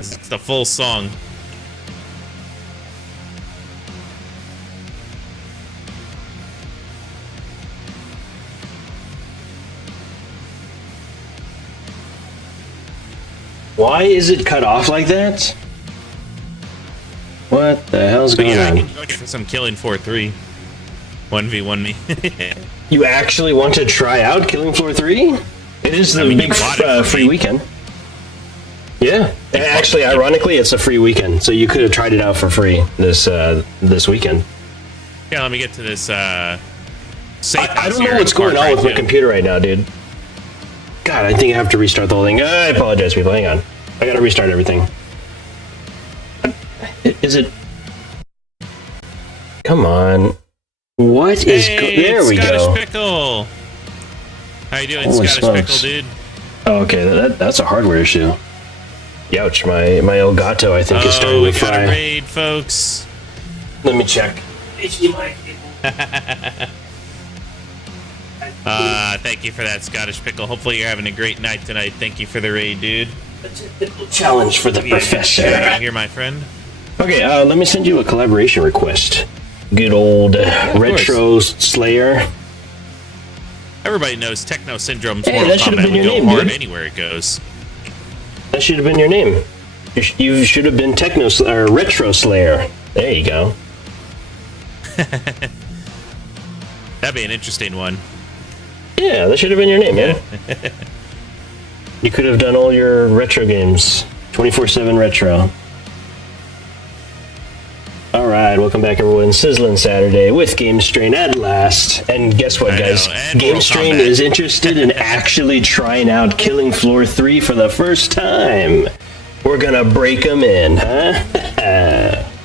It's the full song. Why is it cut off like that? What the hell's going on? I can join you for some Killing Floor 3. 1v1 me. You actually want to try out Killing Floor 3? It is the big free weekend. Yeah. Actually, ironically, it's a free weekend, so you could have tried it out for free this weekend. Yeah, let me get to this safe I don't know what's going on with my computer right now, dude. God, I think I have to restart the whole thing. I apologize, people. Hang on. I gotta restart everything. Is it... Come on. What is... There we go. Scottish Pickle. How you doing, Holy Scottish smokes. Pickle, dude? Oh, okay, that's a hardware issue. Youch, my Elgato, I think, is starting to fry. Oh, we got a raid, folks. Let me check. HDMI cable. Thank you for that, Scottish Pickle. Hopefully you're having a great night tonight. Thank you for the raid, dude. Challenge for the professor. Here, my friend. Okay, let me send you a collaboration request. Good old Retro Slayer. Everybody knows Techno Syndrome's Hey, Mortal that should have Kombat been will your go name, hard dude. anywhere it goes. That should have been your name. You should have been Retro Slayer. There you go. That'd be an interesting one. Yeah, that should have been your name, man. You could have done all your retro games. 24/7 retro. Alright, welcome back everyone. Sizzli'n Saturday with Game Strain at last. And guess what, guys? Game Strain is interested in actually trying out Killing Floor 3 for the first time. We're gonna break them in, huh?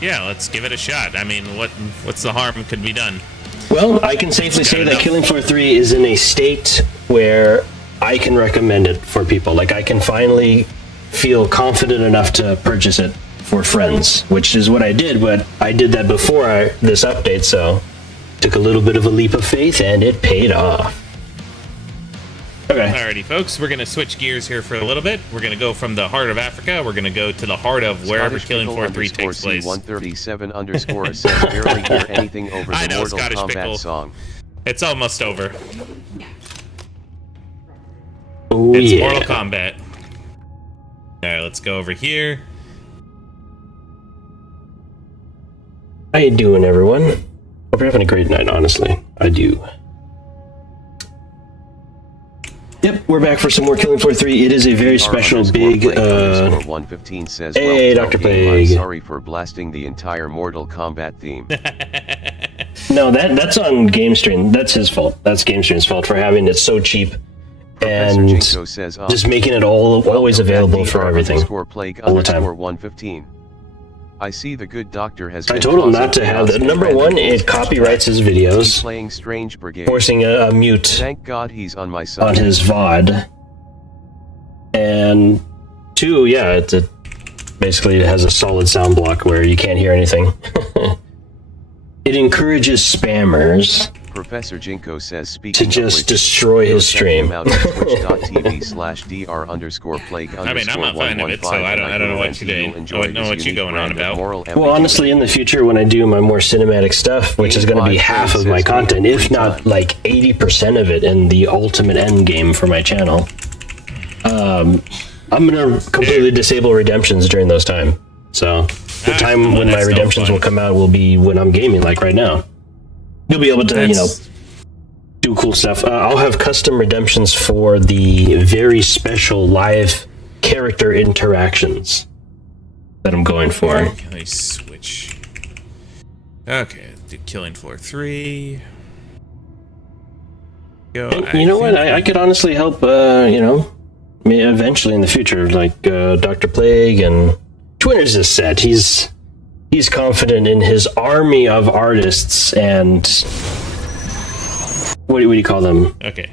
Yeah, let's give it a shot. I mean, what's the harm could be done? Well, I can safely say that Killing Floor 3 is in a state where I can recommend it for people. Like, I can finally feel confident enough to purchase it for friends, which is what I did, but I did that before this update, so took a little bit of a leap of faith, and it paid off. Okay. Alrighty, folks, we're going to switch gears here for a little bit. We're going to go from the heart of Africa. We're going to go to the heart of wherever Killing Floor 3 takes place. 137 underscore says barely hear anything over the Mortal Kombat song. It's almost over. Oh, it's yeah. Mortal Kombat. Alright, let's go over here. How you doing, everyone? Hope you're having a great night, honestly. I do. Yep, we're back for some more Killing Floor 3. It is a very special big, 115 says, hey, well, Dr. I'm Plague. sorry for blasting the entire Mortal Kombat theme. No, that's on Game Strain. That's his fault. That's Game Strain's fault for having it so cheap and Jinko says, just making it always available for everything. All the time. 115. I see the good doctor has I told him not to have that. Number one, it copyrights his videos, playing Strange Brigade. forcing a mute Thank God he's on my side. on his VOD. And two, yeah, it basically has a solid sound block where you can't hear anything. It encourages spammers Professor Jinko says, speaking to just of which, destroy his stream. out at twitch.tv/dr_plague_115. I mean, I'm not fine of it, so I don't know what you're doing. I don't know what you're going on about. Well, honestly, in the future, when I do my more cinematic stuff, which is going to be half of my content, if not like 80% of it in the ultimate end game for my channel, I'm going to completely disable redemptions during those time. So the time when my redemptions will come out will be when I'm gaming, like right now. You'll be able to, do cool stuff. I'll have custom redemptions for the very special live character interactions that I'm going for. Let me switch. Okay, do Killing Floor 3. And you know what? I could honestly help, eventually in the future, like Dr. Plague and Twinner's is set. He's confident in his army of artists and what do you call them? Okay.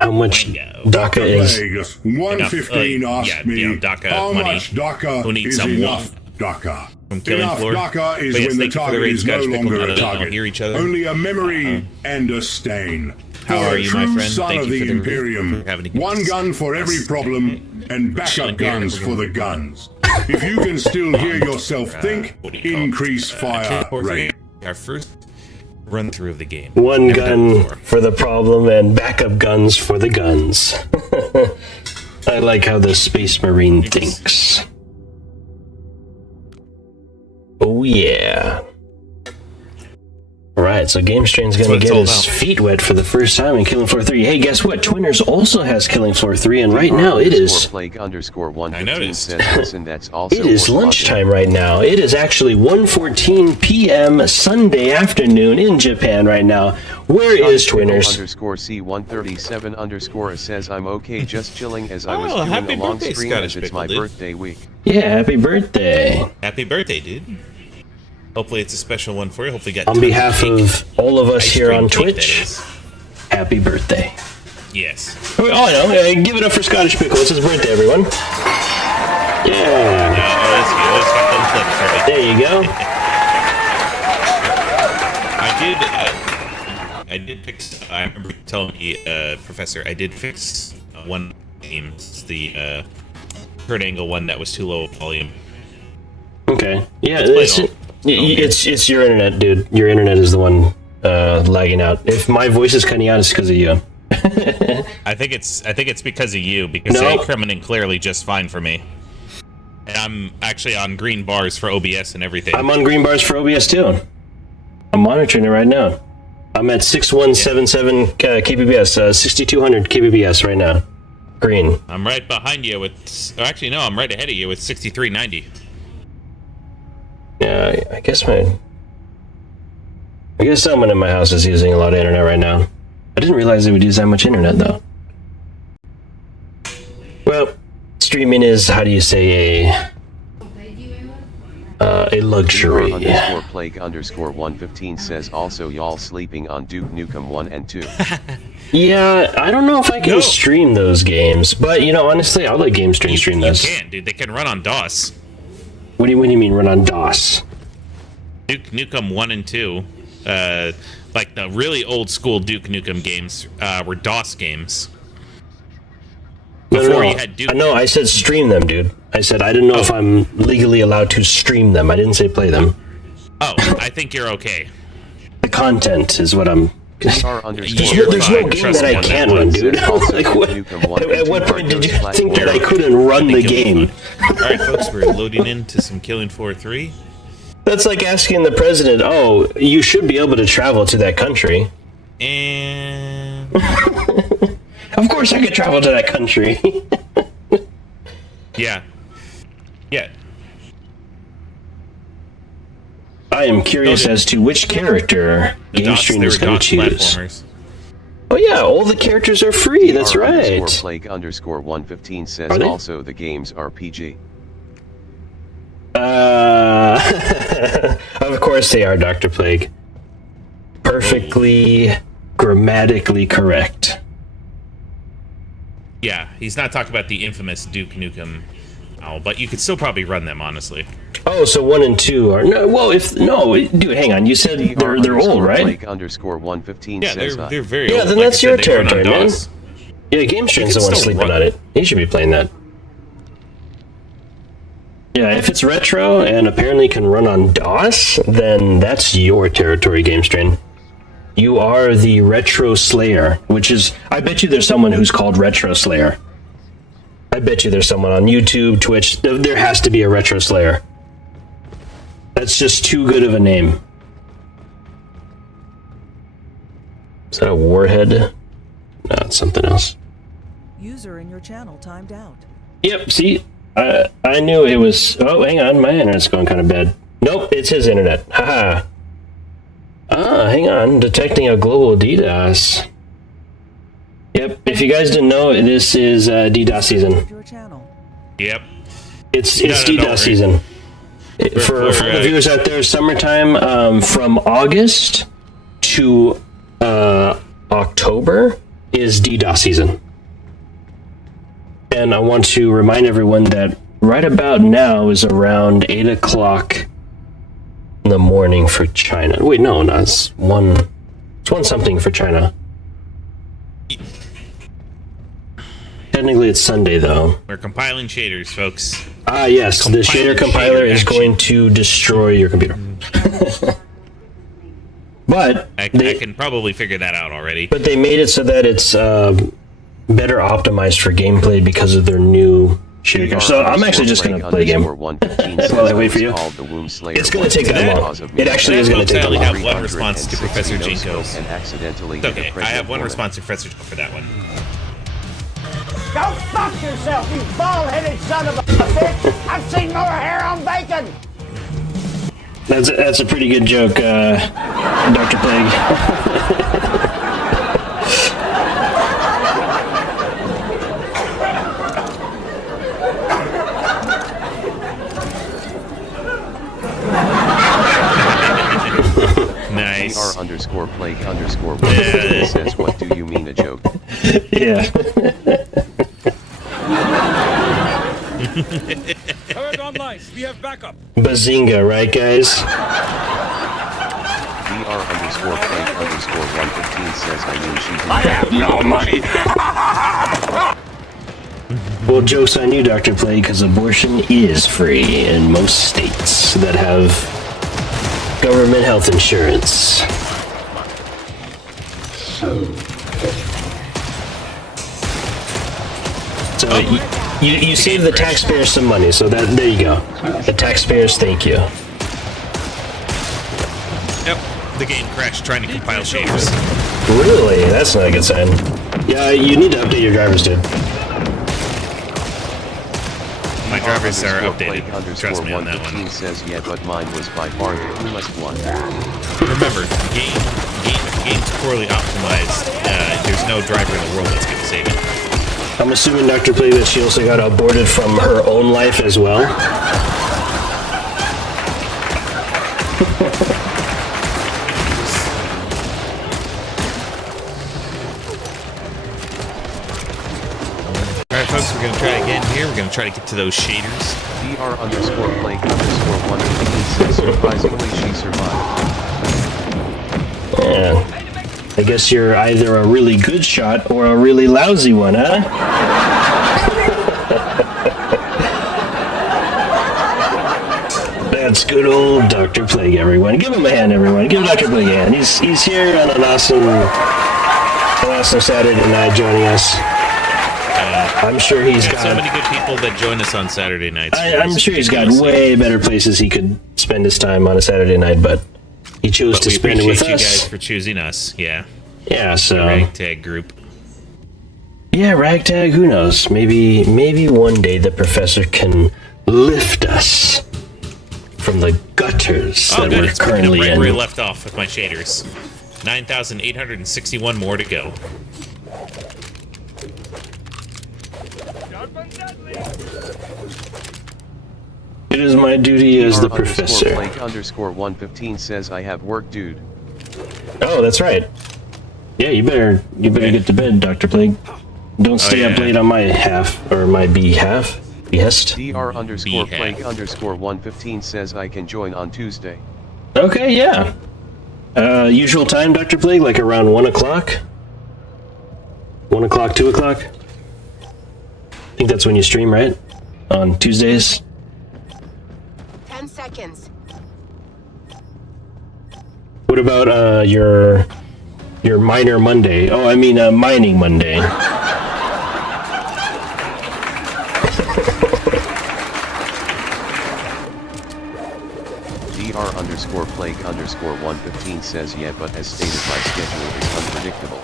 How much DACA is? 115 asked me how money. much DACA Who needs is some enough DACA. From Killing Enough Floor. DACA is But yes, when the thank you for the target raid, is no Scottish Pickle. longer I a don't target, hear each other. only a memory and a stain. How for are a you, my true friend? son Thank of you the for the Imperium. for having a good One gun for every problem, and backup guns for the guns. If you can still hear yourself think, increase fire rate. Our first run through of the game. One Never done gun before. for the problem and backup guns for the guns. I like how the Space Marine thinks. Oh yeah. Alright, so GameStrain's gonna get his feet wet for the first time in Killing Floor 3. Hey, guess what? Twinners also has Killing Floor 3, and right now it is... Plague_115 I noticed. says, listen, that's also It is more lunchtime right now. It is actually 1:14 p.m. Sunday afternoon in Japan right now. Where is Twinners? _C137_ says, I'm okay, just chilling as I was Oh, doing happy a long birthday, stream Scottish as it's Pickle, my dude. birthday week. Yeah, happy birthday. Happy birthday, dude. Hopefully it's a special one for you. Hopefully you got On tons behalf cake. of all of us Ice here cream on cake, that Twitch, is. happy birthday. Yes. Oh, I know. Give it up for Scottish Pickle. It's his birthday, everyone. Yeah. Let's got them clips for me. There you go. I did fix. I remember you telling me, Professor, I did fix one game, the third angle one that was too low volume. Okay. Yeah, Let's play it's your internet, dude. Your internet is the one lagging out. If my voice is cutting out, it's because of you. I think it's because of you, because Nope. they coming in clearly just fine for me. And I'm actually on green bars for OBS and everything. I'm on green bars for OBS too. I'm monitoring it right now. I'm at 6177 kbps, 6200 kbps right now. Green. I'm right behind you with. Actually, no, I'm right ahead of you with 6390. Yeah, I guess someone in my house is using a lot of internet right now. I didn't realize they would use that much internet, though. Well, streaming is, how do you say, a luxury. Plague_115 says, also y'all sleeping on Duke Nukem 1 and 2. Yeah, I don't know if I can stream those games, but, honestly, I'll let GameStream stream those. You can, dude. They can run on DOS. What do you mean run on DOS? Duke Nukem 1 and 2, like the really old school Duke Nukem games, were DOS games. Before you had Duke. No, I said stream them, dude. I said I didn't know if I'm legally allowed to stream them. I didn't say play them. Oh, I think you're okay. The content is what I'm... There's no game that I can run, dude. Like, at what point did you think that I couldn't run the game? Alright, folks, we're loading into some Killing Floor 3. That's like asking the president, oh, you should be able to travel to that country. And... Of course I could travel to that country. Yeah. I am curious as to which character GameStream is going to choose. Oh yeah, all the characters are free, that's right. Plague_115 says, also the games are PG. Of course they are, Dr. Plague. Perfectly grammatically correct. Yeah, he's not talking about the infamous Duke Nukem, but you could still probably run them, honestly. Oh, so 1 and 2 are dude, hang on. You said they're old, right? Plague_115 yeah, says, they're very old. Yeah, then like that's your territory, man. DOS. Yeah, GameStream's the one sleeping on it. He should be playing that. Yeah, if it's retro and apparently can run on DOS, then that's your territory, GameStrain. You are the Retro Slayer, which is... I bet you there's someone who's called Retro Slayer. I bet you there's someone on YouTube, Twitch. There has to be a Retro Slayer. That's just too good of a name. Is that a warhead? No, it's something else. User in your channel timed out. Yep, see? I knew it was... Oh, hang on, my internet's going kind of bad. Nope, it's his internet. Haha. Hang on. Detecting a global DDoS. Yep, if you guys didn't know, this is DDoS season. Yep. It's DDoS season. For the viewers out there, summertime from August to October is DDoS season. And I want to remind everyone that right about now is around 8 o'clock in the morning for China. Wait, no, it's one something for China. Technically, it's Sunday, though. We're compiling shaders, folks. Ah, yes. The shader compiler is going to destroy your computer. But I can probably figure that out already. But they made it so that it's better optimized for gameplay because of their new shader. So I'm actually just going to play a game while I wait for you. It's going to take that long. It actually is going to take that long. I only have one response to Professor Jinko's. Okay, I have one response to Professor Jinko for that one. Go fuck yourself, you bald-headed son of a bitch! I've seen more hair on bacon! That's a pretty good joke, Dr. Plague. Nice. PR_plague_1 says, what do you mean a joke? Yeah. We have backup. Bazinga, right, guys? PR_plague_115 says, I mean she's I have no money. Well, joke's on you, Dr. Plague, because abortion is free in most states that have government health insurance. So you save the taxpayers some money, so there you go. The taxpayers thank you. Yep, the game crashed trying to compile shaders. Really? That's not a good sign. Yeah, you need to update your drivers, dude. My drivers are updated. Trust me on that one. Says, yeah, but mine was by far the coolest one. Remember, game's poorly optimized. There's no driver in the world that's going to save it. I'm assuming, Dr. Plague, that she also got aborted from her own life as well. Alright, folks, we're going to try again here. We're going to try to get to those shaders. PR_plague_115 says, surprisingly, she survived. Yeah. I guess you're either a really good shot or a really lousy one, huh? That's good old Dr. Plague, everyone. Give him a hand, everyone. Give Dr. Plague a hand. He's here on an awesome Saturday night joining us. I'm sure he's got so many good people that join us on Saturday nights. I'm sure he's got way better places he could spend his time on a Saturday night, but he chose to spend it with us. We appreciate you guys for choosing us. Yeah. Yeah. So the ragtag group. Yeah, ragtag. Who knows? Maybe one day the professor can lift us from the gutters that we're currently in. Where we left off with my shaders. 9,861 more to go. It is my duty as the professor. PR_plague_115 says, I have work, dude. Oh, that's right. Yeah, you better get to bed, Dr. Plague. Don't stay up late on my behest. DR_plague_115 says, I can join on Tuesday. Okay, yeah. Usual time, Dr. Plague, like around 1 o'clock? 1 o'clock, 2 o'clock? I think that's when you stream, right? On Tuesdays? 10 seconds. What about your minor Monday? Oh, I mean mining Monday. DR_plague_115 says, yeah, but as stated, my schedule is unpredictable.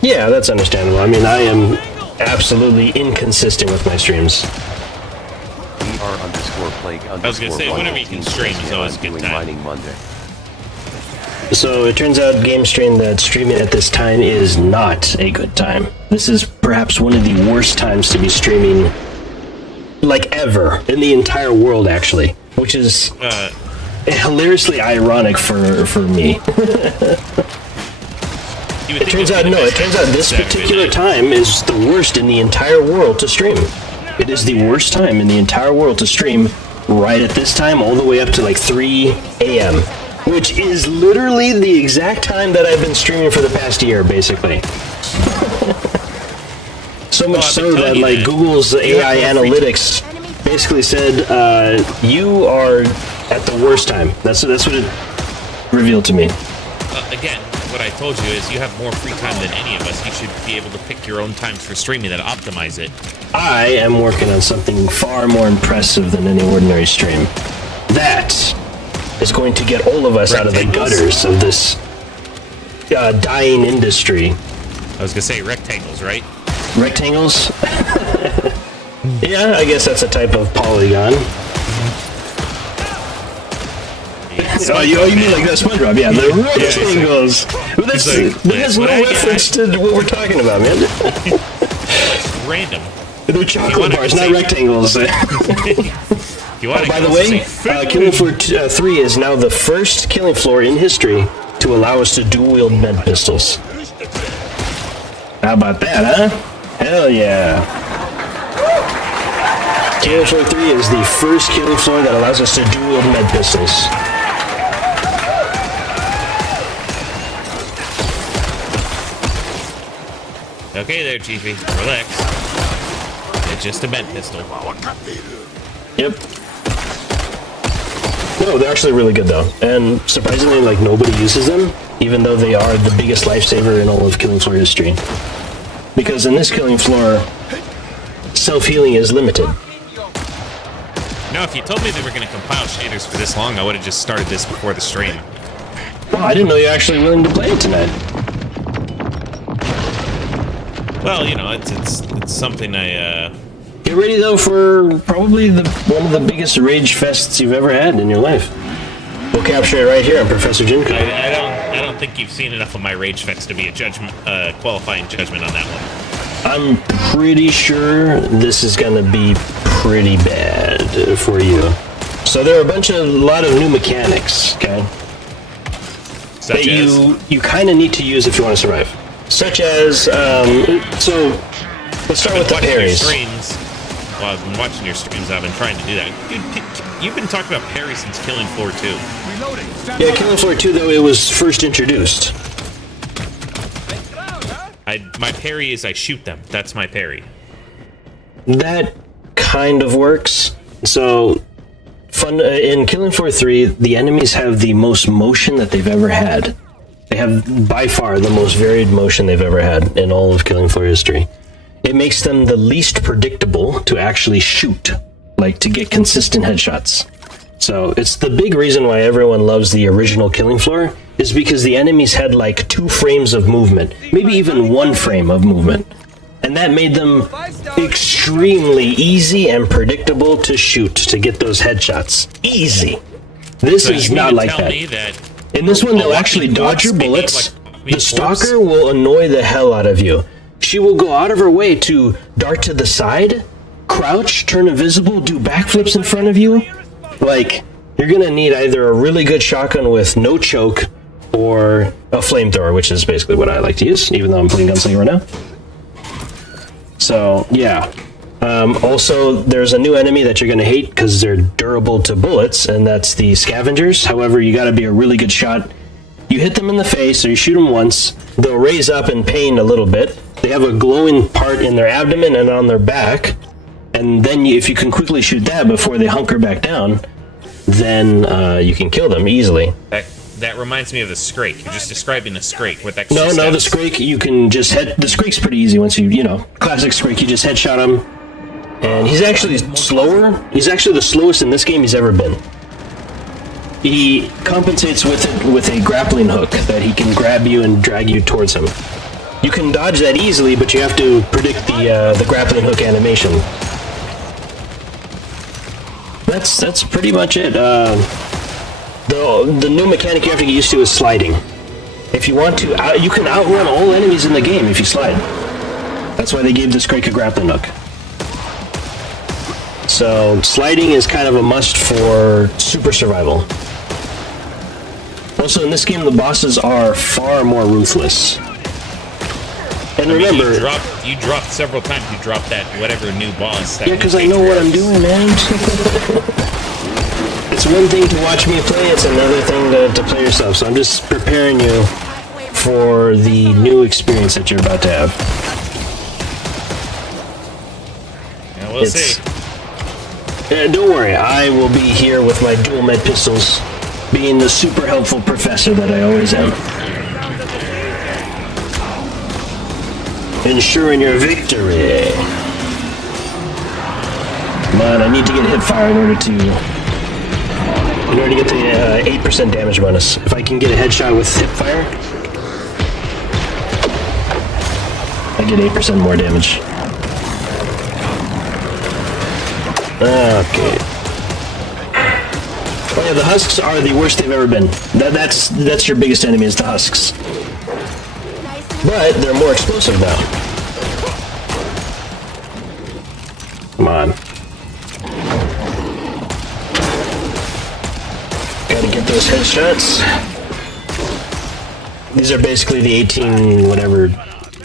Yeah, that's understandable. I mean, I am absolutely inconsistent with my streams. DR_plague_115 I was gonna say, whenever you can stream is always a good time. Mining Monday. So it turns out game stream that streaming at this time is not a good time. This is perhaps one of the worst times to be streaming, like ever, in the entire world, actually. Which is hilariously ironic for me. It turns out this particular time is the worst in the entire world to stream. It is the worst time in the entire world to stream right at this time, all the way up to like 3 a.m., which is literally the exact time that I've been streaming for the past year, basically. So much so that like Google's AI analytics basically said you are at the worst time. That's what it revealed to me. Again, what I told you is you have more free time than any of us. You should be able to pick your own times for streaming that optimize it. I am working on something far more impressive than any ordinary stream. That is going to get all of us out of the gutters of this dying industry. I was gonna say rectangles, right? Rectangles? Yeah, I guess that's a type of polygon. Oh, you mean like that SpongeBob? Yeah, the rectangles. Well, that's no reference to what we're talking about, man. Random. They're chocolate bars, not rectangles. By the way, Killing Floor 3 is now the first Killing Floor in history to allow us to dual-wield med pistols. How about that, huh? Hell yeah. Killing Floor 3 is the first Killing Floor that allows us to dual-wield med pistols. Okay there, Chiefy. Relax. It's just a med pistol. Yep. No, they're actually really good though. And surprisingly, like, nobody uses them, even though they are the biggest lifesaver in all of Killing Floor history. Because in this Killing Floor, self-healing is limited. No, if you told me they were going to compile shaders for this long, I would have just started this before the stream. Well, I didn't know you were actually willing to play it tonight. Well, you know, it's something I, Get ready, though, for probably one of the biggest rage fests you've ever had in your life. We'll capture it right here on Professor Jinko. I don't think you've seen enough of my rage fest to be a qualifying judgment on that one. I'm pretty sure this is gonna be pretty bad for you. So there are a lot of new mechanics, okay? Such that as? you kind of need to use if you want to survive. Such as, so let's start with the parries. Well, I've been watching your streams. I've been trying to do that. Dude, you've been talking about parry since Killing Floor 2. Yeah, Killing Floor 2, though, it was first introduced. My parry is I shoot them. That's my parry. That kind of works. So, in Killing Floor 3, the enemies have the most motion that they've ever had. They have, by far, the most varied motion they've ever had in all of Killing Floor history. It makes them the least predictable to actually shoot, like to get consistent headshots. So it's the big reason why everyone loves the original Killing Floor, is because the enemies had like 2 frames of movement, maybe even 1 frame of movement. And that made them extremely easy and predictable to shoot, to get those headshots. Easy. This is not like that. In this one, they'll actually dodge your bullets. The Stalker will annoy the hell out of you. She will go out of her way to dart to the side, crouch, turn invisible, do backflips in front of you. Like, you're gonna need either a really good shotgun with no choke or a flamethrower, which is basically what I like to use, even though I'm playing Gunslinger right now. So, yeah. Also, there's a new enemy that you're gonna hate because they're durable to bullets, and that's the scavengers. However, you gotta be a really good shot. You hit them in the face, or you shoot them once, they'll raise up in pain a little bit. They have a glowing part in their abdomen and on their back, and then if you can quickly shoot that before they hunker back down, then you can kill them easily. That reminds me of the Scrake. You're just describing the Scrake with extra No, the steps. Scrake, you can just the Scrake's pretty easy once you know, classic Scrake, you just headshot him, and he's actually slower. He's actually the slowest in this game he's ever been. He compensates with it with a grappling hook that he can grab you and drag you towards him. You can dodge that easily, but you have to predict the grappling hook animation. That's pretty much it. The new mechanic you have to get used to is sliding. If you want to, you can outrun all enemies in the game if you slide. That's why they gave this Scrake a grappling hook. So sliding is kind of a must for super survival. Also, in this game, the bosses are far more ruthless. And remember, you dropped several times. You dropped that whatever new boss. Yeah, because I know what I'm doing, man. It's one thing to watch me play; it's another thing to play yourself. So I'm just preparing you for the new experience that you're about to have. Yeah, we'll see. Don't worry, I will be here with my dual med pistols, being the super helpful professor that I always am. Ensuring your victory. Come on, I need to get hip fire in order to get the 8% damage bonus. If I can get a headshot with hip fire, I get 8% more damage. Okay. Oh yeah, the husks are the worst they've ever been. That's your biggest enemy is the husks. But they're more explosive now. Come on. Gotta get those headshots. These are basically the 18 whatever.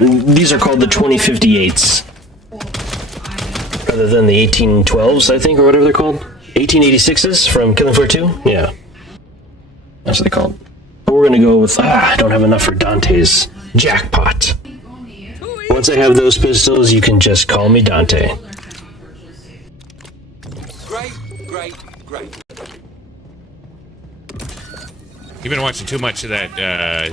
These are called the 2058s. Rather than the 1812s, I think, or whatever they're called. 1886s from Killing Floor 2? Yeah. That's what they're called. But we're gonna go with, I don't have enough for Dante's. Jackpot. Once I have those pistols, you can just call me Dante. Great. You've been watching too much of that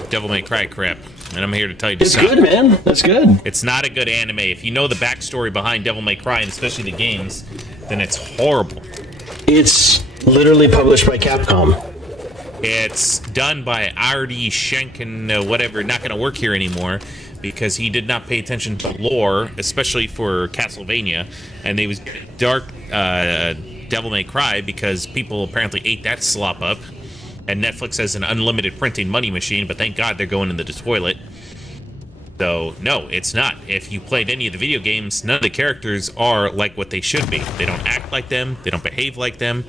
Devil May Cry crap, and I'm here to tell you to It's stop. good, man. That's good. It's not a good anime. If you know the backstory behind Devil May Cry, and especially the games, then it's horrible. It's literally published by Capcom. It's done by R.D. Schenken, whatever, not going to work here anymore because he did not pay attention to lore, especially for Castlevania, and they was dark Devil May Cry because people apparently ate that slop up, and Netflix has an unlimited printing money machine, but thank God they're going into the toilet. So, no, it's not. If you played any of the video games, none of the characters are like what they should be. They don't act like them. They don't behave like them.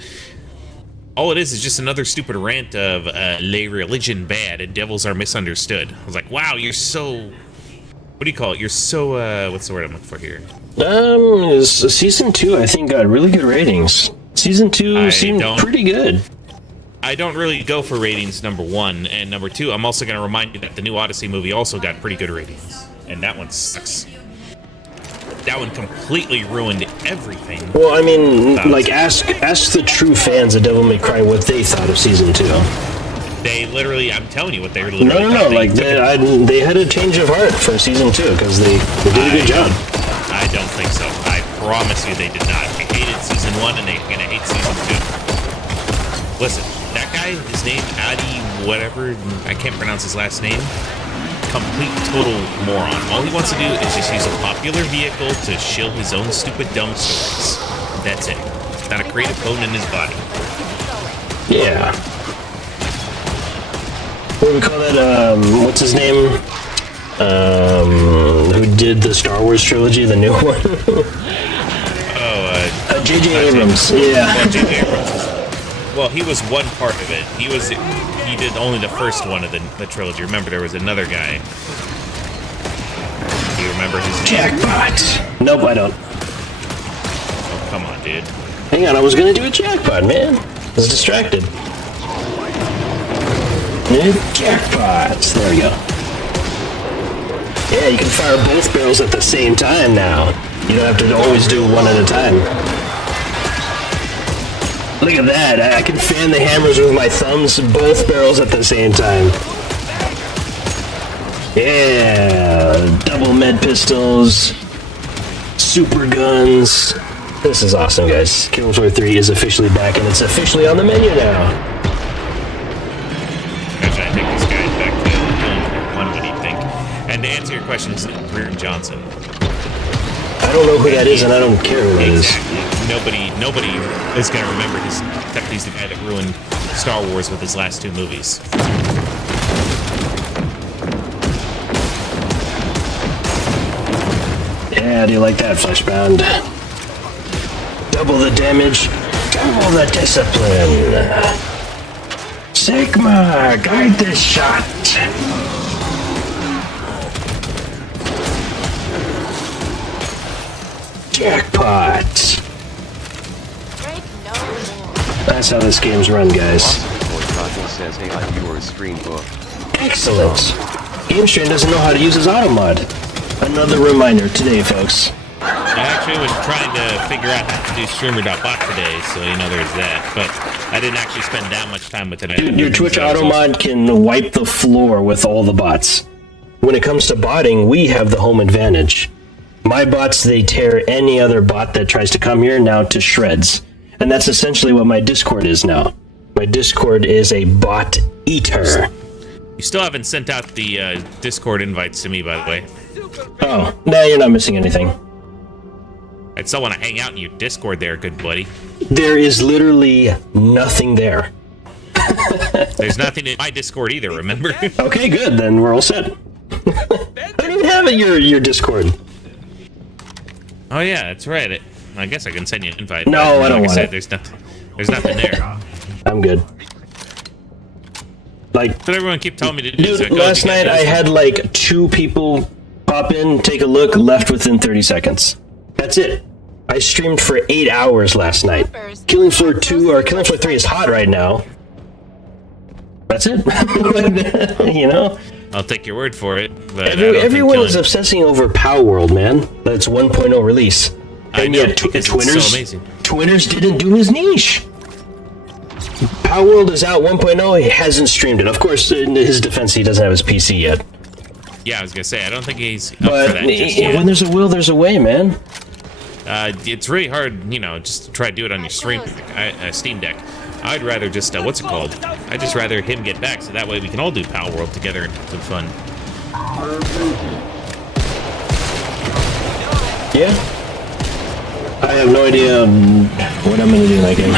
All it is just another stupid rant of lay religion bad and devils are misunderstood. I was like, wow, you're so... What do you call it? You're so, what's the word I'm looking for here? Season 2, I think, got really good ratings. Season 2 seemed pretty good. I don't really go for ratings, number one. And number two, I'm also going to remind you that the new Odyssey movie also got pretty good ratings. And that one sucks. That one completely ruined everything. Well, I mean, like, ask the true fans of Devil May Cry what they thought of Season 2. They literally, I'm telling you what they literally No, like, they had a change of heart for Season 2, because they did a good job. I don't think so. I promise you they did not. They hated Season 1, and they're going to hate Season 2. Listen, that guy, his name, Adi whatever, I can't pronounce his last name, complete total moron. All he wants to do is just use a popular vehicle to shill his own stupid dumb stories. That's it. Not a creative bone in his body. Yeah. What do we call that, what's his name? Who did the Star Wars trilogy, the new one? J.J. Abrams, yeah. Well, J.J. Abrams. Well, he was one part of it. He did only the first one of the trilogy. Remember, there was another guy. Do you remember his name? Jackpot! Nope, I don't. Oh, come on, dude. Hang on, I was gonna do a jackpot, man. I was distracted. Jackpots! There we go. Yeah, you can fire both barrels at the same time now. You don't have to always do one at a time. Look at that, I can fan the hammers with my thumbs, both barrels at the same time. Yeah, double med pistols, super guns. This is awesome, guys. Killing Floor 3 is officially back, and it's officially on the menu now. Actually, I think this guy's back to Killing Floor 1. What do you think? And to answer your question, it's Greer Johnson. I don't know who that is, and I don't care who that is. Nobody is going to remember his... Except he's the guy that ruined Star Wars with his last two movies. Yeah, do you like that, Fleshbound? Double the damage, double the discipline. Sigma, guide this shot. Jackpot. That's how this game's run, guys. Says, hey, your stream book. Excellent. GameStrain doesn't know how to use his auto mod. Another reminder today, folks. I actually was trying to figure out how to do streamer.bot today, so there's that. But I didn't actually spend that much time with it. Dude, your Twitch auto mod can wipe the floor with all the bots. When it comes to botting, we have the home advantage. My bots, they tear any other bot that tries to come here now to shreds. And that's essentially what my Discord is now. My Discord is a bot eater. You still haven't sent out the Discord invites to me, by the way. Oh, no, you're not missing anything. I still want to hang out in your Discord there, good buddy. There is literally nothing there. There's nothing in my Discord either, remember? Okay, good, then we're all set. I don't even have your Discord. Oh yeah, that's right. I guess I can send you an invite. No, I don't want it. There's nothing there. I'm good. But everyone keep telling me to do. Dude, last night I had 2 people pop in, take a look, left within 30 seconds. That's it. I streamed for 8 hours last night. Killing Floor 2 or Killing Floor 3 is hot right now. That's it. I'll take your word for it. But everyone is obsessing over Power World, man. That's 1.0 release. And yet, Twinners didn't do his niche. Power World is out 1.0. He hasn't streamed it. Of course, in his defense, he doesn't have his PC yet. Yeah, I was gonna say I don't think he's up but for that just yet. When there's a will, there's a way, man. It's really hard, just to try to do it on your Steam Deck. I'd rather just what's it called? I'd just rather him get back, so that way we can all do Power World together and have some fun. Yeah. I have no idea what I'm gonna do in that game.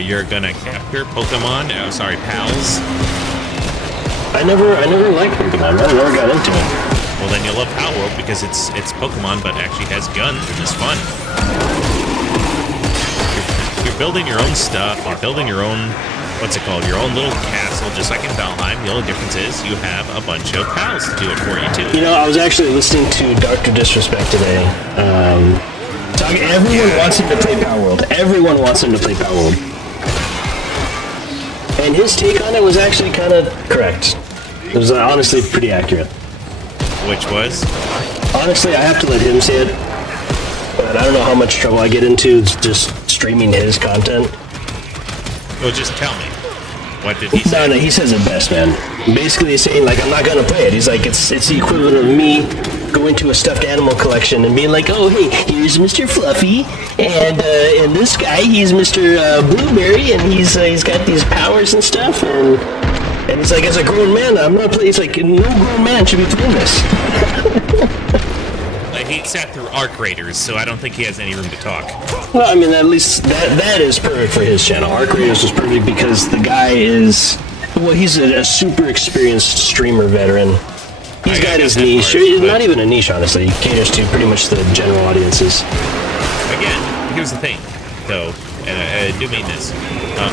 You're gonna capture Pokemon. Pals. I never liked Pokemon. I never got into it. Well, then you'll love Power World because it's Pokemon, but actually has guns and is fun. You're building your own stuff. You're building your own, your own little castle, just like in Valheim. The only difference is you have a bunch of pals to do it for you, too. I was actually listening to Dr. Disrespect today. Everyone wants him to play Power World. Everyone wants him to play Power World. And his take on it was actually kind of correct. It was honestly pretty accurate. Which was? Honestly, I have to let him say it. But I don't know how much trouble I get into just streaming his content. Well, just tell me. What did he say? No, he says it best, man. Basically, he's saying, I'm not gonna play it. He's like, it's the equivalent of me going to a stuffed animal collection and being like, oh, hey, here's Mr. Fluffy, and this guy, he's Mr. Blueberry, and he's got these powers and stuff, and he's like, as a grown man, I'm not playing. He's like, no grown man should be playing this. He sat through Arc Raiders, so I don't think he has any room to talk. Well, I mean, at least that is perfect for his channel. Arc Raiders was perfect because the guy is, he's a super experienced streamer veteran. He's got his niche. Not even a niche, honestly. He caters to pretty much the general audiences. Again, here's the thing, though, and I do mean this.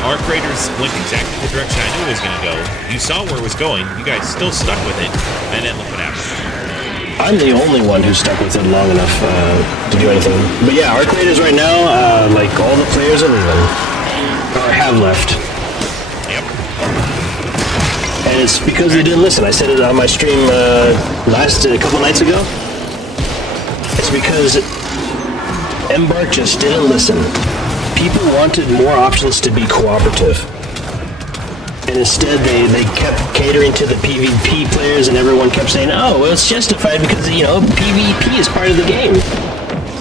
Arc Raiders went exactly the direction I knew it was going to go. You saw where it was going. You guys still stuck with it, and then look what happened. I'm the only one who stuck with it long enough to do anything. But yeah, Arc Raiders right now, all the players are leaving. Or have left. Yep. And it's because they didn't listen. I said it on my stream a couple nights ago. It's because Embark just didn't listen. People wanted more options to be cooperative. And instead, they kept catering to the PvP players, and everyone kept saying, oh, well, it's justified because, PvP is part of the game.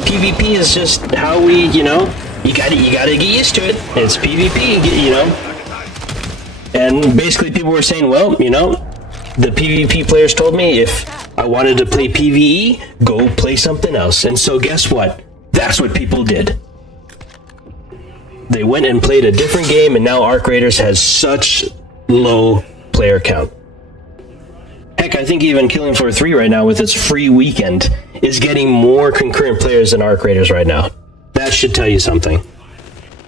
PvP is just how we, you gotta get used to it. It's PvP, And basically, people were saying, well, the PvP players told me if I wanted to play PvE, go play something else. And so guess what? That's what people did. They went and played a different game, and now Arc Raiders has such low player count. Heck, I think even Killing Floor 3 right now with its free weekend is getting more concurrent players than Arc Raiders right now. That should tell you something.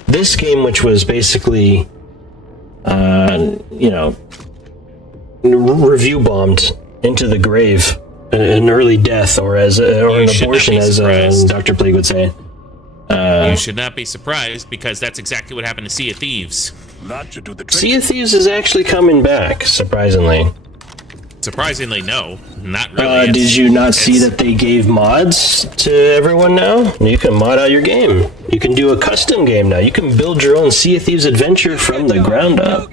This game, which was basically, review bombed into the grave, an early death, or an abortion, as Dr. Plague would say. You should not be surprised, because that's exactly what happened to Sea of Thieves. Sea of Thieves is actually coming back, surprisingly. Surprisingly, no. Not really. Did you not see that they gave mods to everyone now? You can mod out your game. You can do a custom game now. You can build your own Sea of Thieves adventure from the ground up.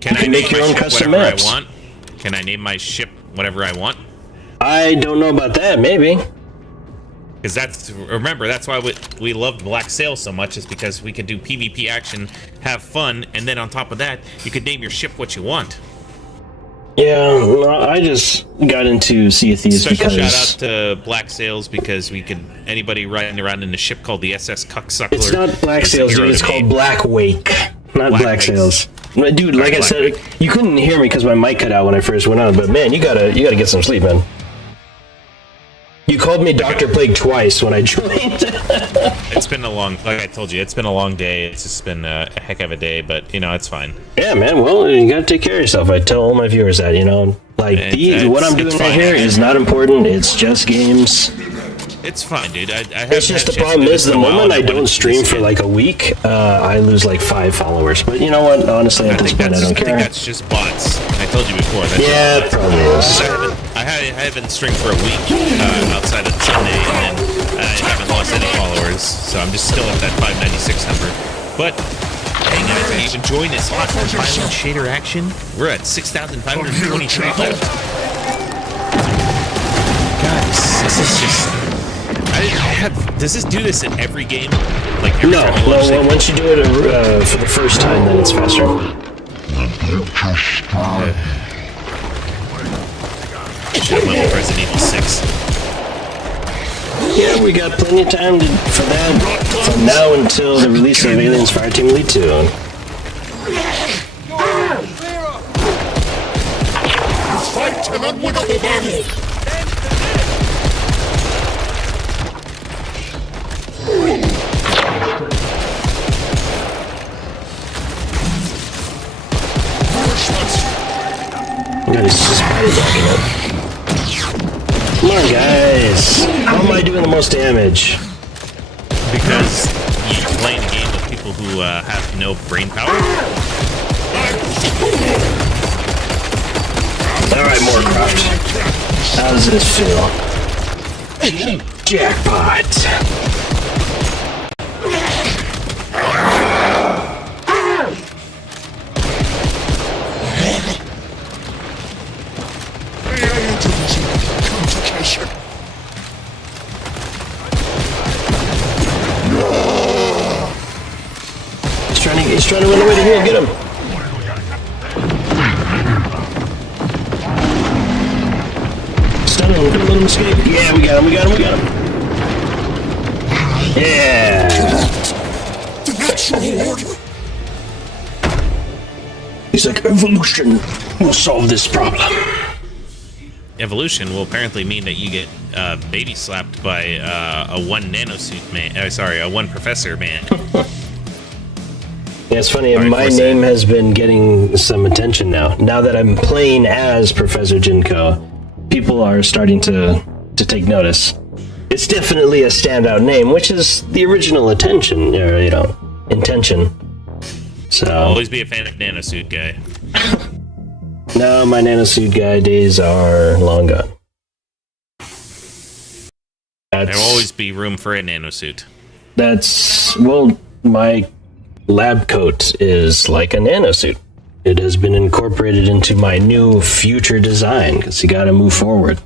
Can I make your own custom maps? I want? Can I name my ship whatever I want? I don't know about that. Maybe. Because remember, that's why we loved Black Sail so much, is because we could do PvP action, have fun, and then on top of that, you could name your ship what you want. Yeah, I just got into Sea of Thieves Special because... shout out to Black Sails, because anybody riding around in a ship called the SS Cucksuckler. It's not Black Sails, dude, it's called Black Wake, not Black Sails. Dude, like I said, you couldn't hear me because my mic cut out when I first went on, but man, you gotta get some sleep, man. You called me Dr. Plague twice when I joined. It's been like I told you, it's been a long day. It's just been a heck of a day, but, it's fine. Yeah, man, well, you gotta take care of yourself. I tell all my viewers that, Like, what I'm doing right here is not important. It's just games. It's fine, dude. It's just the problem is, the moment I don't stream for like a week, I lose like 5 followers. But you know what? Honestly, at this point, I don't care. I think that's just bots. I told you before. Yeah, it probably is. I haven't streamed for a week outside of Sunday, and then I haven't lost any followers. So I'm just still at that 596 number. But hey guys, are you enjoying this hot violent shader action? We're at 6,523 left. Guys, this is just... does this do this in every game? Like every no, well, once you do it for the first time, then it's faster. Should have went with Resident Evil 6. Yeah, we got plenty of time for that from now until the release of Aliens Fireteam Elite 2. Fight an unwinnable battle! God, he's just spider-blocking it. Come on, guys. How am I doing the most damage? Because you're playing a game with people who have no brain power. Alright, Moorcroft. How does this feel? Jackpot. He's trying to run away to here. Get him. Stun him. Don't let him escape. Yeah, we got him. Yeah. The natural order. He's like, evolution will solve this problem. Evolution will apparently mean that you get baby slapped by a 1 nanosuit man. A 1 professor man. Yeah, it's funny. My name has been getting some attention now. Now that I'm playing as Professor Jinko, people are starting to take notice. It's definitely a standout name, which is the original intention. So I'll always be a fan of nanosuit guy. No, my nanosuit guy days are long gone. There will always be room for a nanosuit. My lab coat is like a nanosuit. It has been incorporated into my new future design because you gotta move forward.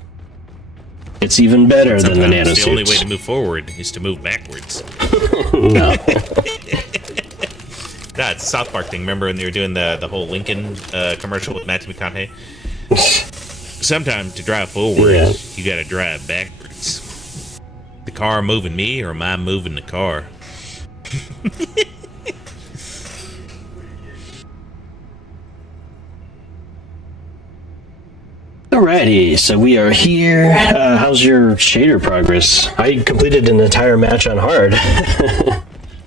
It's even better than the nanosuits. The only way to move forward is to move backwards. No. That's South Park thing. Remember when they were doing the whole Lincoln commercial with Matthew McConaughey? Sometimes to drive forward, you gotta drive backwards. The car moving me, or am I moving the car? Alrighty, so we are here. How's your shader progress? I completed an entire match on hard.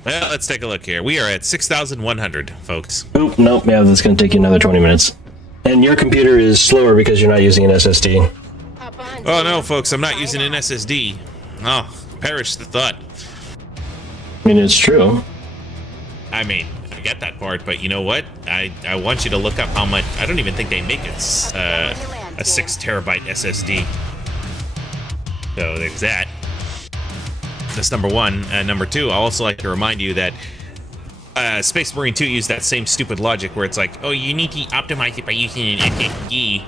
Well, let's take a look here. We are at 6,100, folks. Oop, nope, yeah, that's going to take you another 20 minutes. And your computer is slower because you're not using an SSD. Oh, no, folks, I'm not using an SSD. Oh, perish the thought. I mean, it's true. I mean, I get that part, but you know what? I want you to look up how much... I don't even think they make it a 6 terabyte SSD. So there's that. That's number one. Number two, I'll also like to remind you that Space Marine 2 used that same stupid logic where it's like, oh, you need to optimize it by using an SSD.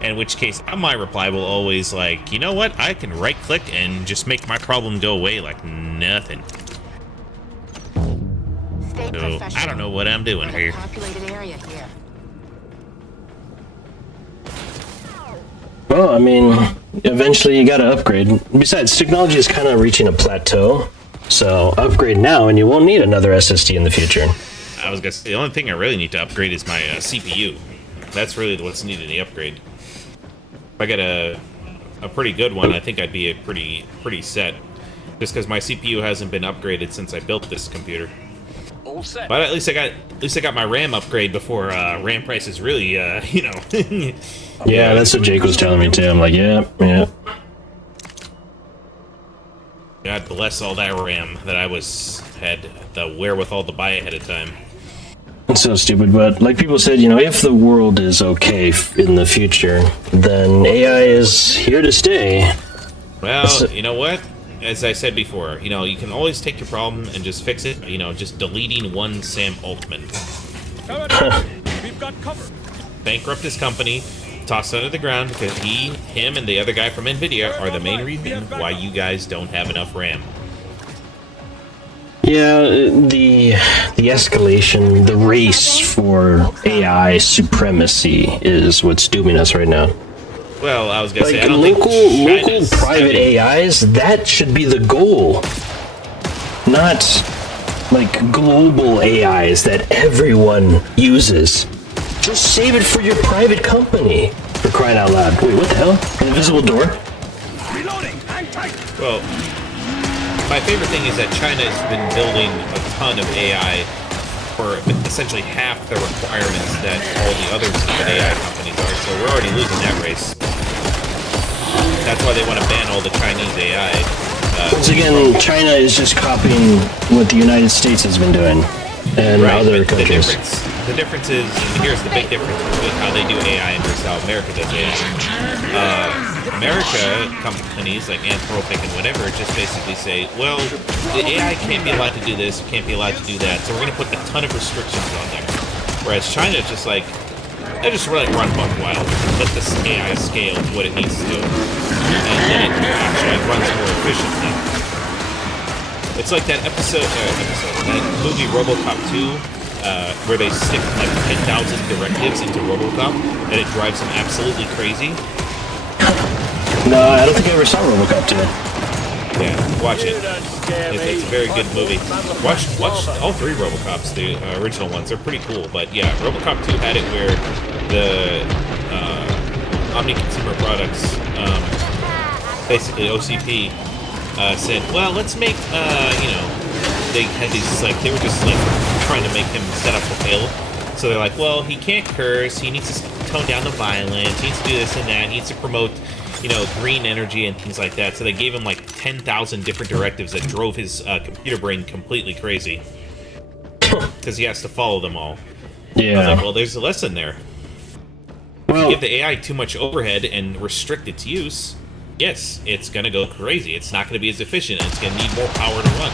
In which case, my reply will always like, you know what? I can right-click and just make my problem go away like nothing. So I don't know what I'm doing here. Well, I mean, eventually you gotta upgrade. Besides, technology is kind of reaching a plateau, so upgrade now and you won't need another SSD in the future. I was gonna say, the only thing I really need to upgrade is my CPU. That's really what's needed in the upgrade. If I get a pretty good one, I think I'd be pretty set. Just because my CPU hasn't been upgraded since I built this computer. All set. But at least I got my RAM upgrade before RAM prices really, you know. Yeah, that's what Jake was telling me too. I'm like, yeah. God bless all that RAM that I had the wherewithal to buy ahead of time. It's so stupid, but like people said, you know, if the world is okay in the future, then AI is here to stay. Well, you know what? As I said before, you know, you can always take your problem and just fix it, you know, just deleting one Sam Altman. We've got cover. Bankrupt his company, toss it under the ground because him and the other guy from NVIDIA are the main reason why you guys don't have enough RAM. Yeah, the escalation, the race for AI supremacy is what's dooming us right now. Well, I was gonna like say, I don't local think private AIs, that should be the goal. Not like global AIs that everyone uses. Just save it for your private company, for crying out loud. Wait, what the hell? An invisible door? Reloading. I'm tight. Well, my favorite thing is that China has been building a ton of AI for essentially half the requirements that all the other AI companies are, so we're already losing that race. That's why they want to ban all the Chinese AI. Once again, China is just copying what the United States has been doing, and other countries. The difference is, here's the big difference between how they do AI and versus how America does AI. America companies like Anthropic and whatever just basically say, well, the AI can't be allowed to do this, can't be allowed to do that, so we're going to put a ton of restrictions on there. Whereas China is just like, they just really run buck wild, let this AI scale to what it needs to do, and then it actually runs more efficiently. It's like that that movie RoboCop 2, where they stick like 10,000 directives into RoboCop, and it drives them absolutely crazy. No, I don't think I ever saw RoboCop 2. Yeah, watch it. It's a very good movie. Watch all three RoboCops, the original ones. They're pretty cool. But yeah, RoboCop 2 had it where the Omni Consumer Products, basically OCP, said, well, let's make, you know, they had these, like, they were just, like, trying to make him set up a bill. So they're like, well, he can't curse, he needs to tone down the violence, he needs to do this and that, he needs to promote, you know, green energy and things like that. So they gave him like 10,000 different directives that drove his computer brain completely crazy. Because he has to follow them all. Yeah. I was like, well, there's a lesson there. Well, Give the AI too much overhead and restrict its use, yes, it's going to go crazy. It's not going to be as efficient, and it's going to need more power to run.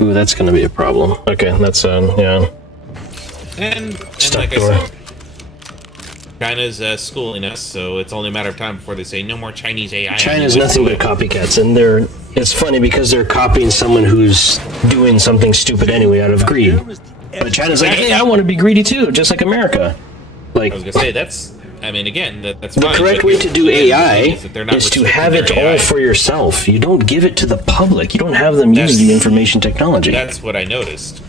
Ooh, that's going to be a problem. Okay, that's, yeah. And Stuck like door. I said, China's schooling us, so it's only a matter of time before they say no more Chinese AI. China's nothing but copycats, and it's funny because they're copying someone who's doing something stupid anyway out of greed. But China's like, hey, I want to be greedy too, just like America. Like, I was gonna say I mean, again, that's the fine, correct but way to do AI is to have it AI. all for yourself. You don't give it to the public. You don't have them use the information technology. That's what I noticed.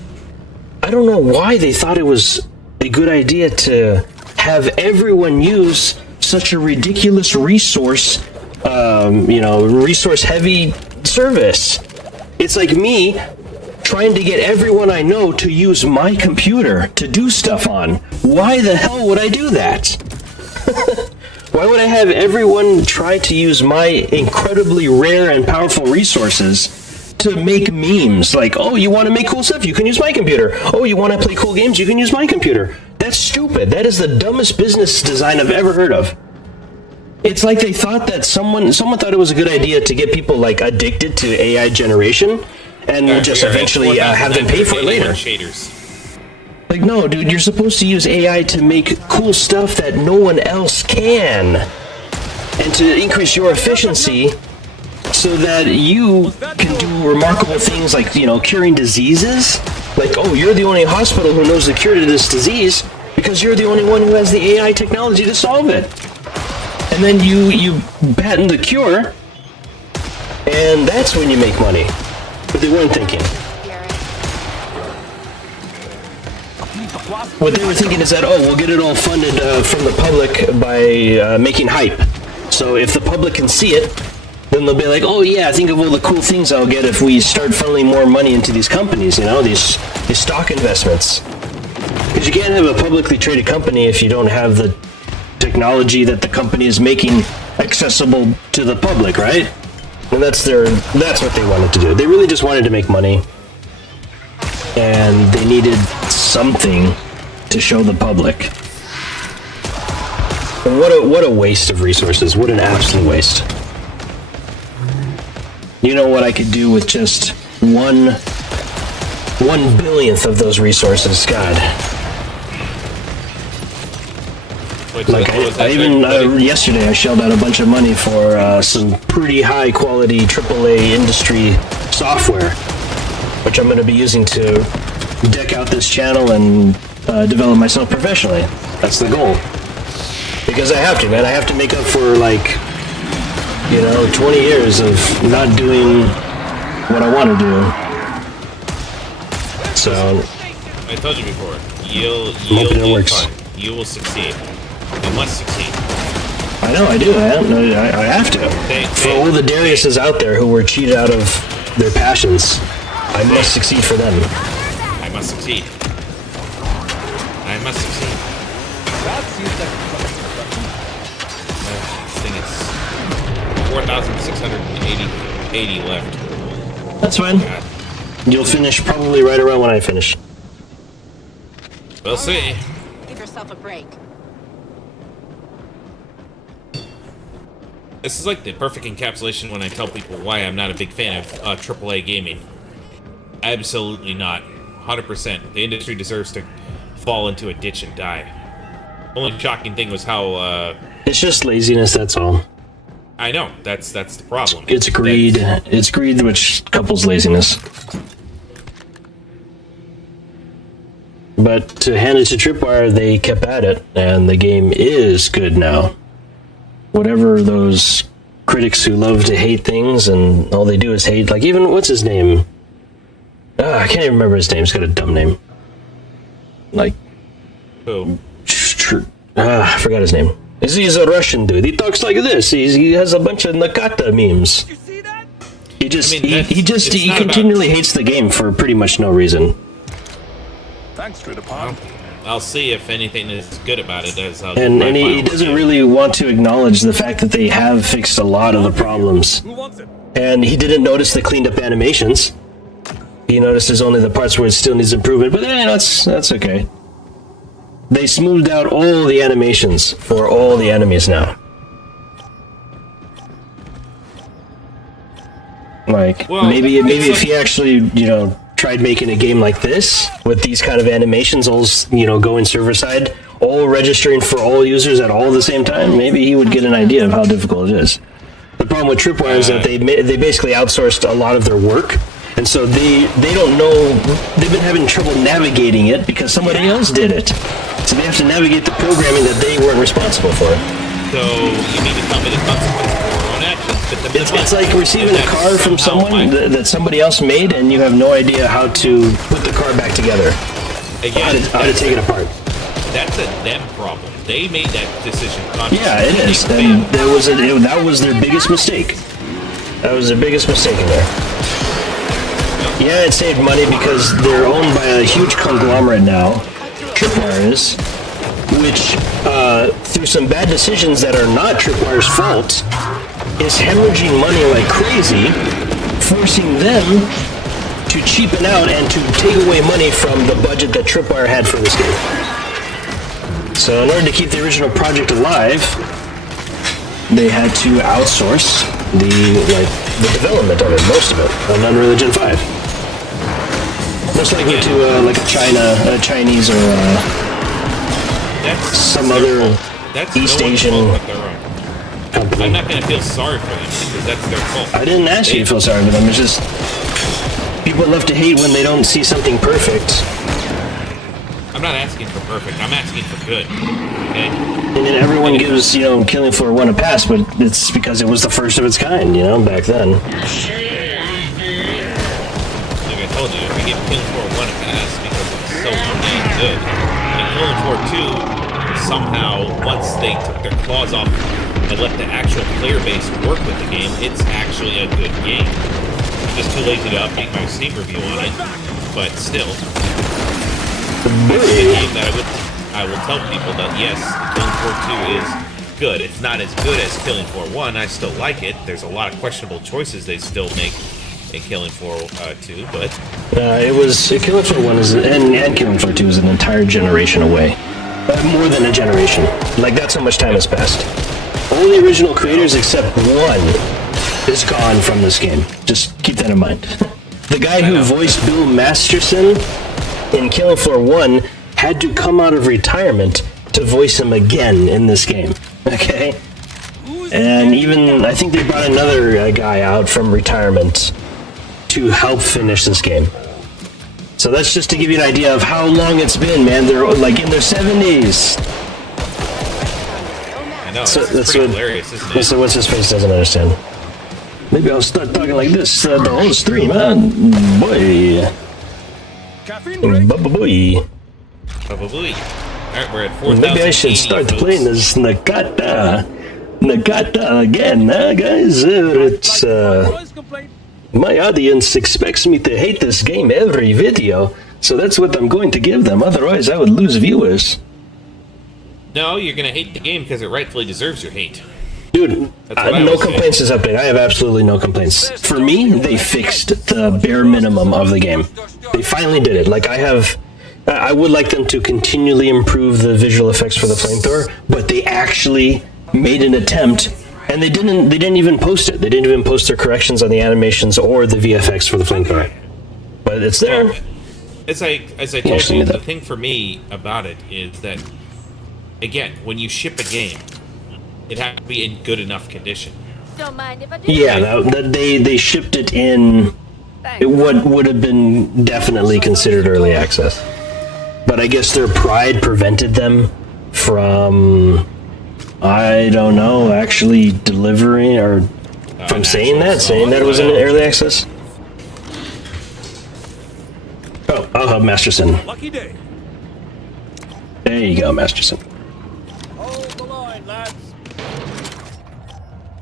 I don't know why they thought it was a good idea to have everyone use such a ridiculous resource, resource-heavy service. It's like me trying to get everyone I know to use my computer to do stuff on. Why the hell would I do that? Why would I have everyone try to use my incredibly rare and powerful resources to make memes? Like, oh, you want to make cool stuff? You can use my computer. Oh, you want to play cool games? You can use my computer. That's stupid. That is the dumbest business design I've ever heard of. It's like they thought that someone thought it was a good idea to get people like addicted to AI generation, and we'll just eventually have them pay for it later. Shaders. Like, no, dude, you're supposed to use AI to make cool stuff that no one else can, and to increase your efficiency, so that you can do remarkable things like, you know, curing diseases. Like, oh, you're the only hospital who knows the cure to this disease because you're the only one who has the AI technology to solve it. And then you patent the cure, and that's when you make money. But they weren't thinking. What they were thinking is that, oh, we'll get it all funded from the public by making hype. So if the public can see it, then they'll be like, oh yeah, think of all the cool things I'll get if we start funneling more money into these companies, you know, these stock investments. Because you can't have a publicly traded company if you don't have the technology that the company is making accessible to the public, right? And that's what they wanted to do. They really just wanted to make money, and they needed something to show the public. And what a waste of resources. What an absolute waste. You know what I could do with just 1/1,000,000th of those resources? God. Like I even yesterday I shelled out a bunch of money for some pretty high quality AAA industry software, which I'm going to be using to deck out this channel and develop myself professionally. That's the goal. Because I have to, man. I have to make up for, like, you know, 20 years of not doing what I want to do. So I told you before, you'll works. You will succeed. You must succeed. I know, I do. I have to. For all the Dariuses out there who were cheated out of their passions, I must succeed for them. I must succeed. I must succeed. This thing is 4,680 left. That's fine. God. You'll finish probably right around when I finish. We'll see. Give yourself a break. This is like the perfect encapsulation when I tell people why I'm not a big fan of AAA gaming. Absolutely not. 100%. The industry deserves to fall into a ditch and die. The only shocking thing was how... It's just laziness, that's all. I know. That's the problem. It's greed. It's greed which couples laziness. But to hand it to Tripwire, they kept at it, and the game is good now. Whatever those critics who love to hate things and all they do is hate, like even, what's his name? I can't even remember his name. He's got a dumb name. Like... Who? I forgot his name. He's a Russian dude. He talks like this. He has a bunch of Nakata memes. You see that? He continually hates the game for pretty much no reason. Thanks, Tridapon. I'll see if anything is good about it. And he doesn't really want to acknowledge the fact that they have fixed a lot of the problems. Who wants it? And he didn't notice the cleaned up animations. He notices only the parts where it still needs improvement, but that's okay. They smoothed out all the animations for all the enemies now. Like, well, maybe if he actually, you know, tried making a game like this with these kind of animations, all, you know, going server side, all registering for all users at all the same time, maybe he would get an idea of how difficult it is. The problem with Tripwire is that they basically outsourced a lot of their work, and so they don't know. They've been having trouble navigating it because somebody else did it. So they have to navigate the programming that they weren't responsible for. So you need to tell me the consequences for your own actions. It's like receiving a car from someone that somebody else made, and you have no idea how to put the car back together. Again, how to take it apart. That's a them problem. They made that decision consciously. Yeah, it is. And that was their biggest mistake. That was their biggest mistake in there. Yeah, it saved money because they're owned by a huge conglomerate now, Tripwire is, which, through some bad decisions that are not Tripwire's fault, is hemorrhaging money like crazy, forcing them to cheapen out and to take away money from the budget that Tripwire had for this game. So in order to keep the original project alive, they had to outsource the development of it, most of it, on Unreal Engine 5. Most likely to like a Chinese or some other East Asian company. I'm not going to feel sorry for them because that's their fault. I didn't ask you to feel sorry for them. It's just people love to hate when they don't see something perfect. I'm not asking for perfect. I'm asking for good. Okay? And then everyone gives, Killing Floor 1 a pass, but it's because it was the first of its kind, back then. Like I told you, we give Killing Floor 1 a pass because it's so dang good. And Killing Floor 2, somehow, once they took their claws off and let the actual player base work with the game, it's actually a good game. I'm just too lazy to update my Steam review on it, but still. It's a game that I will tell people that yes, Killing Floor 2 is good. It's not as good as Killing Floor 1. I still like it. There's a lot of questionable choices they still make in Killing Floor 2, but Killing Floor 1 and Killing Floor 2 is an entire generation away. More than a generation. Like, that's how much time has passed. All the original creators except one is gone from this game. Just keep that in mind. The guy who voiced Bill Masterson in Killing Floor 1 had to come out of retirement to voice him again in this game. Okay? And even, I think they brought another guy out from retirement to help finish this game. So that's just to give you an idea of how long it's been, man. They're like in their 70s. I know, it's pretty hilarious, isn't it? So what's his face doesn't understand. Maybe I'll start talking like this the whole stream, man. Boy. Boy. Alright, we're at 4,000. Maybe I should start playing this Nakata again, huh, guys? It's, my audience expects me to hate this game every video, so that's what I'm going to give them. Otherwise, I would lose viewers. No, you're going to hate the game because it rightfully deserves your hate. Dude, no complaints this update. I have absolutely no complaints. For me, they fixed the bare minimum of the game. They finally did it. Like, I would like them to continually improve the visual effects for the flamethrower, but they actually made an attempt, and they didn't even post it. They didn't even post their corrections on the animations or the VFX for the flamethrower. But it's there. Well, as I told you, the thing for me about it is that, again, when you ship a game, it has to be in good enough condition. Don't mind if I do. Yeah, they shipped it in what would have been definitely considered early access. But I guess their pride prevented them from, I don't know, actually delivering or from saying that it was in early access. Oh, I'll have Masterson. Lucky day. There you go, Masterson. Hold the line, lads.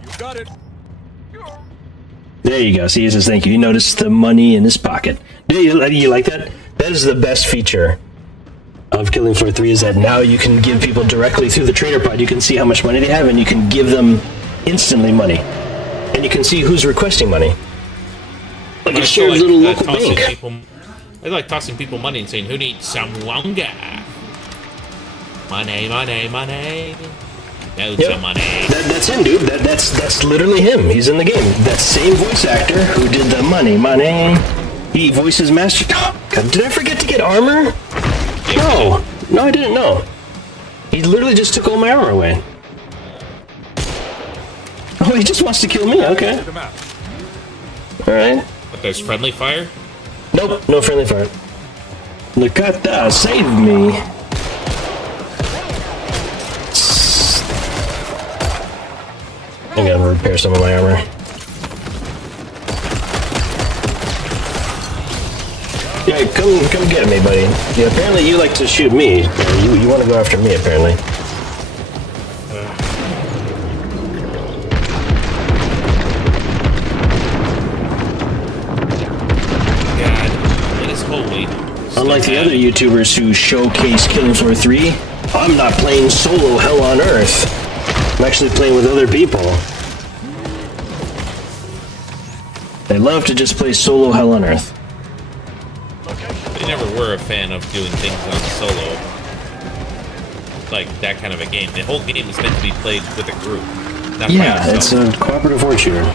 You got it. There you go. See, he says thank you. You notice the money in his pocket. Do you like that? That is the best feature of Killing Floor 3 is that now you can give people directly through the trader pod. You can see how much money they have, and you can give them instantly money. And you can see who's requesting money. Like a shared little local bank. I like tossing people money and saying, who needs some wonga? Money, money, money. Some money. That's him, dude. That's literally him. He's in the game. That same voice actor who did the money. He voices Master. God, did I forget to get armor? No, I didn't know. He literally just took all my armor away. Oh, he just wants to kill me. Okay. All right. But there's friendly fire? Nope, no friendly fire. Nakata, save me. I gotta repair some of my armor. Yeah, come get me, buddy. Yeah, apparently you like to shoot me. You want to go after me, apparently. God, it is holy. Unlike the other YouTubers who showcase Killing Floor 3, I'm not playing solo Hell on Earth. I'm actually playing with other people. They love to just play solo Hell on Earth. They never were a fan of doing things on solo. like that kind of a game. The whole game is meant to be played with a group. Not by Yeah, yourself. it's a cooperative horde shooter. Yeah.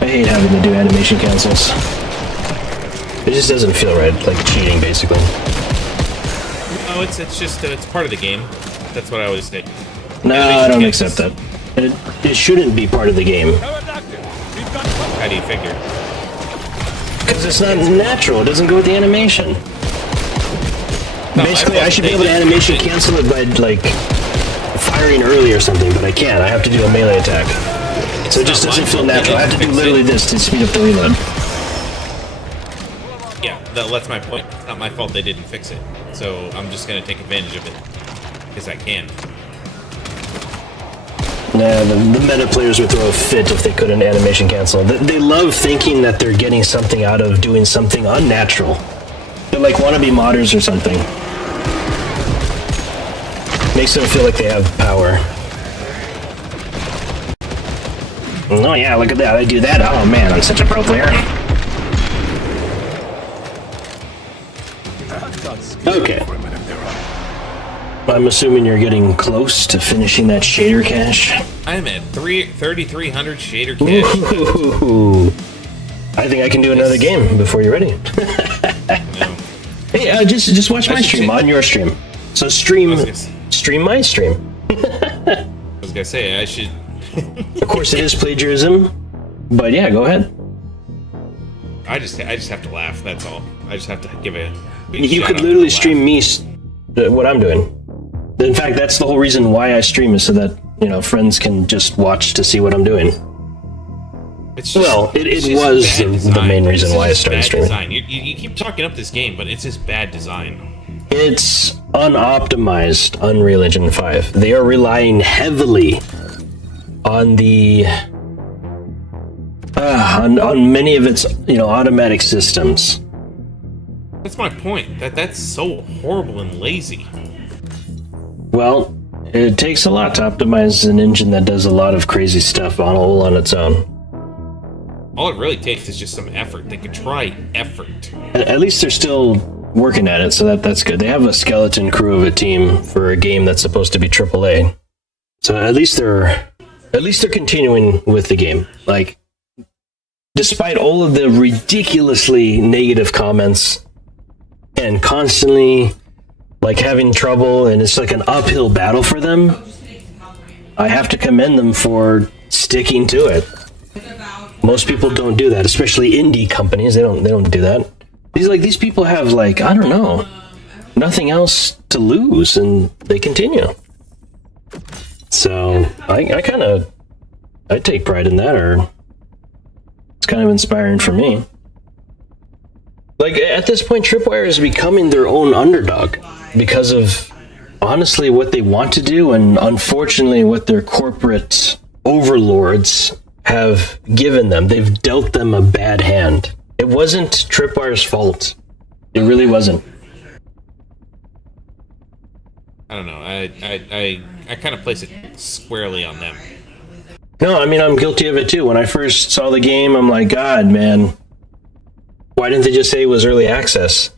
I hate having to do animation cancels. It just doesn't feel right, like cheating, basically. No, it's just it's part of the game. That's what I always say. No, I don't accept that. It shouldn't be part of the game. How do you figure? Because it's not natural. It doesn't go with the animation. No, Basically, I should be able to animation cancel it by, like, firing early or something, but I can't. I have to do a melee attack. So it just doesn't feel natural. I have to do literally this to speed up the reload. Yeah, that's my point. It's not my fault they didn't fix it. So I'm just going to take advantage of it. Because I can. Nah, the meta players would throw a fit if they couldn't animation cancel. They love thinking that they're getting something out of doing something unnatural. They're like wannabe modders or something. Makes them feel like they have power. Oh yeah, look at that. I do that. Oh man, I'm such a pro player. Okay. I'm assuming you're getting close to finishing that shader cache. I'm at 3,300 shader cache. Ooh. I think I can do another game before you're ready. No. Hey, just watch my stream on your stream. So stream my stream. I was gonna say I should. Of course, it is plagiarism, but yeah, go ahead. I just have to laugh. That's all. I just have to give it. You could literally stream me what I'm doing. In fact, that's the whole reason why I stream, is so that, you know, friends can just watch to see what I'm doing. It's just, well, it was the main reason why I started streaming. You keep talking up this game, but it's just bad design. It's unoptimized Unreal Engine 5. They are relying heavily on the on many of its, you know, automatic systems. That's my point. That's so horrible and lazy. Well, it takes a lot to optimize an engine that does a lot of crazy stuff all on its own. All it really takes is just some effort. They could try effort. At least they're still working at it, so that's good. They have a skeleton crew of a team for a game that's supposed to be AAA. So at least they're continuing with the game. Like, despite all of the ridiculously negative comments and constantly like having trouble, and it's like an uphill battle for them, I have to commend them for sticking to it. Most people don't do that, especially indie companies. They don't do that. These people have, like, I don't know, nothing else to lose, and they continue. So I take pride in that, or it's kind of inspiring for me. Like, at this point, Tripwire is becoming their own underdog because of, honestly, what they want to do, and unfortunately what their corporate overlords have given them. They've dealt them a bad hand. It wasn't Tripwire's fault. It really wasn't. I don't know. I kind of place it squarely on them. No, I mean, I'm guilty of it too. When I first saw the game, I'm like, God, man, why didn't they just say it was early access?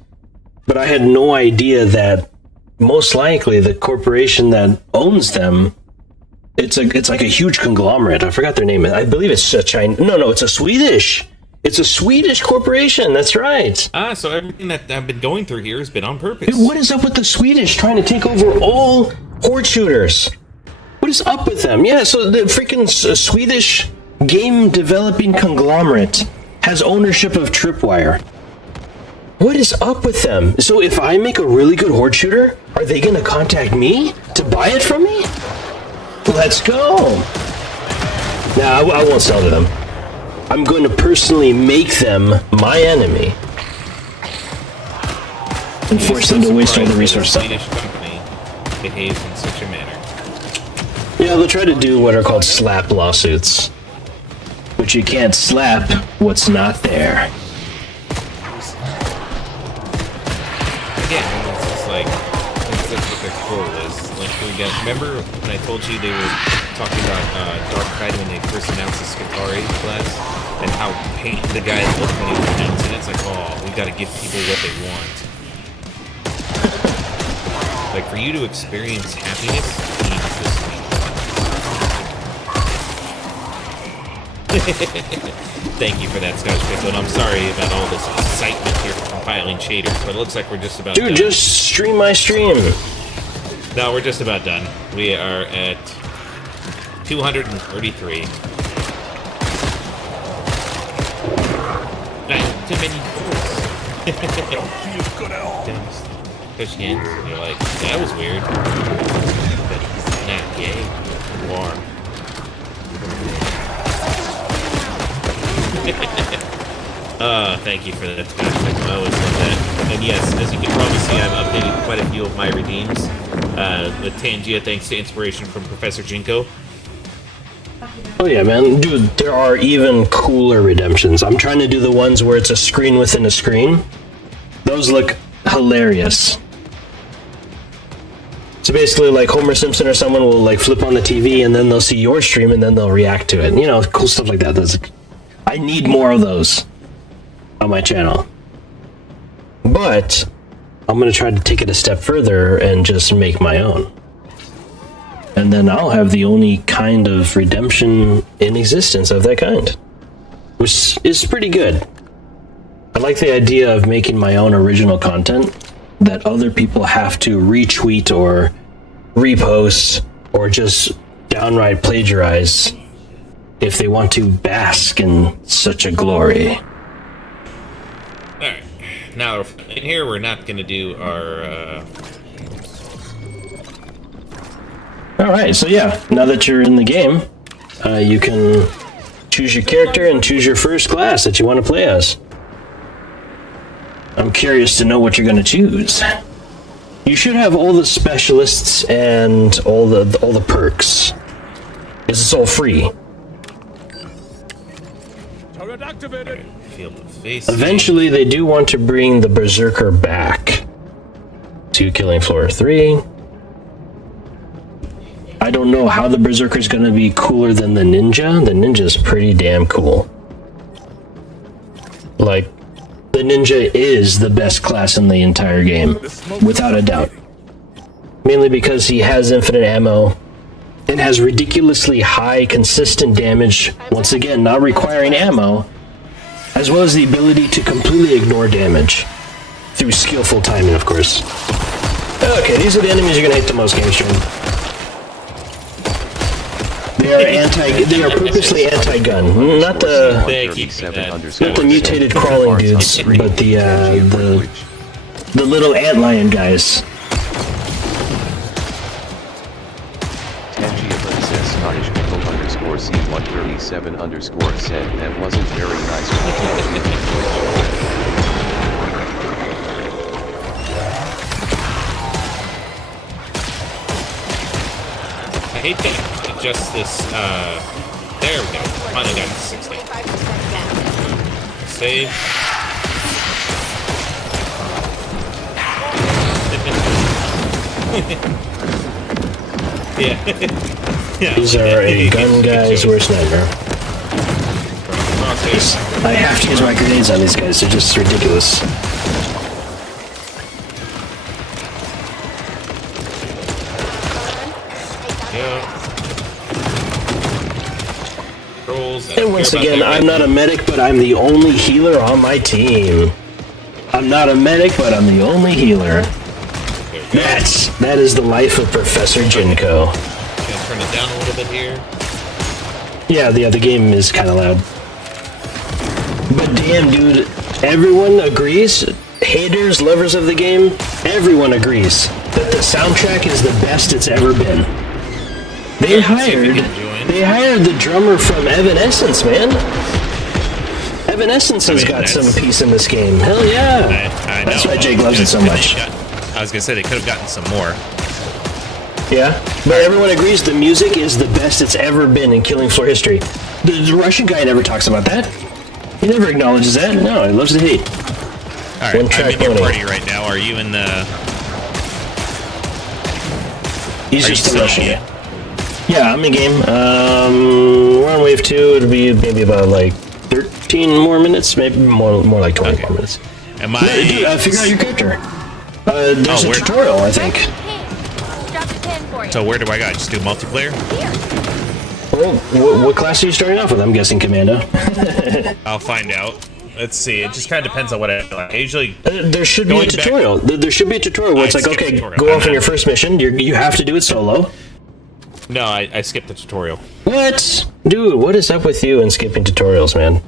But I had no idea that most likely the corporation that owns them, it's like a huge conglomerate. I forgot their name. I believe it's a Chinese. No, it's a Swedish. It's a Swedish corporation. That's right. So everything that I've been going through here has been on purpose. Dude, what is up with the Swedish trying to take over all horde shooters? What is up with them? Yeah, so the freaking Swedish game developing conglomerate has ownership of Tripwire. What is up with them? So if I make a really good horde shooter, are they going to contact me to buy it from me? Let's go. Nah, I won't sell to them. I'm going to personally make them my enemy and force them to waste all the resources. The Swedish company behaves in such a manner. Yeah, they'll try to do what are called slap lawsuits, which you can't slap what's not there. Again, it's just like, that's what their goal is. Like, we again. Remember when I told you they were talking about Dark Tide when they first announced the Skitarii class? And how pained the guy looked when he was announcing it? It's like, oh, we gotta give people what they want. Like, for you to experience happiness, you need this. Thank you for that, Scotch Pickle, and I'm sorry about all this excitement here for compiling shaders, but it looks like we're just about done. Dude, just stream my stream. No, we're just about done. We are at 233. Too many Christians. You're like, that was weird. But he's not gay. Or thank you for that, Scott. I always love that. And yes, as you can probably see, I've updated quite a few of my redeems. With Tangia, thanks to inspiration from Professor Jinko. Oh yeah, man. Dude, there are even cooler redemptions. I'm trying to do the ones where it's a screen within a screen. Those look hilarious. So basically, like Homer Simpson or someone will like flip on the TV and then they'll see your stream and then they'll react to it. You know, cool stuff like that. I need more of those on my channel. But I'm going to try to take it a step further and just make my own. And then I'll have the only kind of redemption in existence of that kind. Which is pretty good. I like the idea of making my own original content that other people have to retweet or repost or just downright plagiarize if they want to bask in such a glory. Alright, now in here we're not going to do our... Alright, so yeah, now that you're in the game, you can choose your character and choose your first class that you want to play as. I'm curious to know what you're going to choose. You should have all the specialists and all the perks. It's all free. Field of face. Eventually, they do want to bring the Berserker back to Killing Floor 3. I don't know how the Berserker is going to be cooler than the Ninja. The Ninja is pretty damn cool. Like, the Ninja is the best class in the entire game, without a doubt. Mainly because he has infinite ammo and has ridiculously high, consistent damage, once again, not requiring ammo, as well as the ability to completely ignore damage, through skillful timing, of course. Okay, these are the enemies you're going to hit the most, Game Stream. They are purposely anti-gun. Not the mutated crawling dudes, but the little antlion guys. Tangia Princess Scottish Pickle _C137_ said that wasn't very nice from Tangia. I hate that. Just this, there we go. Finally got to 60. Save. Yeah. These are a gun guy's worst nightmare. I have to use my grenades on these guys, they're just ridiculous. And once again, I'm not a medic, but I'm the only healer on my team. I'm not a medic, but I'm the only healer. That is the life of Professor Jinko. Can I turn it down a little bit here? Yeah, the game is kind of loud. But damn, dude, everyone agrees, haters, lovers of the game, everyone agrees that the soundtrack is the best it's ever been. They hired the drummer from Evanescence, man. Evanescence has got some piece in this game. Hell yeah. I know. That's why Jake loves it so much. I was gonna say they could have gotten some more. Yeah, but everyone agrees the music is the best it's ever been in Killing Floor history. The Russian guy never talks about that. He never acknowledges that. No, he loves to hate. Alright, I'm in your party right now. Are you in the... He's Are you just still rushing in? it. Yeah, I'm in game. We're on wave 2. It'll be maybe about like 13 more minutes, maybe more like 20 more minutes. Am I? Dude, figure out your character. There's a where- tutorial, I think. Drop the pin for you. So where do I go? Just do multiplayer? Well, what class are you starting off with? I'm guessing Commando. I'll find out. Let's see. It just kind of depends on what I like. Usually, There should be a Going back- tutorial. There should be a tutorial where it's I like, skipped okay, tutorial. go off on I'm your not- first mission. You have to do it solo. no, I skipped the tutorial. What? Dude, what is up with you and skipping tutorials, man?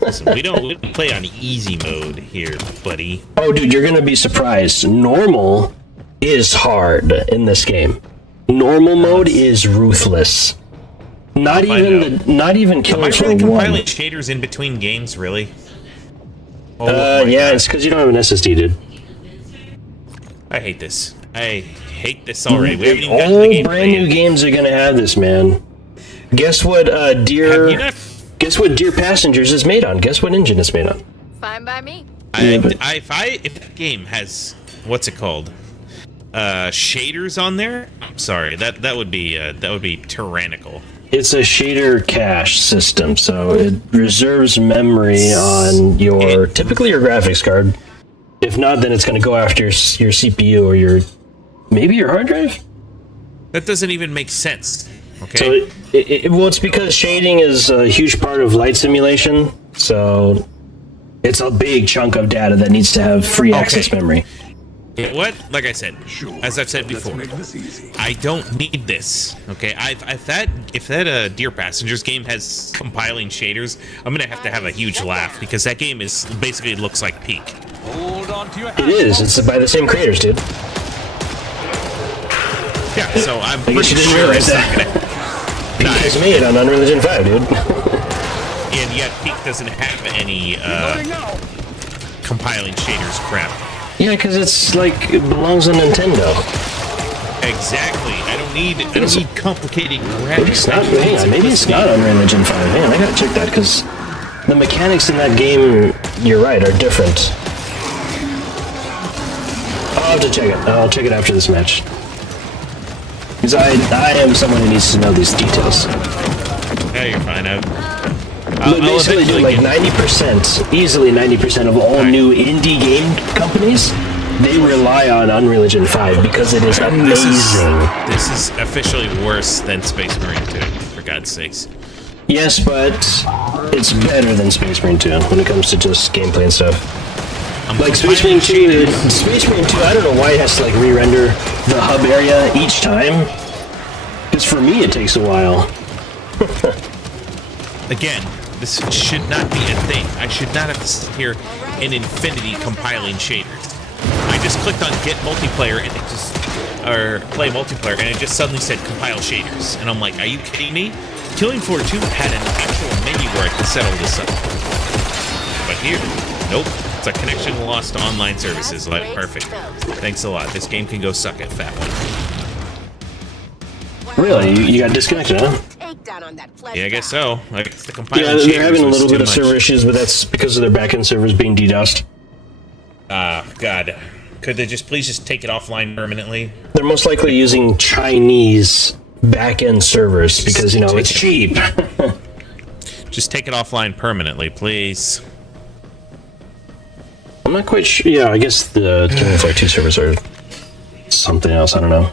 Listen, we don't play on easy mode here, buddy. Oh, dude, you're gonna be surprised. Normal is hard in this game. Normal mode is ruthless. Not I'll find even Am I killing for really one. compiling shaders in between games? Really? Oh my Yeah, God. it's because you don't have an SSD, dude. I hate this. I hate this already. We haven't even gotten to the All gameplay brand new yet. games are gonna have this, man. Guess what? Have you not? Guess what? Dear Passengers is made on. Guess what engine it's made on? Fine by me. Yeah, but- If the game has what's it called? Shaders on there. I'm sorry. That would be tyrannical. It's a shader cache system, so it reserves memory on typically your graphics card. If not, then it's going to go after your CPU or maybe your hard drive. That doesn't even make sense. Okay. So it's because shading is a huge part of light simulation. So it's a big chunk of data that needs to have free access memory. You know what? Like I said, as I've said before, I don't need this. Okay, if that Dear Passengers game has compiling shaders, I'm gonna have to have a huge laugh because that game is basically looks like Peak. Hold on to your It is. It's by the same creators, dude. Yeah, so I'm I pretty guess you didn't sure realize it's not that. gonna. Peak is made on Unreal Engine 5, dude. And yet Peak doesn't have any compiling shaders crap. Yeah, because it's like it belongs on Nintendo. Exactly. I don't need complicated Maybe graphics. it's not. I need Hang on, maybe it's simplicity. not Unreal Engine 5. Hang on, I gotta check that because the mechanics in that game, you're right, are different. I'll have to check it. I'll check it after this match. Because I am someone who needs to know these details. Yeah, you're fine. But basically, dude, like 90%, easily 90% of all new indie game companies, they rely on Unreal Engine 5 because it is amazing. This is officially worse than Space Marine 2, for God's sakes. Yes, but it's better than Space Marine 2 when it comes to just gameplay and stuff. Like Space Marine 2, I don't know why it has to like re-render the hub area each time. Because for me, it takes a while. Again, this should not be a thing. I should not have to sit here in infinity compiling shaders. I just clicked on get multiplayer and it just, or play multiplayer, and it just suddenly said compile shaders. And I'm like, are you kidding me? Killing Floor 2 had an actual menu where I could set all this up. But here, nope. It's a connection lost to online services. Like, perfect. Thanks a lot. This game can go suck at fat one. Really? You got disconnected, huh? Take down on that flesh Yeah, I guess bound. so. Like, the compiling Yeah, shaders they're having a was little too bit of much. server issues, but that's because of their backend servers being DDoSed. God. Could they just please just take it offline permanently? They're most likely using Chinese backend servers because, you know, it's cheap. Just take it offline permanently, please. I'm not quite sure. Yeah, I guess the Killing Floor 2 servers are something else. I don't know.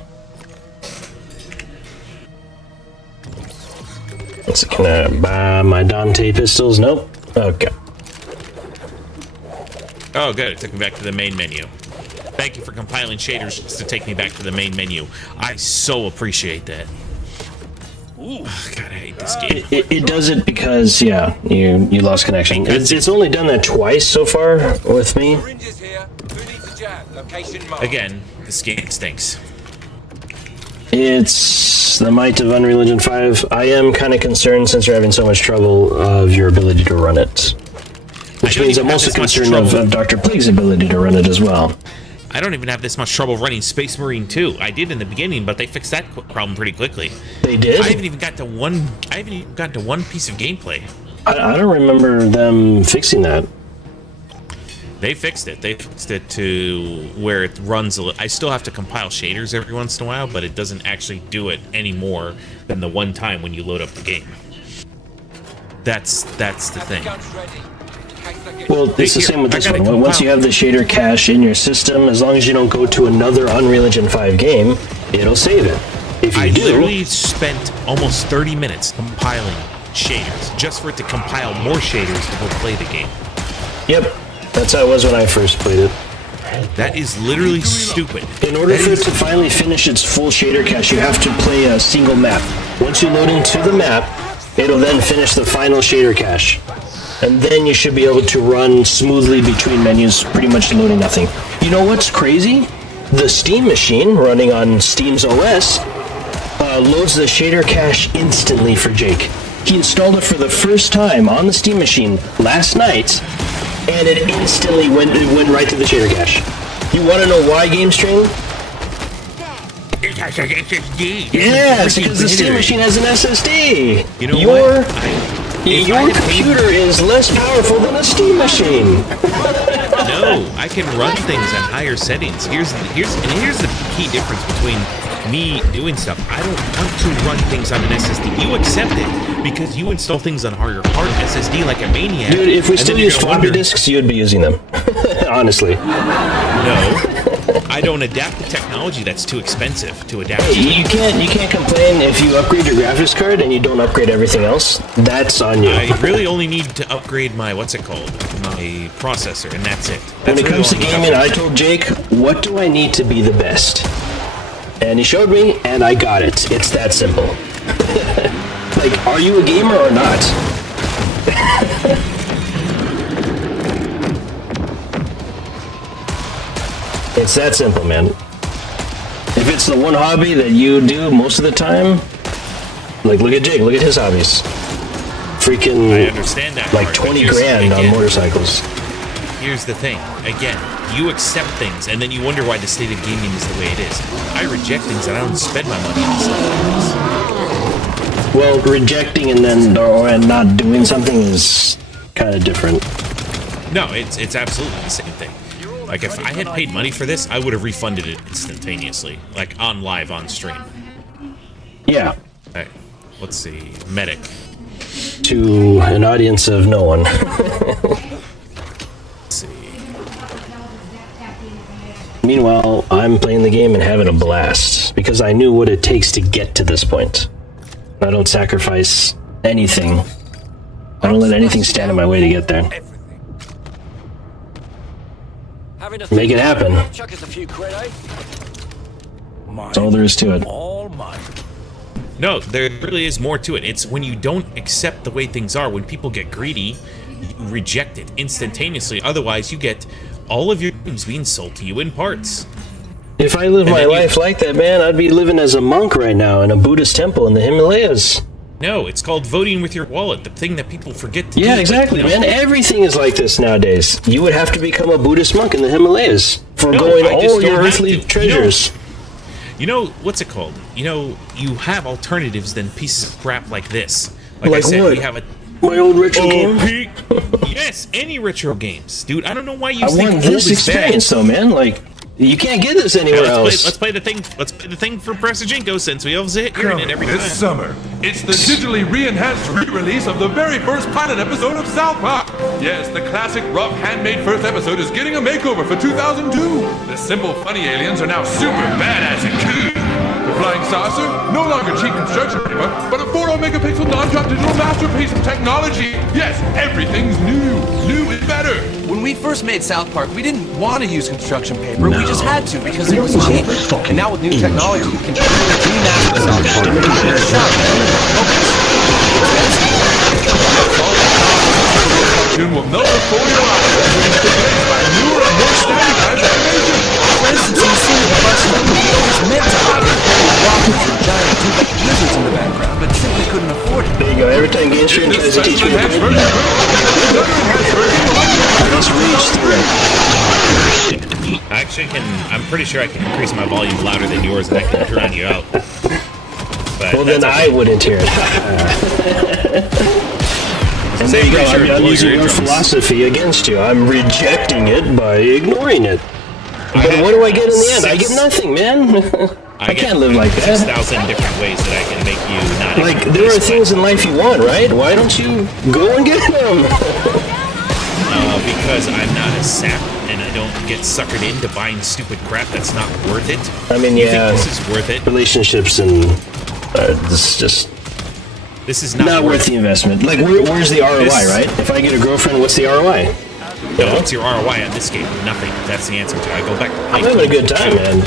Let's see, can I buy my Dante pistols? Nope. Okay. Oh, good. It took me back to the main menu. Thank you for compiling shaders just to take me back to the main menu. I so appreciate that. Ooh, God, I hate this game. It does it because, yeah, you lost connection. It's only done that twice so far with me. Rangers here. Who needs a jab? Location marked. Again, this game stinks. It's the might of Unreal Engine 5. I am kind of concerned since you're having so much trouble of your ability to run it. Which means I'm also concerned of Dr. Plague's ability to run it as well. I don't even have this much trouble running Space Marine 2. I did in the beginning, but they fixed that problem pretty quickly. They did? I haven't even gotten to one piece of gameplay. I don't remember them fixing that. They fixed it. They fixed it to where it runs I still have to compile shaders every once in a while, but it doesn't actually do it any more than the one time when you load up the game. That's the thing. Well, it's the same with this one. Once you have the shader cache in your system, as long as you don't go to another Unreal Engine 5 game, it'll save it. If you do, literally spent almost 30 minutes compiling shaders just for it to compile more shaders to go play the game. Yep, that's how it was when I first played it. That is literally stupid. In order for it to finally finish its full shader cache, you have to play a single map. Once you load into the map, it'll then finish the final shader cache. And then you should be able to run smoothly between menus, pretty much loading nothing. You know what's crazy? The Steam machine, running on Steam's OS, loads the shader cache instantly for Jake. He installed it for the first time on the Steam machine last night, and it instantly went right to the shader cache. You want to know why, GameStream? It has an SSD. Yes, because the Steam machine has an SSD. You know Your computer is less powerful than a Steam machine. No, I can run things at higher settings. Here's the key difference between me doing stuff. I don't want to run things on an SSD. You accept it because you install things on your hard SSD like a maniac. Dude, if we still use floppy disks, you'd be using them. Honestly. No. I don't adapt the technology that's too expensive to adapt. You can't complain if you upgrade your graphics card and you don't upgrade everything else. That's on you. I really only need to upgrade my my processor, and that's it. When it comes to gaming, I told Jake, what do I need to be the best? And he showed me, and I got it. It's that simple. Like, are you a gamer or not? It's that simple, man. If it's the one hobby that you do most of the time, like look at Jake, look at his hobbies. Freaking, I understand that like part, 20 grand on motorcycles. Here's the thing. Again, you accept things, and then you wonder why the state of gaming is the way it is. I reject things, and I don't spend my money on stuff like this. Well, rejecting and then and not doing something is kind of different. No, it's absolutely the same thing. Like, if I had paid money for this, I would have refunded it instantaneously. Like, live on stream. Yeah. Alright, let's see. Medic. To an audience of no one. Let's see. Meanwhile, I'm playing the game and having a blast, because I knew what it takes to get to this point. I don't sacrifice anything. I don't let anything stand in my way to get there. Make it happen. That's all there is to it. No, there really is more to it. It's when you don't accept the way things are, when people get greedy, you reject it instantaneously. Otherwise, you get all of your dreams being sold to you in parts. If I lived my life like that, man, I'd be living as a monk right now in a Buddhist temple in the Himalayas. No, it's called voting with your wallet, the thing that people forget to do. Yeah, exactly, man. Everything is like this nowadays. You would have to become a Buddhist monk in the Himalayas, foregoing all your earthly treasures. You know, what's it called? You know, you have alternatives than pieces of crap like this. Like I Like said, what? we have My old retro game? Yes, any retro games. Dude, I don't know why you I think want old this is experience, bad. though, man. Like, you can't get this anywhere else. Let's play the thing. Let's play the thing for Professor Jinko, since we all sit hearing it every time. This summer, it's the digitally re-enhanced re-release of the very first pilot episode of South Park. Yes, the classic rough handmade first episode is getting a makeover for 2002. The simple funny aliens are now super badass and cool. The flying saucer, no longer cheap construction paper, but a 40 megapixel non-drop digital masterpiece of technology. Yes, everything's new. New is better. When we first made South Park, we didn't want to use construction paper. We just had to because it was cheap. And now with new technology, we can remaster South Park. Cartoon will melt before your eyes and be replaced by newer and more standardized animation. For instance, in the scene of the bus stop, it was meant to have rockets and giant two-bit lizards in the background, but simply couldn't afford it. There you go. Every time GameStream tries to teach me a bit, I just reach through it. I actually I'm pretty sure I can increase my volume louder than yours, and I can drown you out. But well, then I wouldn't hear it. And there you go. I'm using your philosophy against you. I'm rejecting it by ignoring it. But what do I get in the end? I get nothing, man. I can't live like that. 6,000 different ways that I can make you not like, there are things in life you want, right? Why don't you go and get them? Because I'm not a sap, and I don't get suckered into buying stupid crap that's not worth it. I mean, you think this is worth it? Relationships and this is not worth the investment. Like, where's the ROI, right? If I get a girlfriend, what's the ROI? No, what's your ROI on this game? Nothing. That's the answer to it. I go back to I'm having a good time, man.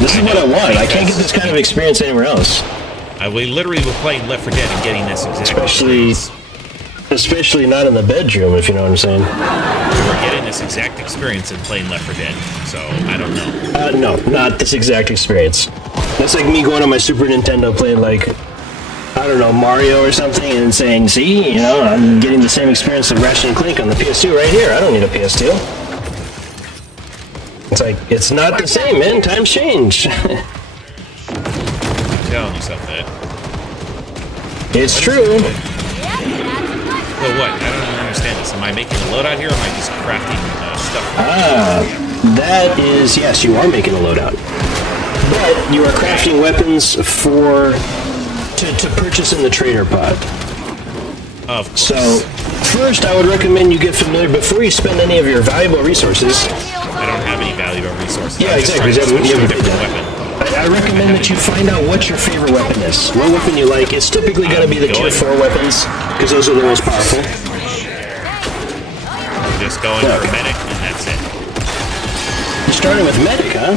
This is what I want. I can't get this kind of experience anywhere else. We literally were playing Left 4 Dead and getting this exact Especially not in the bedroom, if you know what I'm saying. We're getting this exact experience in playing Left 4 Dead, so I don't know. No, not this exact experience. That's like me going on my Super Nintendo playing, like, I don't know, Mario or something, and saying, see, you know, I'm getting the same experience of Ratchet & Clank on the PS2 right here. I don't need a PS2. It's like, it's not the same, man. Times change. I'm telling you something. It's true. So what? I don't understand this. Am I making a loadout here, or am I just crafting stuff? That is, yes, you are making a loadout. But you are crafting weapons to purchase in the trader pod. Of course. So, first I would recommend you get familiar, before you spend any of your valuable resources. I don't have any valuable resources. Yeah, exactly. I recommend that you find out what your favorite weapon is. What weapon you like. It's typically going to be the tier 4 weapons, because those are the most powerful. I'm just going for medic, and that's it. You're starting with medic, huh?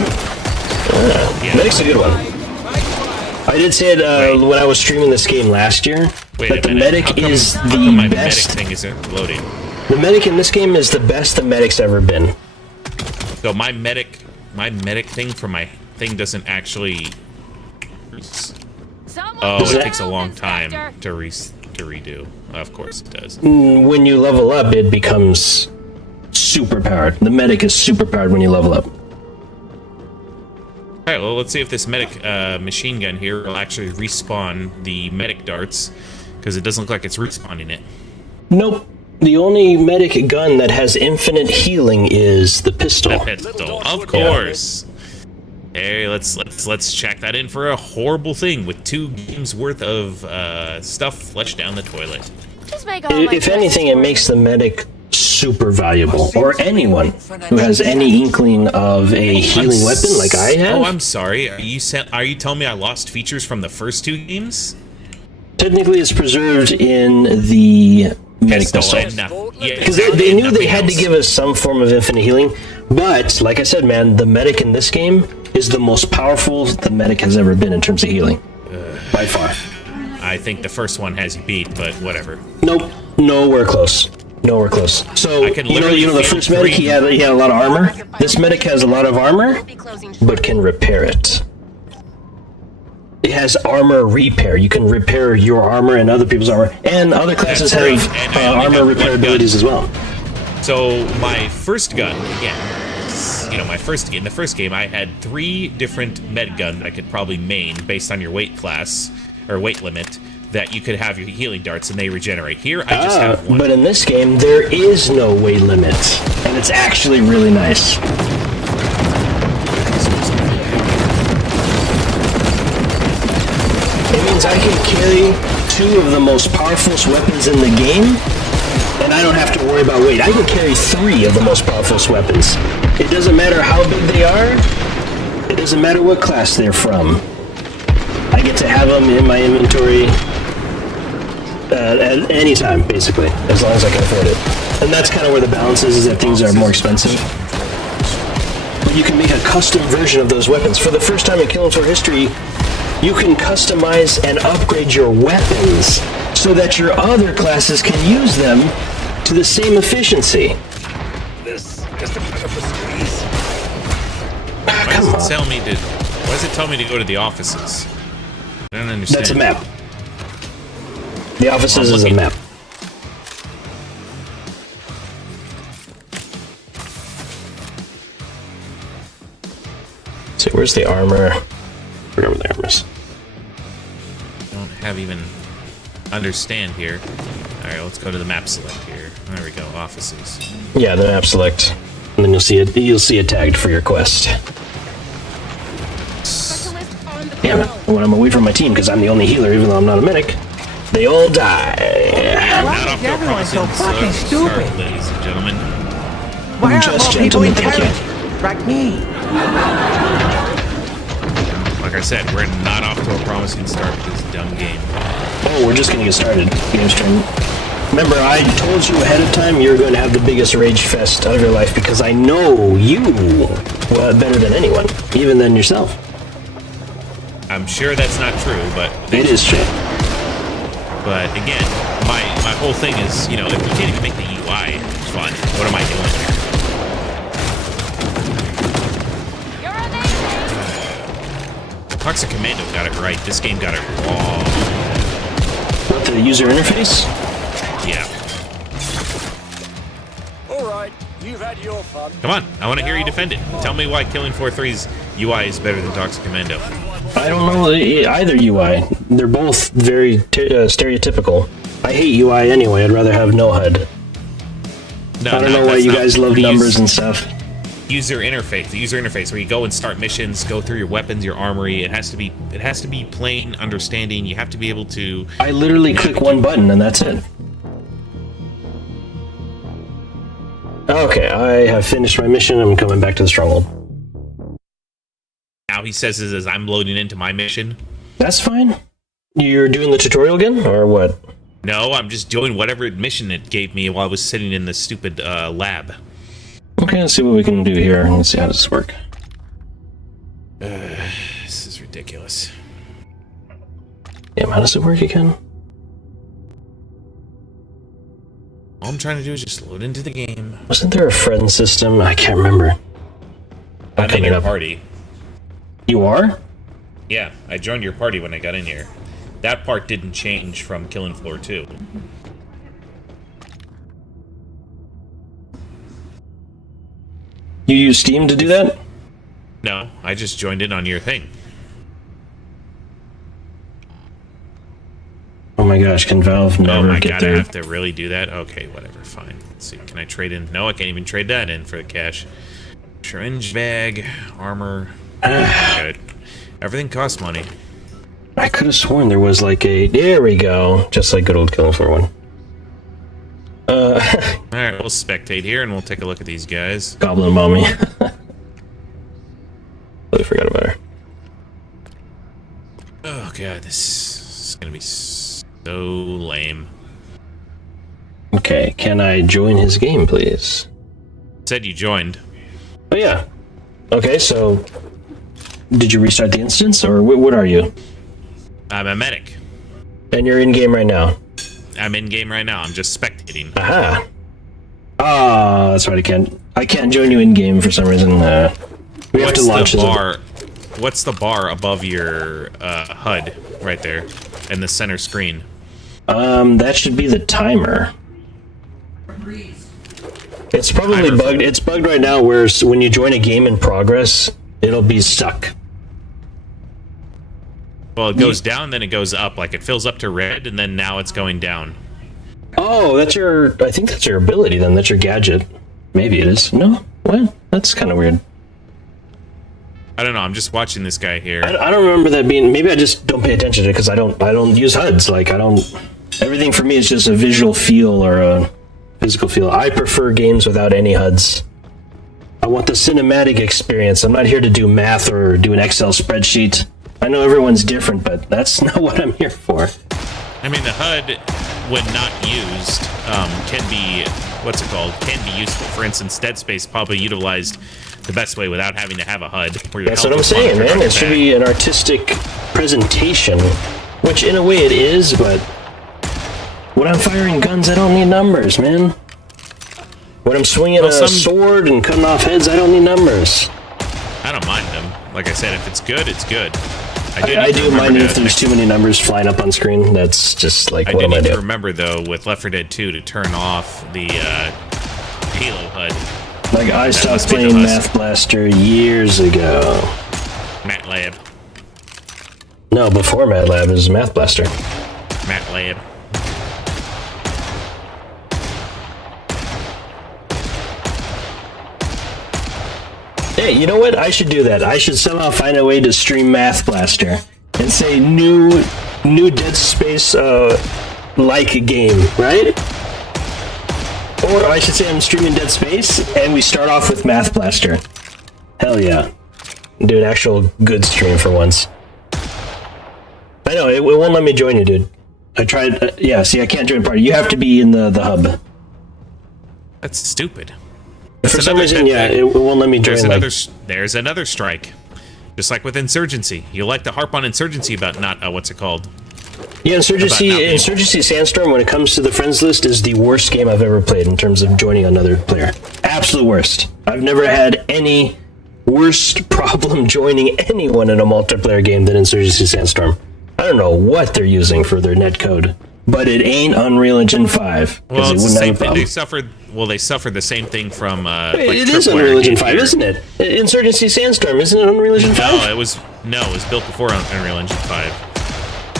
Yeah. Medic's a good one. I did say it when I was streaming this game last year, that the medic is the best. Medic thing isn't loading. The medic in this game is the best the medic's ever been. So my medic thing for my thing doesn't actually. It takes a long time to redo. Of course it does. When you level up, it becomes super powered. The medic is super powered when you level up. Alright, well, let's see if this medic machine gun here will actually respawn the medic darts, because it doesn't look like it's respawning it. Nope. The only medic gun that has infinite healing is the pistol. The pistol, of course. Hey, let's check that in for a horrible thing with 2 games worth of stuff flushed down the toilet. If anything, it makes the medic super valuable, or anyone who has any inkling of a healing weapon like I have. Oh, I'm sorry. Are you telling me I lost features from the first 2 games? Technically, it's preserved in the medic pistol. Because they knew they had to give us some form of infinite healing. But, like I said, man, the medic in this game is the most powerful the medic has ever been in terms of healing. By far. I think the first one has you beat, but whatever. Nope. Nowhere close. Nowhere close. So, you know the first medic, he had a lot of armor. This medic has a lot of armor, but can repair it. It has armor repair. You can repair your armor and other people's armor. And other classes have armor repair abilities as well. So, my first gun, again, you know, in the first game, I had 3 different med guns I could probably main based on your weight class, or weight limit, that you could have your healing darts and they regenerate. Here, I just have 1. But in this game, there is no weight limit. And it's actually really nice. It means I can carry 2 of the most powerful weapons in the game, and I don't have to worry about weight. I can carry 3 of the most powerful weapons. It doesn't matter how big they are. It doesn't matter what class they're from. I get to have them in my inventory at any time, basically, as long as I can afford it. And that's kind of where the balance is that things are more expensive. But you can make a custom version of those weapons. For the first time in Killing Floor history, you can customize and upgrade your weapons so that your other classes can use them to the same efficiency. Why does it tell me to go to the offices? I don't understand. That's a map. The offices is a map. So where's the armor? I forgot where the armor is. I don't have even... understand here. All right, let's go to the map select here. There we go, offices. Yeah, the map select, and then you'll see it. You'll see it tagged for your quest. Damn it! When I'm away from my team, because I'm the only healer, even though I'm not a medic, they all die. Not off to a promising start, ladies and gentlemen. Why aren't Just more people gentlemen, thank you. intelligent like me? Like I said, we're not off to a promising start with this dumb game. Oh, we're just gonna get started. Game's turn. Remember, I told you ahead of time you're going to have the biggest rage fest of your life because I know you better than anyone, even than yourself. I'm sure that's not true, but it is true. But again, my whole thing is, you know, if you can't even make the UI fun, what am I doing here? Toxic Commando got it right. This game got it wrong. What, the user interface? Yeah. All right, you've had your fun. Come on, I want to hear you defend it. Tell me why Killing Floor 3's UI is better than Toxic Commando. I don't know either UI. They're both very stereotypical. I hate UI anyway. I'd rather have no HUD. No, I don't know why you guys love numbers and stuff. User interface, the user interface where you go and start missions, go through your weapons, your armory. It has to be plain understanding. You have to be able to. I literally click one button and that's it. Okay, I have finished my mission. I'm coming back to the stronghold. Now he says is as I'm loading into my mission. That's fine. You're doing the tutorial again, or what? No, I'm just doing whatever mission it gave me while I was sitting in the stupid lab. Okay, let's see what we can do here. Let's see how does this work. This is ridiculous. Damn, how does it work again? All I'm trying to do is just load into the game. Wasn't there a friend system? I can't remember. I'm in your party. You are? Yeah, I joined your party when I got in here. That part didn't change from Killing Floor 2. You use Steam to do that? No, I just joined in on your thing. Oh my gosh, can Valve never get there? I have to really do that? Okay, whatever, fine. Let's see, can I trade in? No, I can't even trade that in for the cash. Syringe bag, armor. Good. Everything costs money. I could have sworn there was like a... There we go. Just like good old Killing Floor 1. Alright, we'll spectate here and we'll take a look at these guys. Goblin Mommy. Totally forgot about her. Oh god, this is gonna be so lame. Okay, can I join his game, please? Said you joined. Oh yeah. Okay, so... Did you restart the instance, or what are you? I'm a medic. And you're in-game right now? I'm in-game right now, I'm just spectating. Aha. Ah, that's right, I can't join you in-game for some reason. We have to launch the bar. What's the bar above your HUD right there in the center screen? That should be the timer. It's probably bugged. It's bugged right now where when you join a game in progress, it'll be stuck. Well, it goes down, then it goes up. Like, it fills up to red, and then now it's going down. Oh, that's your... I think that's your ability, then. That's your gadget. Maybe it is. No? What? That's kind of weird. I don't know. I'm just watching this guy here. I don't remember that being... Maybe I just don't pay attention to it, because I don't use HUDs. Like, I don't... Everything for me is just a visual feel or a physical feel. I prefer games without any HUDs. I want the cinematic experience. I'm not here to do math or do an Excel spreadsheet. I know everyone's different, but that's not what I'm here for. I mean, the HUD, when not used, can be, what's it called, can be useful. For instance, Dead Space probably utilized the best way without having to have a HUD. That's what I'm saying, man. It should be an artistic presentation, which in a way it is, but when I'm firing guns, I don't need numbers, man. When I'm swinging a sword and cutting off heads, I don't need numbers. I don't mind them. Like I said, if it's good, it's good. I do mind if there's too many numbers flying up on screen. That's just like, what am I doing? I do need to remember, though, with Left 4 Dead 2 to turn off the Halo HUD. Like, I stopped playing Math Blaster years ago. MATLAB. No, before MATLAB, it was Math Blaster. MATLAB. Hey, you know what? I should do that. I should somehow find a way to stream Math Blaster and say new Dead Space like game, right? Or I should say I'm streaming Dead Space and we start off with Math Blaster. Hell yeah. Do an actual good stream for once. I know, it won't let me join you, dude. I tried, yeah, see, I can't join party. You have to be in the hub. That's stupid. For some reason, yeah, it won't let me join. There's another strike. Just like with Insurgency. You like to harp on Insurgency about not, what's it called? Yeah, Insurgency Sandstorm, when it comes to the friends list, is the worst game I've ever played in terms of joining another player. Absolute worst. I've never had any worst problem joining anyone in a multiplayer game than Insurgency Sandstorm. I don't know what they're using for their netcode, but it ain't Unreal Engine 5. Well, it's the same thing. They suffered the same thing from it is Unreal Engine 5, isn't it? Insurgency Sandstorm, isn't it Unreal Engine 5? No, it was built before Unreal Engine 5.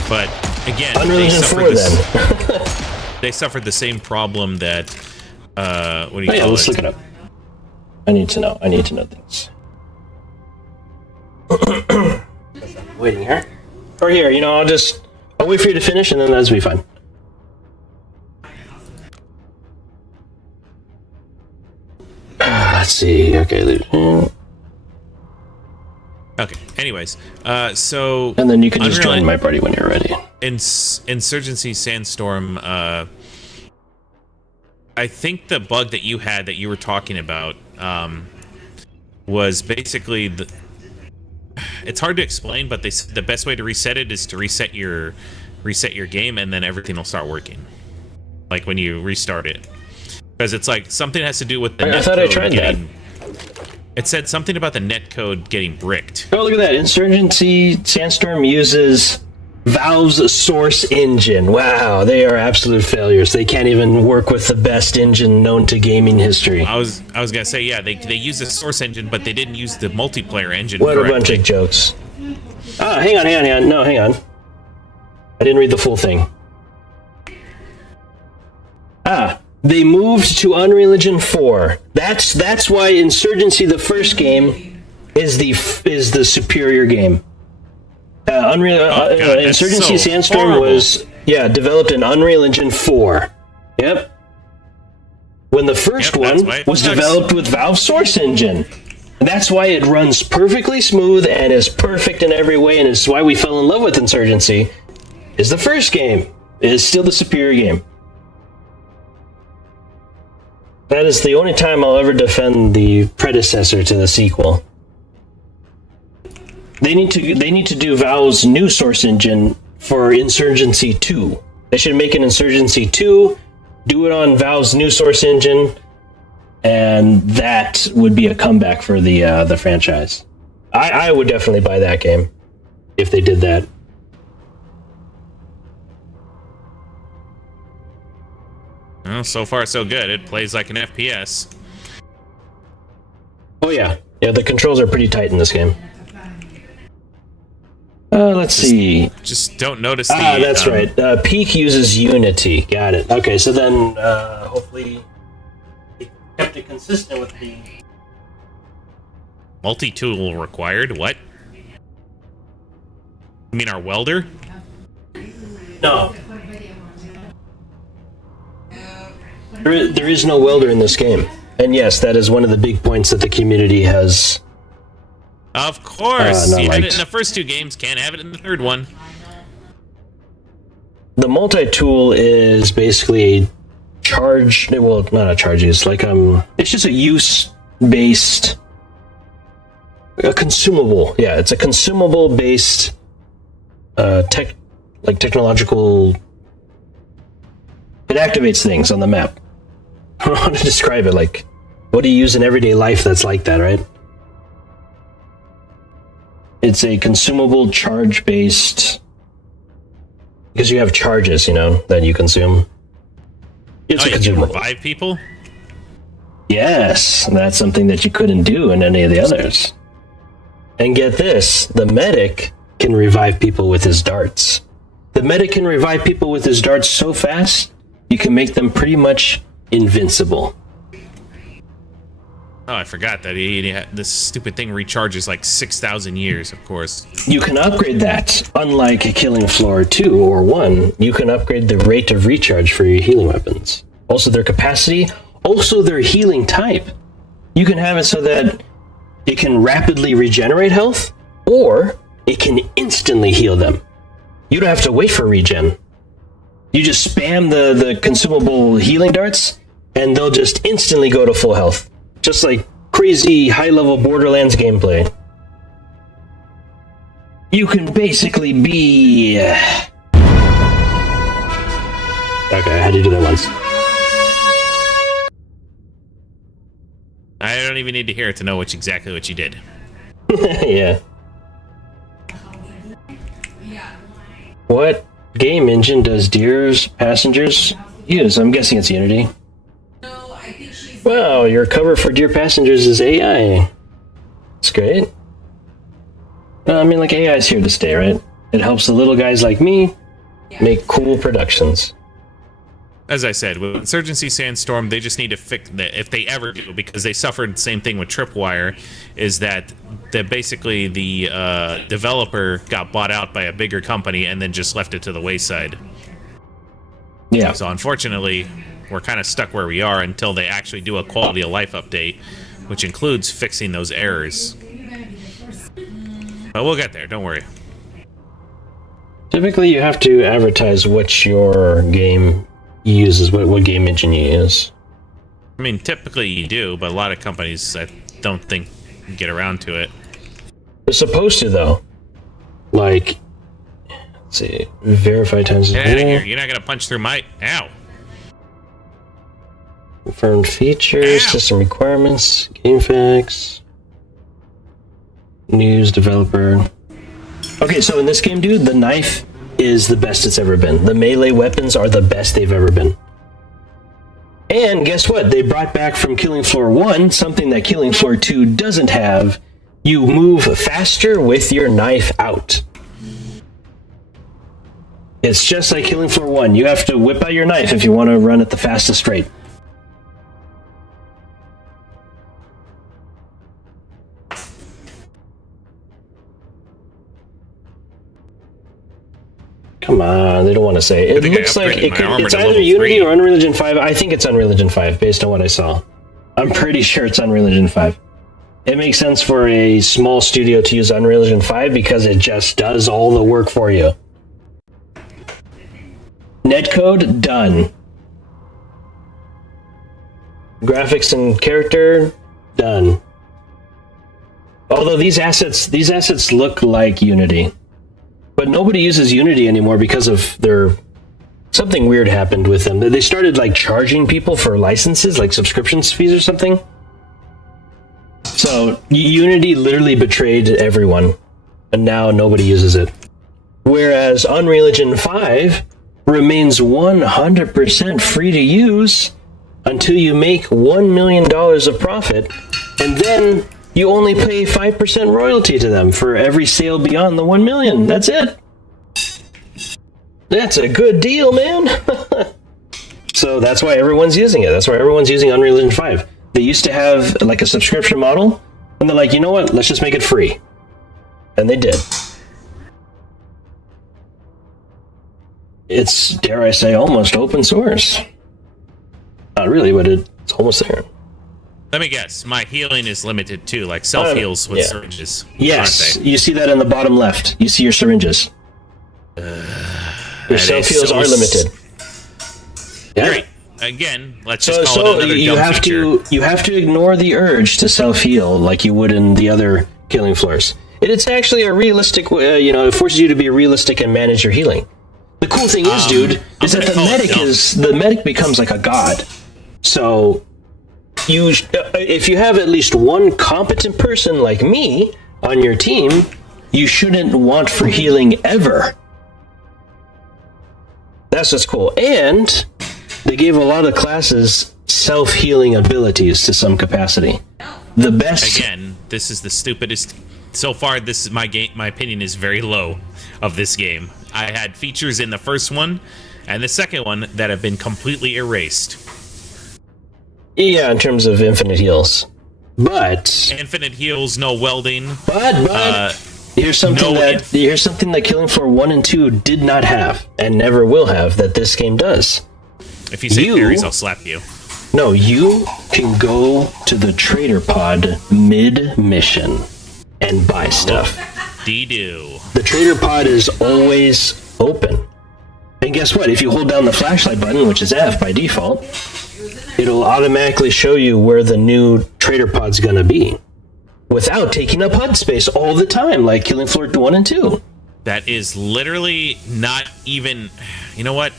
But again, Unreal Engine 4 then. They suffered the same problem that what do you call it? Let's look it up. I need to know things. Waiting here. Or here, I'll wait for you to finish and then that'll be fine. Let's see. Okay. Okay. Anyways, so and then you can just join my party when you're ready. Insurgency Sandstorm. I think the bug that you had that you were talking about was basically it's hard to explain, but the best way to reset it is to reset your game, and then everything will start working. Like when you restart it, because it's like something has to do with the. I thought I tried that. It said something about the netcode getting bricked. Oh, look at that! Insurgency Sandstorm uses Valve's source engine. Wow, they are absolute failures. They can't even work with the best engine known to gaming history. I was gonna say, yeah, they use the source engine, but they didn't use the multiplayer engine. What correctly. A bunch of jokes. Ah, hang on. No, hang on. I didn't read the full thing. They moved to Unreal Engine 4. That's why Insurgency, the first game, is the superior game. Insurgency Sandstorm horrible. Was developed in Unreal Engine 4. Yep. When the first one was developed with Valve Source Engine. And that's why it runs perfectly smooth and is perfect in every way, and it's why we fell in love with Insurgency. Is the first game. It is still the superior game. That is the only time I'll ever defend the predecessor to the sequel. They need to do Valve's new source engine for Insurgency 2. They should make an Insurgency 2, do it on Valve's new source engine, and that would be a comeback for the franchise. I would definitely buy that game if they did that. Well, so far so good. It plays like an FPS. Oh yeah, the controls are pretty tight in this game. Let's see. Just don't notice the... that's right. Peak uses Unity. Got it. Okay, so then hopefully they kept it consistent with the... Multi-tool required? What? You mean our welder? No. There is no welder in this game. And yes, that is one of the big points that the community has... Of course! You had it in the first two games, can't have it in the third one. The multi-tool is basically a charge... Well, not a charge use, like it's just a use-based... A consumable. Yeah, it's a consumable-based technological... It activates things on the map. I don't know how to describe it, like... What do you use in everyday life that's like that, right? It's a consumable charge-based... Because you have charges, that you consume. It's a consumable. You can revive people? Yes, that's something that you couldn't do in any of the others. And get this, the medic can revive people with his darts. The medic can revive people with his darts so fast, you can make them pretty much invincible. Oh, I forgot that this stupid thing recharges like 6,000 years, of course. You can upgrade that. Unlike Killing Floor 2 or 1, you can upgrade the rate of recharge for your healing weapons. Also their capacity, also their healing type. You can have it so that it can rapidly regenerate health, or it can instantly heal them. You don't have to wait for regen. You just spam the consumable healing darts, and they'll just instantly go to full health. Just like crazy high-level Borderlands gameplay. You can basically be... Okay, I had to do that once. I don't even need to hear it to know exactly what you did. Yeah. What game engine does Deer's Passengers use? I'm guessing it's Unity. Wow, your cover for Dear Passengers is AI. That's great. I mean, like, AI is here to stay, right? It helps the little guys like me make cool productions. As I said, with Insurgency Sandstorm, they just need to fix that if they ever do, because they suffered the same thing with Tripwire, is that basically the developer got bought out by a bigger company and then just left it to the wayside. Yeah. So unfortunately, we're kind of stuck where we are until they actually do a quality of life update, which includes fixing those errors. But we'll get there, don't worry. Typically, you have to advertise what your game uses, what game engine you use. I mean, typically you do, but a lot of companies, I don't think, get around to it. They're supposed to, though. Like, let's see, verify times... Get out of here, you're not going to punch through my... Ow! Confirmed features, system requirements, game facts, news, developer. Okay, so in this game, dude, the knife is the best it's ever been. The melee weapons are the best they've ever been. And guess what? They brought back from Killing Floor 1 something that Killing Floor 2 doesn't have. You move faster with your knife out. It's just like Killing Floor 1. You have to whip out your knife if you want to run at the fastest rate. Come on, they don't want to say. It looks like it's either Unity or Unreal Engine 5. I think it's Unreal Engine 5, based on what I saw. I'm pretty sure it's Unreal Engine 5. It makes sense for a small studio to use Unreal Engine 5 because it just does all the work for you. Netcode, done. Graphics and character, done. Although these assets look like Unity. But nobody uses Unity anymore because of something weird happened with them. They started like charging people for licenses, like subscriptions fees or something. So Unity literally betrayed everyone, and now nobody uses it. Whereas Unreal Engine 5 remains 100% free to use until you make $1 million of profit, and then you only pay 5% royalty to them for every sale beyond the 1 million. That's it. That's a good deal, man. So that's why everyone's using it. That's why everyone's using Unreal Engine 5. They used to have like a subscription model, and they're like, you know what? Let's just make it free. And they did. It's, dare I say, almost open source. Not really, but it's almost there. Let me guess. My healing is limited too, like self-heals with syringes. Yes, you see that in the bottom left. You see your syringes. Your self-heals are limited. Yeah. Great. Again, let's just call it another you dumb have feature. you have to ignore the urge to self-heal like you would in the other Killing Floors. It's actually a realistic, it forces you to be realistic and manage your healing. The cool thing is, dude, is that the medic becomes like a god. So if you have at least one competent person like me on your team, you shouldn't want for healing ever. That's what's cool. And they gave a lot of classes self-healing abilities to some capacity. The best... Again, this is the stupidest... So far, this is my opinion is very low of this game. I had features in the first one and the second one that have been completely erased. Yeah, in terms of infinite heals. But infinite heals, no welding. But here's something that Killing Floor 1 and 2 did not have and never will have that this game does. If you say parries, I'll slap you. No, you can go to the trader pod mid-mission and buy stuff. Do. The trader pod is always open. And guess what? If you hold down the flashlight button, which is F by default, it'll automatically show you where the new trader pod's going to be without taking up HUD space all the time, like Killing Floor 1 and 2. That is literally not even... You know what?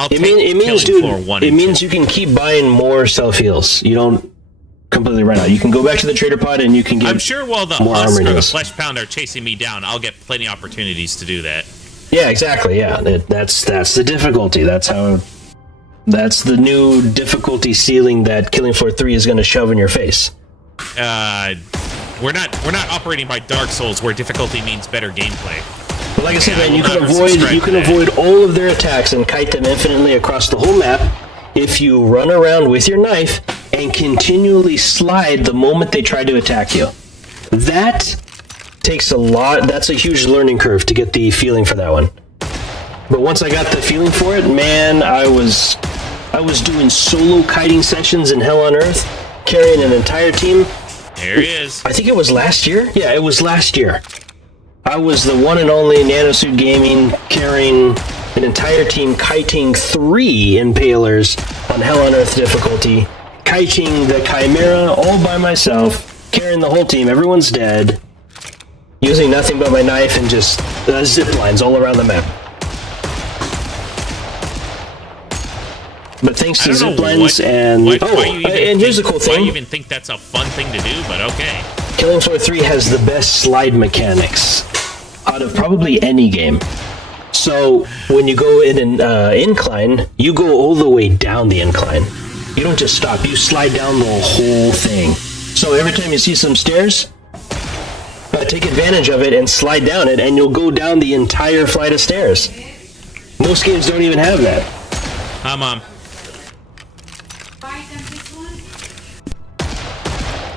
It means you can keep buying more self-heals. You don't completely run out. You can go back to the trader pod and you can get I'm sure while the Husk or the Flesh Pound are chasing me down, I'll get plenty of opportunities to do that. Yeah, exactly. Yeah, that's the difficulty. That's the new difficulty ceiling that Killing Floor 3 is going to shove in your face. We're not operating by Dark Souls where difficulty means better gameplay. But like I said, man, you can avoid all of their attacks and kite them infinitely across the whole map if you run around with your knife and continually slide the moment they try to attack you. That takes a lot. That's a huge learning curve to get the feeling for that one. But once I got the feeling for it, man, I was doing solo kiting sessions in Hell on Earth, carrying an entire team. There he is. I think it was last year. Yeah, it was last year. I was the one and only Nanosuit Gaming carrying an entire team, kiting 3 impalers on Hell on Earth difficulty, kiting the Chimera all by myself, carrying the whole team. Everyone's dead, using nothing but my knife and just zip lines all around the map. But thanks to zip lines and here's the cool thing. Why you even think that's a fun thing to do? But okay. Killing Floor 3 has the best slide mechanics out of probably any game. So when you go in an incline, you go all the way down the incline. You don't just stop, you slide down the whole thing. So every time you see some stairs, take advantage of it and slide down it, and you'll go down the entire flight of stairs. Most games don't even have that. Hi, Mom.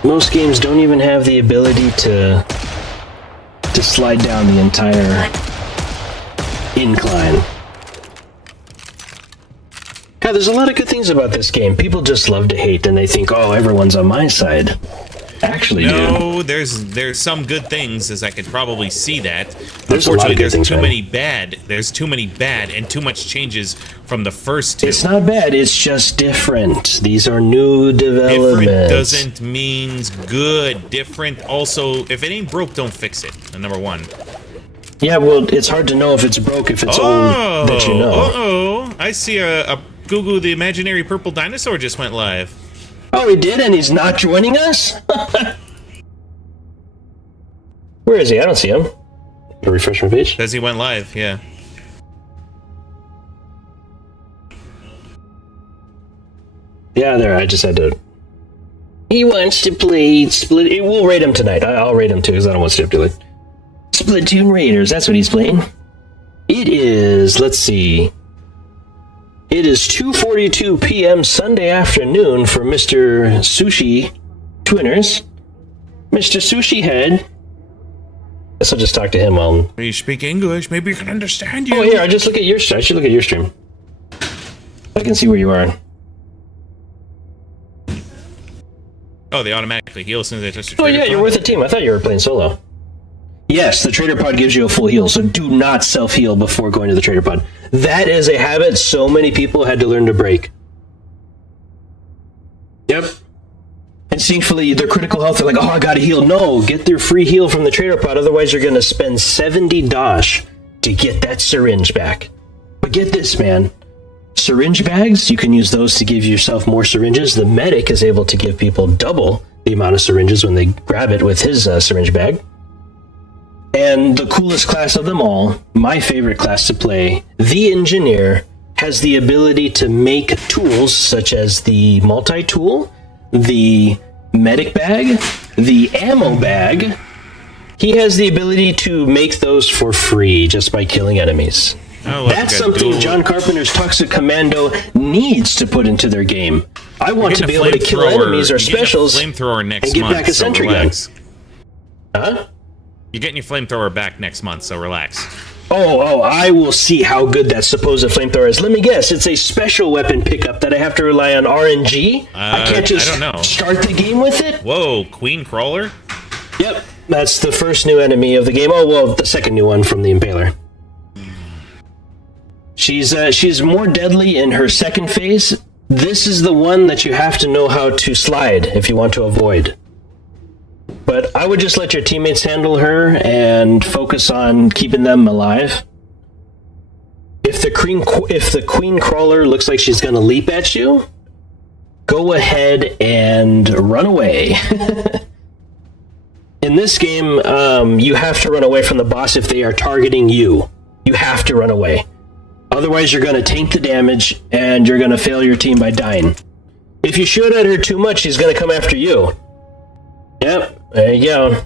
Most games don't even have the ability to slide down the entire incline. God, there's a lot of good things about this game. People just love to hate, and they think, oh, everyone's on my side. Actually, no, there's some good things, as I could probably see that. There's a lot of good things, too many bad. There's too many bad and too much changes from the first two. It's not bad. It's just different. These are new developments. Different doesn't mean good. Different also, if it ain't broke, don't fix it. Number one. Yeah, well, it's hard to know if it's broke if it's old that you know. Uh-oh. I see a Gugu the Imaginary Purple Dinosaur just went live. Oh, he did, and he's not joining us? Where is he? I don't see him. Refresh my page. Says he went live, yeah. Yeah, there, I just had to... He wants to play Split... We'll raid him tonight. I'll raid him too, because I don't want to stay up too late. Splatoon Raiders, that's what he's playing. It is, let's see... It is 2:42 p.m. Sunday afternoon for Mr. Sushi Twinners. Mr. Sushi Head. Guess I'll just talk to him while... You speak English, maybe we can understand you. Oh, here, I just look at your... I should look at your stream. I can see where you are. Oh, they automatically heal as soon as they touch the trader pod? Oh, yeah, you're with a team. I thought you were playing solo. Yes, the trader pod gives you a full heal, so do not self-heal before going to the trader pod. That is a habit so many people had to learn to break. Yep. Instinctively, their critical health, they're like, oh, I gotta heal. No, get their free heal from the trader pod, otherwise you're gonna spend 70 dosh to get that syringe back. But get this, man. Syringe bags, you can use those to give yourself more syringes. The medic is able to give people double the amount of syringes when they grab it with his syringe bag. And the coolest class of them all, my favorite class to play, the Engineer, has the ability to make tools such as the multi-tool, the medic bag, the ammo bag. He has the ability to make those for free just by killing enemies. That's something John Carpenter's Toxic Commando needs to put into their game. I want to be able to kill enemies or specials flamethrower next and get month, back a sentry gun. Huh? You're getting your flamethrower back next month, so relax. Oh, I will see how good that supposed flamethrower is. Let me guess, it's a special weapon pickup that I have to rely on RNG? I can't just start the game with it? Whoa, Queen Crawler? Yep, that's the first new enemy of the game. Oh, well, the second new one from the Impaler. She's more deadly in her second phase. This is the one that you have to know how to slide if you want to avoid. But I would just let your teammates handle her and focus on keeping them alive. If the queen crawler looks like she's going to leap at you, go ahead and run away. In this game, you have to run away from the boss if they are targeting you. You have to run away. Otherwise, you're going to taint the damage and you're going to fail your team by dying. If you shoot at her too much, she's going to come after you. Yep. There you go.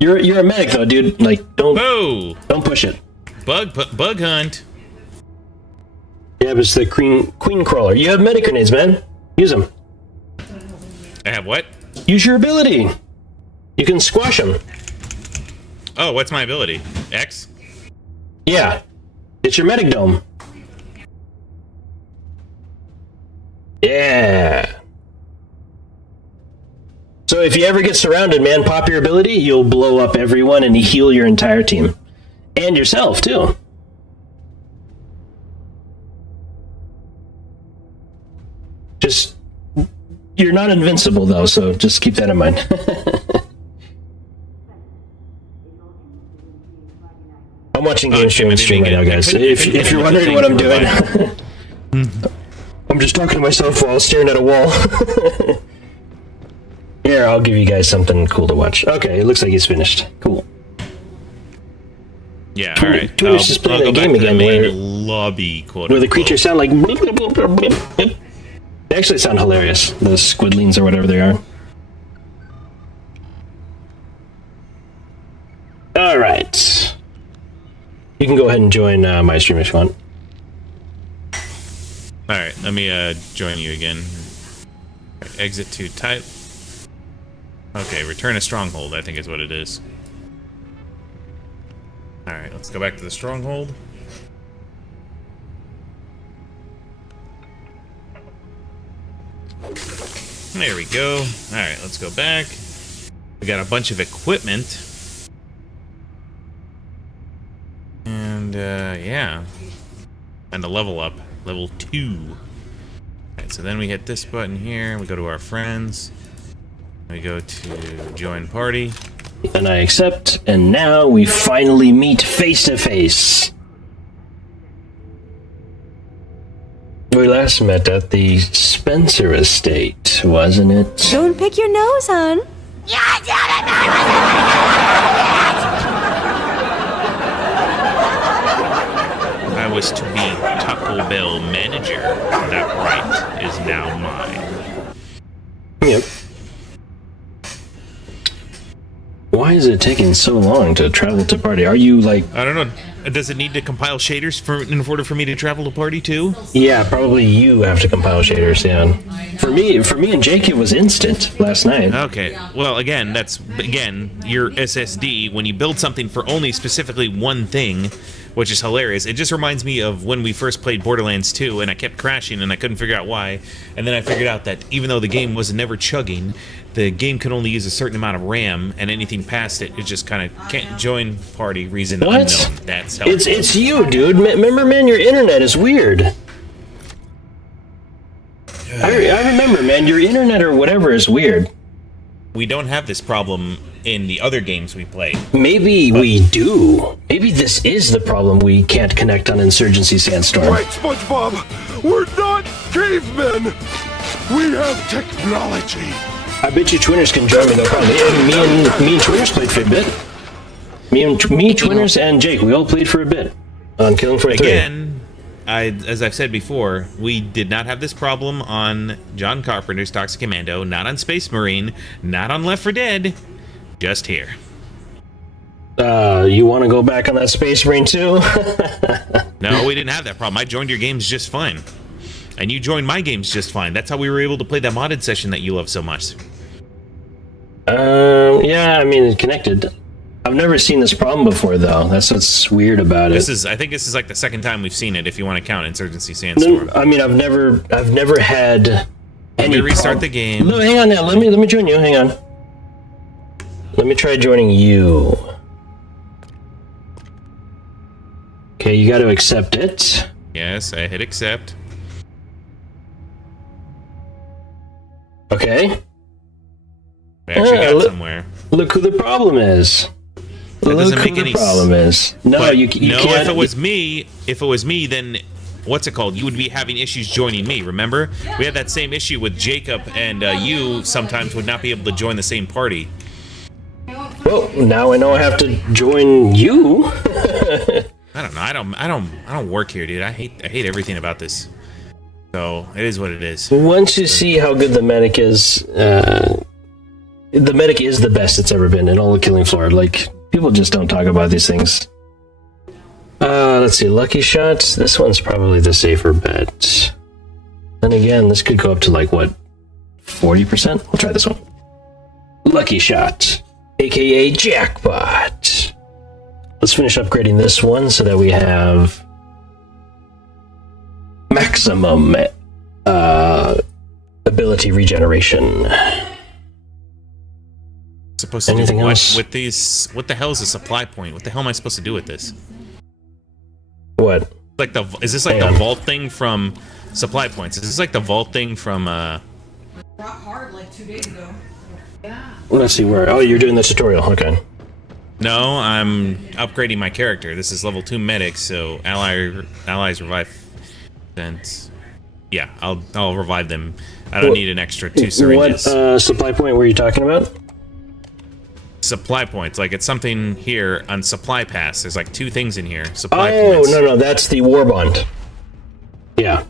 You're a medic though, dude. Like, don't push it. Bug hunt. Yeah, but it's the queen crawler. You have medic grenades, man. Use them. I have what? Use your ability. You can squash them. Oh, what's my ability? X? Yeah. It's your medic dome. Yeah. So if you ever get surrounded, man, pop your ability, you'll blow up everyone and heal your entire team. And yourself, too. Just, you're not invincible, though, so just keep that in mind. I'm watching game stream right now, guys. If you're wondering what I'm doing, I'm just talking to myself while staring at a wall. Here, I'll give you guys something cool to watch. Okay, it looks like it's finished. Cool. Yeah, alright. Twitter's just playing that game again where the creatures sound like... Bloop, bloop, bloop, bloop, bloop. They actually sound hilarious. The squidlings or whatever they are. Alright. You can go ahead and join my stream if you want. Alright, let me join you again. Exit to type. Okay, return a stronghold, I think is what it is. Alright, let's go back to the stronghold. There we go. Alright, let's go back. We got a bunch of equipment. And, yeah. And a level up. Level 2. Alright, so then we hit this button here. We go to our friends. We go to join party. And I accept, and now we finally meet face to face. We last met at the Spencer estate, wasn't it? Don't pick your nose, hon. I was to be Taco Bell manager. That right is now mine. Yep. Why is it taking so long to travel to party? Are you like... I don't know. Does it need to compile shaders in order for me to travel to party too? Yeah, probably you have to compile shaders, yeah. For me and Jake, it was instant last night. Okay. Well, again, that's, your SSD, when you build something for only specifically one thing, which is hilarious. It just reminds me of when we first played Borderlands 2, and I kept crashing, and I couldn't figure out why. And then I figured out that even though the game was never chugging, the game could only use a certain amount of RAM, and anything past it, it just kind of can't join party, reason unknown. That's how it's you, dude. Remember, man, your internet is weird. I remember, man, your internet or whatever is weird. We don't have this problem in the other games we play. Maybe we do. Maybe this is the problem we can't connect on Insurgency Sandstorm. Right, SpongeBob! We're not cavemen! We have technology! I bet you Twinners can join me, no problem. Yeah, me and Twinners played for a bit. Me, Twinners, and Jake, we all played for a bit on Killing Floor 3. Again, as I've said before, we did not have this problem on John Carpenter's Toxic Commando, not on Space Marine, not on Left 4 Dead, just here. You want to go back on that Space Marine too? No, we didn't have that problem. I joined your games just fine. And you joined my games just fine. That's how we were able to play that modded session that you love so much. Yeah, I mean, it's connected. I've never seen this problem before, though. That's what's weird about it. I think this is like the second time we've seen it, if you want to count Insurgency Sandstorm. No, I mean, I've never had any. Restart the game. No, hang on now. Let me join you. Hang on. Let me try joining you. Okay, you got to accept it. Yes, I hit accept. Okay. We actually got somewhere. Look who the problem is. That doesn't make any sense. No, you can't. If it was me, then what's it called? You would be having issues joining me. Remember, we had that same issue with Jacob, and you sometimes would not be able to join the same party. Well, now I know I have to join you. I don't know. I don't work here, dude. I hate everything about this. So it is what it is. Once you see how good the medic is, the medic is the best it's ever been in all of Killing Floor. Like, people just don't talk about these things. Let's see, Lucky Shots. This one's probably the safer bet. Then again, this could go up to like, what, 40%? We'll try this one. Lucky Shot, aka Jackpot. Let's finish upgrading this one so that we have maximum ability regeneration. Supposed to Anything do else? with these? What the hell is a supply point? What the hell am I supposed to do with this? What? Like is this like the vault thing from supply points? Is this like the vault thing from Rock hard like 2 days ago. Yeah. Let's see where. Oh, you're doing the tutorial. Okay. No, I'm upgrading my character. This is level 2 medic, so allies revive. And yeah, I'll revive them. I don't need an extra 2 syringes. What supply point were you talking about? Supply points, like it's something here on supply pass. There's like 2 things in here. Supply points. Oh, no, that's the war bond. Yeah.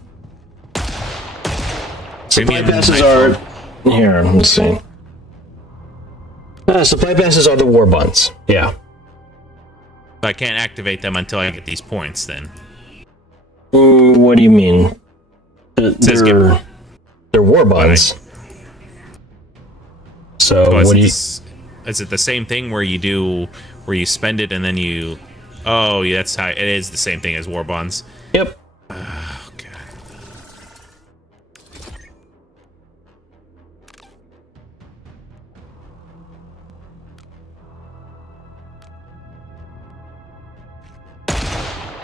Supply passes are here. Let's see. Supply passes are the war bonds. Yeah. I can't activate them until I get these points. Then. What do you mean? They're war bonds. Right. So what do you? Is it the same thing where you spend it and then you? Oh, yeah, that's how it is. The same thing as war bonds. Yep. Oh god.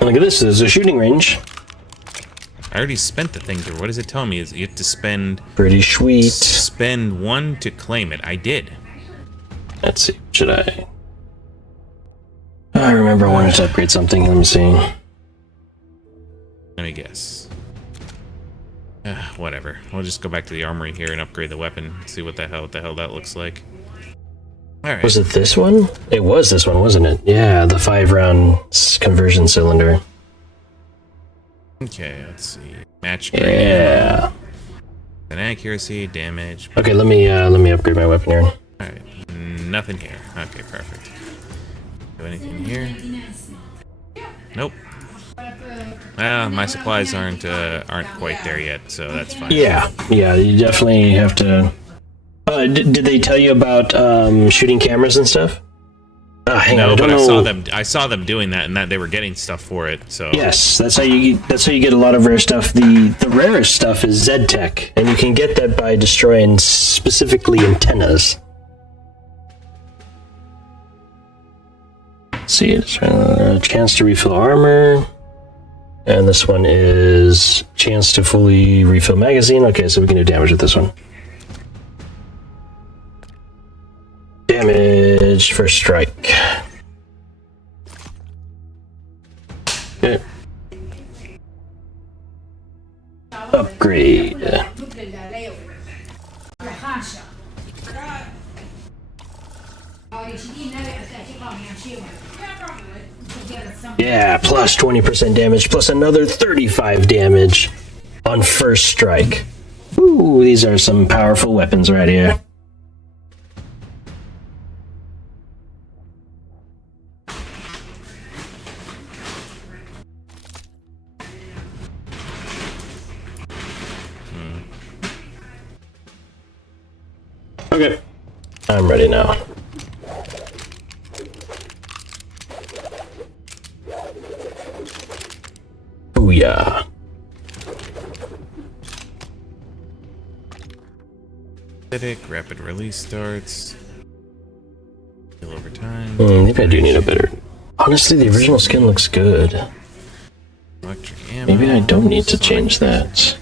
Look at this. There's a shooting range. I already spent the thing through. What does it tell me? Is you have to spend? Pretty sweet. Spend 1 to claim it. I did. Let's see. Should I? I remember I wanted to upgrade something. Let me see. Let me guess. Whatever. We'll just go back to the armory here and upgrade the weapon. See what the hell that looks like. All right. Was it this one? It was this one, wasn't it? Yeah, the 5-round conversion cylinder. Okay, let's see. Match. Yeah. An accuracy, damage. Okay, let me upgrade my weapon here. All right. Nothing here. Okay, perfect. Do anything here? Nope. My supplies aren't quite there yet, so that's fine. Yeah, you definitely have to. Did they tell you about shooting cameras and stuff? Hang on, I saw them doing that, and that they were getting stuff for it. So yes, that's how you get a lot of rare stuff. The rarest stuff is Z-Tech, and you can get that by destroying specifically antennas. Let's see, it's a chance to refill armor. And this one is chance to fully refill magazine. Okay, so we can do damage with this one. Damage first strike. Okay. Upgrade. Yeah, plus 20% damage, plus another 35 damage on first strike. Ooh, these are some powerful weapons right here. Okay. I'm ready now. Booyah. Rapid release starts. Heal over time. Maybe I do need a better... Honestly, the original skin looks good. Electric ammo. Maybe I don't need to change that.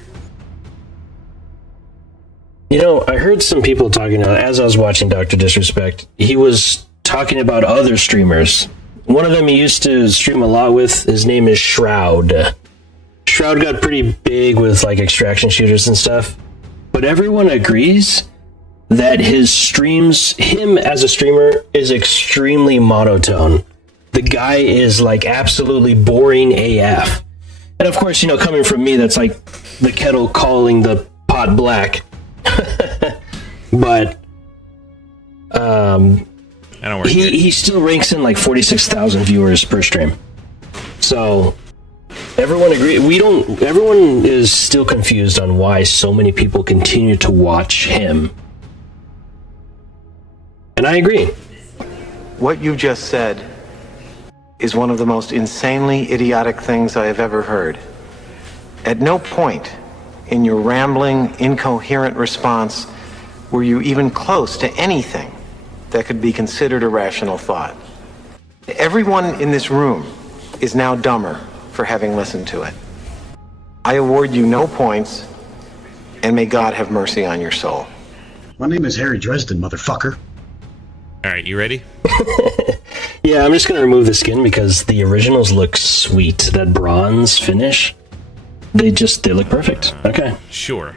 You know, I heard some people talking, as I was watching Dr. Disrespect, he was talking about other streamers. One of them he used to stream a lot with, his name is Shroud. Shroud got pretty big with like extraction shooters and stuff, but everyone agrees that his streams, him as a streamer, is extremely monotone. The guy is like absolutely boring AF. And of course, you know, coming from me, that's like the kettle calling the pot black. But he still ranks in like 46,000 viewers per stream. So everyone agree. Everyone is still confused on why so many people continue to watch him. And I agree. What you just said is one of the most insanely idiotic things I have ever heard. At no point in your rambling, incoherent response were you even close to anything that could be considered a rational thought. Everyone in this room is now dumber for having listened to it. I award you no points, and may God have mercy on your soul. My name is Harry Dresden, motherfucker. Alright, you ready? Yeah, I'm just gonna remove the skin because the originals look sweet. That bronze finish, they look perfect. Okay. Sure.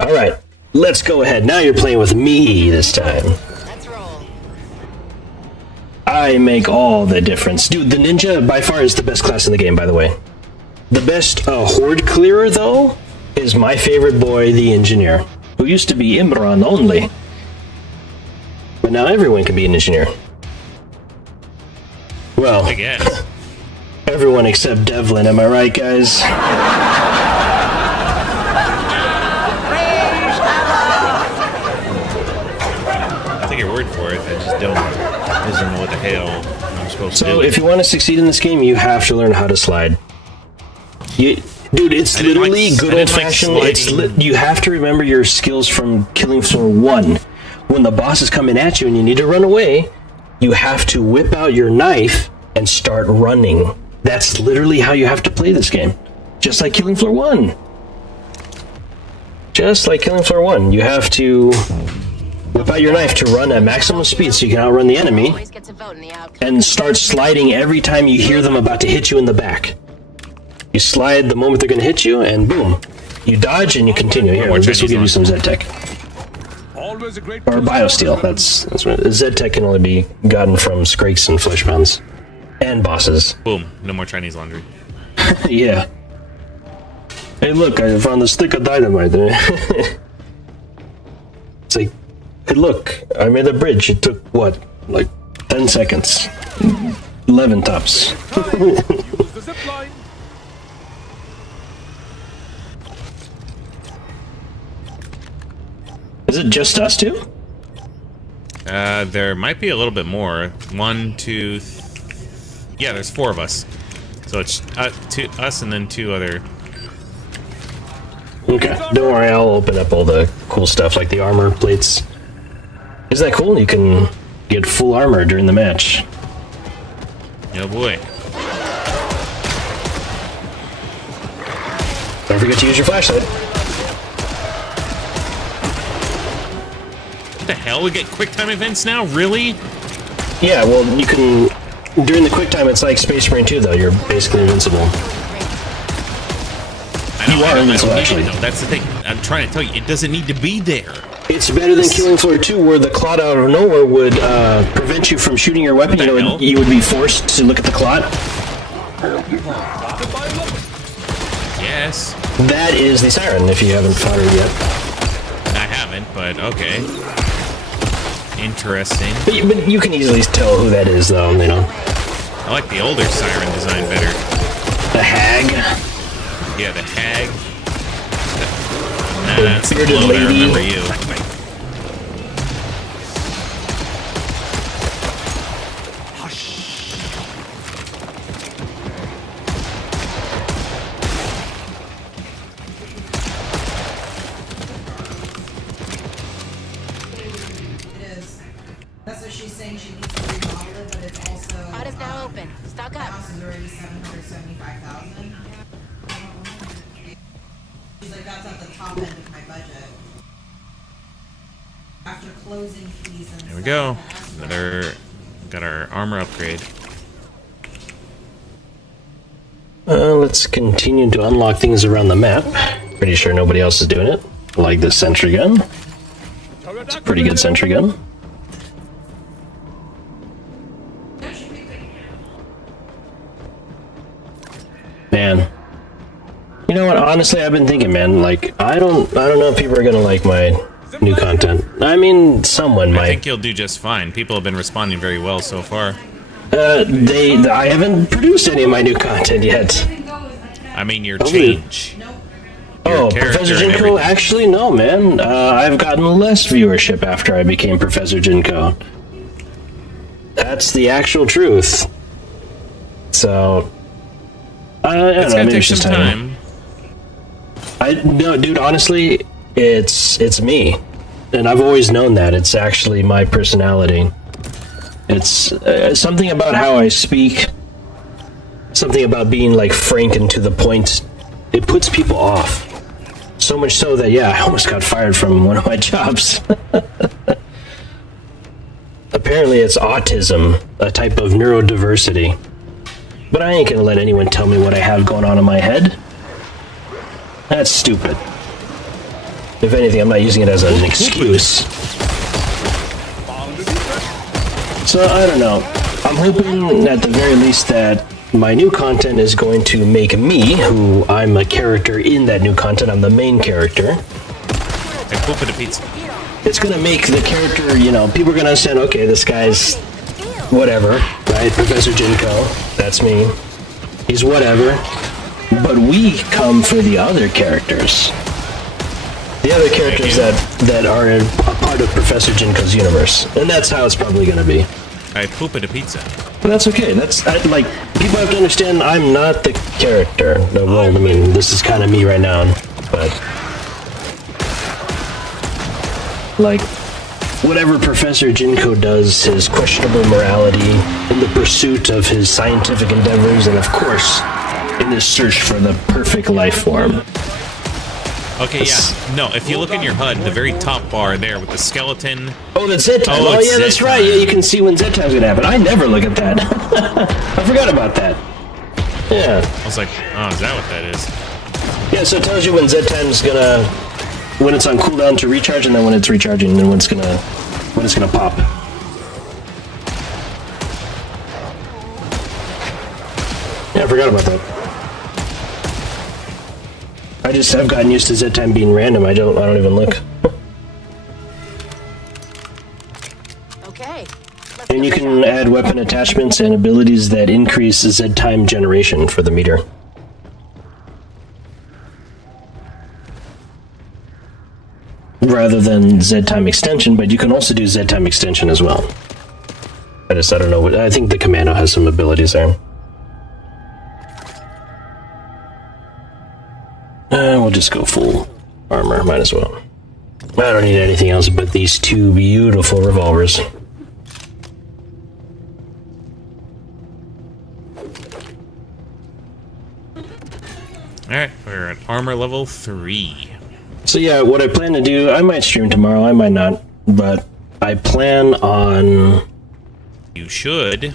Alright, let's go ahead. Now you're playing with me this time. Let's roll. I make all the difference. Dude, the ninja by far is the best class in the game, by the way. The best horde clearer, though, is my favorite boy, the engineer, who used to be Imran only. But now everyone can be an engineer. Well, I guess. Everyone except Devlin, am I right, guys? I'll take your word for it. I just don't know what the hell I'm supposed to do. So, if you want to succeed in this game, you have to learn how to slide. Dude, it's literally good old-fashioned. You have to remember your skills from Killing Floor 1. When the boss is coming at you and you need to run away, you have to whip out your knife and start running. That's literally how you have to play this game. Just like Killing Floor 1. Just like Killing Floor 1. You have to whip out your knife to run at maximum speed so you can outrun the enemy, and start sliding every time you hear them about to hit you in the back. You slide the moment they're going to hit you, and boom. You dodge and you continue. Here, this will give you some Z-Tech. Or Biosteel. That's what Z-Tech can only be gotten from Skrakes and Fleshbounds. And bosses. Boom. No more Chinese laundry. Yeah. Hey, look, I found a stick of dynamite there. It's like, hey, look, I made a bridge. It took, what, like 10 seconds. 11 tops. Is it just us two? There might be a little bit more. 1, 2, yeah, there's 4 of us. So it's us and then 2 other. Okay, don't worry, I'll open up all the cool stuff like the armor plates. Isn't that cool? You can get full armor during the match. Oh boy. Don't forget to use your flashlight. What the hell? We get QuickTime events now? Really? Yeah, well, you can... During the QuickTime, it's like Space Marine 2, though. You're basically invincible. You are invincible, actually. That's the thing. I'm trying to tell you, it doesn't need to be there. It's better than Killing Floor 2, where the clot out of nowhere would prevent you from shooting your weapon. You know, you would be forced to look at the clot. Yes. That is the Siren, if you haven't fought her yet. I haven't, but okay. Interesting. But you can easily tell who that is, though, you know. I like the older Siren design better. The Hag. Yeah, the Hag. The bearded lady. I remember you. saying she needs to remodel it, but it's also Pot is now open. Stock the up. house is already $775,000. She's like, that's at the top end of my budget. After closing fees and There we go. Got our armor upgrade. Let's continue to unlock things around the map. Pretty sure nobody else is doing it. Like this sentry gun. It's a pretty good sentry gun. Man. You know what, honestly, I've been thinking, man, like, I don't know if people are gonna like my new content. I mean, someone might. I think you'll do just fine. People have been responding very well so far. I haven't produced any of my new content yet. I mean, your change. Oh, Professor Jinko? Actually, no, man. I've gotten less viewership after I became Professor Jinko. That's the actual truth. So, it's gonna take some time. No, dude, honestly, it's me. And I've always known that. It's actually my personality. It's something about how I speak, something about being like frank and to the point. It puts people off. So much so that, yeah, I almost got fired from one of my jobs. Apparently it's autism, a type of neurodiversity. But I ain't gonna let anyone tell me what I have going on in my head. That's stupid. If anything, I'm not using it as an excuse. So, I don't know. I'm hoping at the very least that my new content is going to make me, who I'm a character in that new content, I'm the main character. I poop at a pizza. It's gonna make the character, you know, people are gonna understand, okay, this guy's whatever, right? Professor Jinko, that's me. He's whatever. But we come for the other characters. The other characters that are a part of Professor Jinko's universe. And that's how it's probably gonna be. I poop at a pizza. But that's okay. Like, people have to understand I'm not the character. Well, I mean, this is kind of me right now, but like, whatever Professor Jinko does, his questionable morality, in the pursuit of his scientific endeavors, and of course, in his search for the perfect life form. Okay, yeah. No, if you look in your HUD, the very top bar there with the skeleton. Oh, that's Z time. Oh, yeah, that's right. Yeah, you can see when Z time's gonna happen. I never look at that. I forgot about that. Yeah. I was like, oh, is that what that is? Yeah, so it tells you when Z time's gonna, when it's on cooldown to recharge, and then when it's recharging, and when it's gonna pop. Yeah, I forgot about that. I've gotten used to Z time being random. I don't even look. Okay. And you can add weapon attachments and abilities that increase Z time generation for the meter. Rather than Z time extension, but you can also do Z time extension as well. I don't know. I think the commando has some abilities there. We'll just go full armor, might as well. I don't need anything else but these two beautiful revolvers. Alright, we're at armor level 3. So yeah, what I plan to do, I might stream tomorrow, I might not, but I plan on... You should.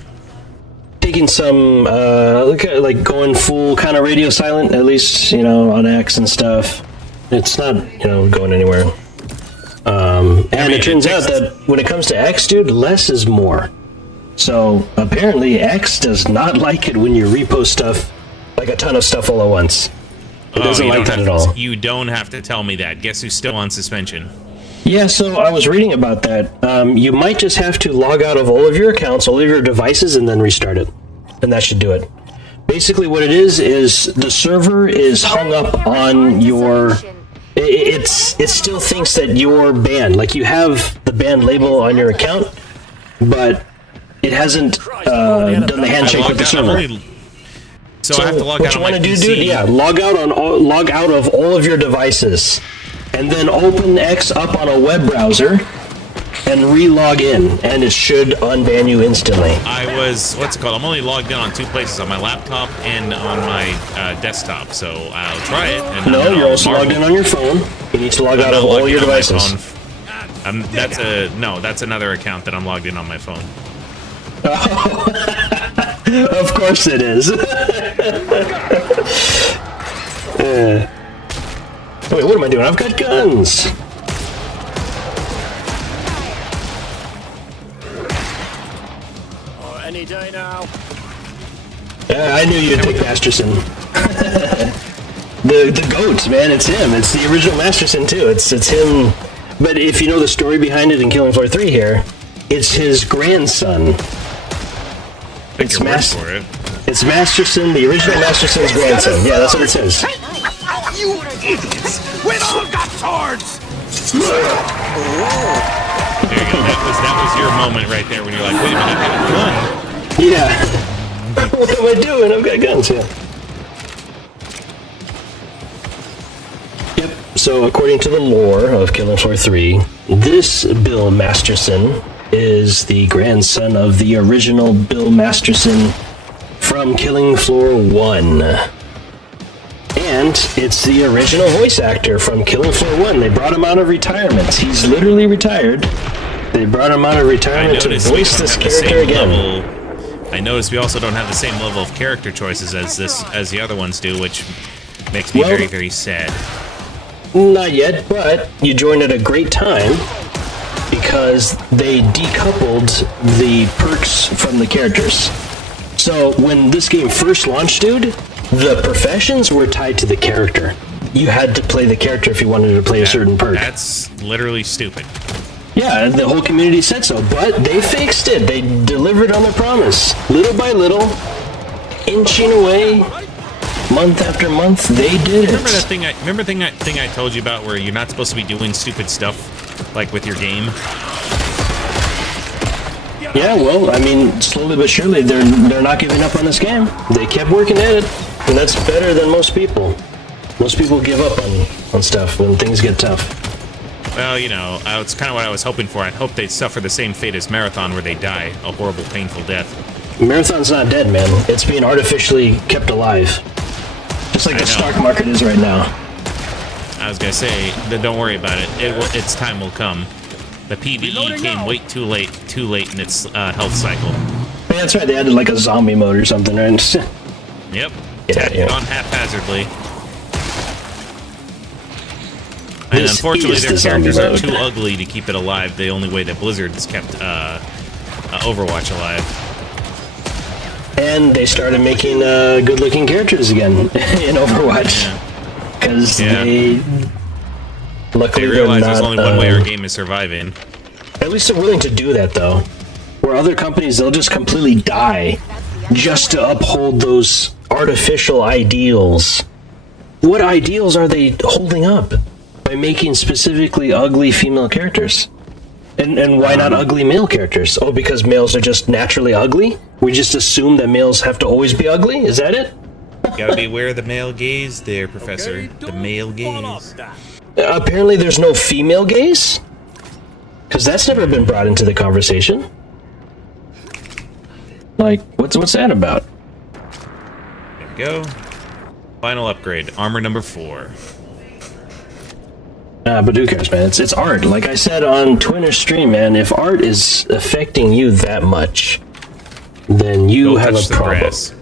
Taking some, like going full kind of radio silent, at least, you know, on X and stuff. It's not, you know, going anywhere. And it turns out that when it comes to X, dude, less is more. So apparently X does not like it when you repost stuff, like a ton of stuff all at once. It doesn't like that at all. You don't have to tell me that. Guess who's still on suspension? Yeah, so I was reading about that. You might just have to log out of all of your accounts, all of your devices, and then restart it. And that should do it. Basically what it is the server is hung up on your... It still thinks that you're banned. Like, you have the ban label on your account, but it hasn't done the handshake with the server. So I have to log out on my PC. What you want to do, dude? Yeah, log out of all of your devices. And then open X up on a web browser, and re-log in, and it should unban you instantly. I was, what's it called? I'm only logged in on 2 places, on my laptop and on my desktop, so I'll try it. And no, you're also logged in on your phone. You need to log out of all your devices. That's another account that I'm logged in on my phone. Oh, of course it is. Wait, what am I doing? I've got guns. Any day now. I knew you'd pick Masterson. the goat, man, it's him. It's the original Masterson too. It's him. But if you know the story behind it in Killing Floor 3 here, it's his grandson. It's Masterson, the original Masterson's grandson. Yeah, that's what it says. You idiots! We all got swords! There you go. That was your moment right there when you're like, wait a minute, I've got a gun. Yeah. What am I doing? I've got guns, yeah. Yep, so according to the lore of Killing Floor 3, this Bill Masterson is the grandson of the original Bill Masterson from Killing Floor 1. And it's the original voice actor from Killing Floor 1. They brought him out of retirement. He's literally retired. They brought him out of retirement to voice this character again. I noticed we also don't have the same level of character choices as the other ones do, which makes me very, very sad. Not yet, but you joined at a great time because they decoupled the perks from the characters. So when this game first launched, dude, the professions were tied to the character. You had to play the character if you wanted to play a certain perk. That's literally stupid. Yeah, the whole community said so, but they fixed it. They delivered on their promise. Little by little, inching away, month after month, they did it. Remember that thing I told you about where you're not supposed to be doing stupid stuff, like with your game? Yeah, well, I mean, slowly but surely, they're not giving up on this game. They kept working at it, and that's better than most people. Most people give up on stuff when things get tough. Well, you know, it's kind of what I was hoping for. I'd hope they'd suffer the same fate as Marathon, where they die a horrible, painful death. Marathon's not dead, man. It's being artificially kept alive. Just like the stock market is right now. I was going to say, don't worry about it. Its time will come. The PvE came way too late in its health cycle. Yeah, that's right. They added like a zombie mode or something, right? Yep. Tacked it on haphazardly. And unfortunately, their characters are too ugly to keep it alive. The only way that Blizzard's kept Overwatch alive. And they started making good-looking characters again in Overwatch. Because luckily they realize there's only one way our game is surviving. At least they're willing to do that, though. Where other companies, they'll just completely die just to uphold those artificial ideals. What ideals are they holding up by making specifically ugly female characters? And why not ugly male characters? Oh, because males are just naturally ugly? We just assume that males have to always be ugly? Is that it? Gotta be aware of the male gaze there, Professor. The male gaze. Apparently there's no female gaze? Because that's never been brought into the conversation. Like, what's that about? There we go. Final upgrade, armor number 4. But who cares, man? It's art. Like I said on Twitter's stream, man, if art is affecting you that much, then you have a problem. Grass.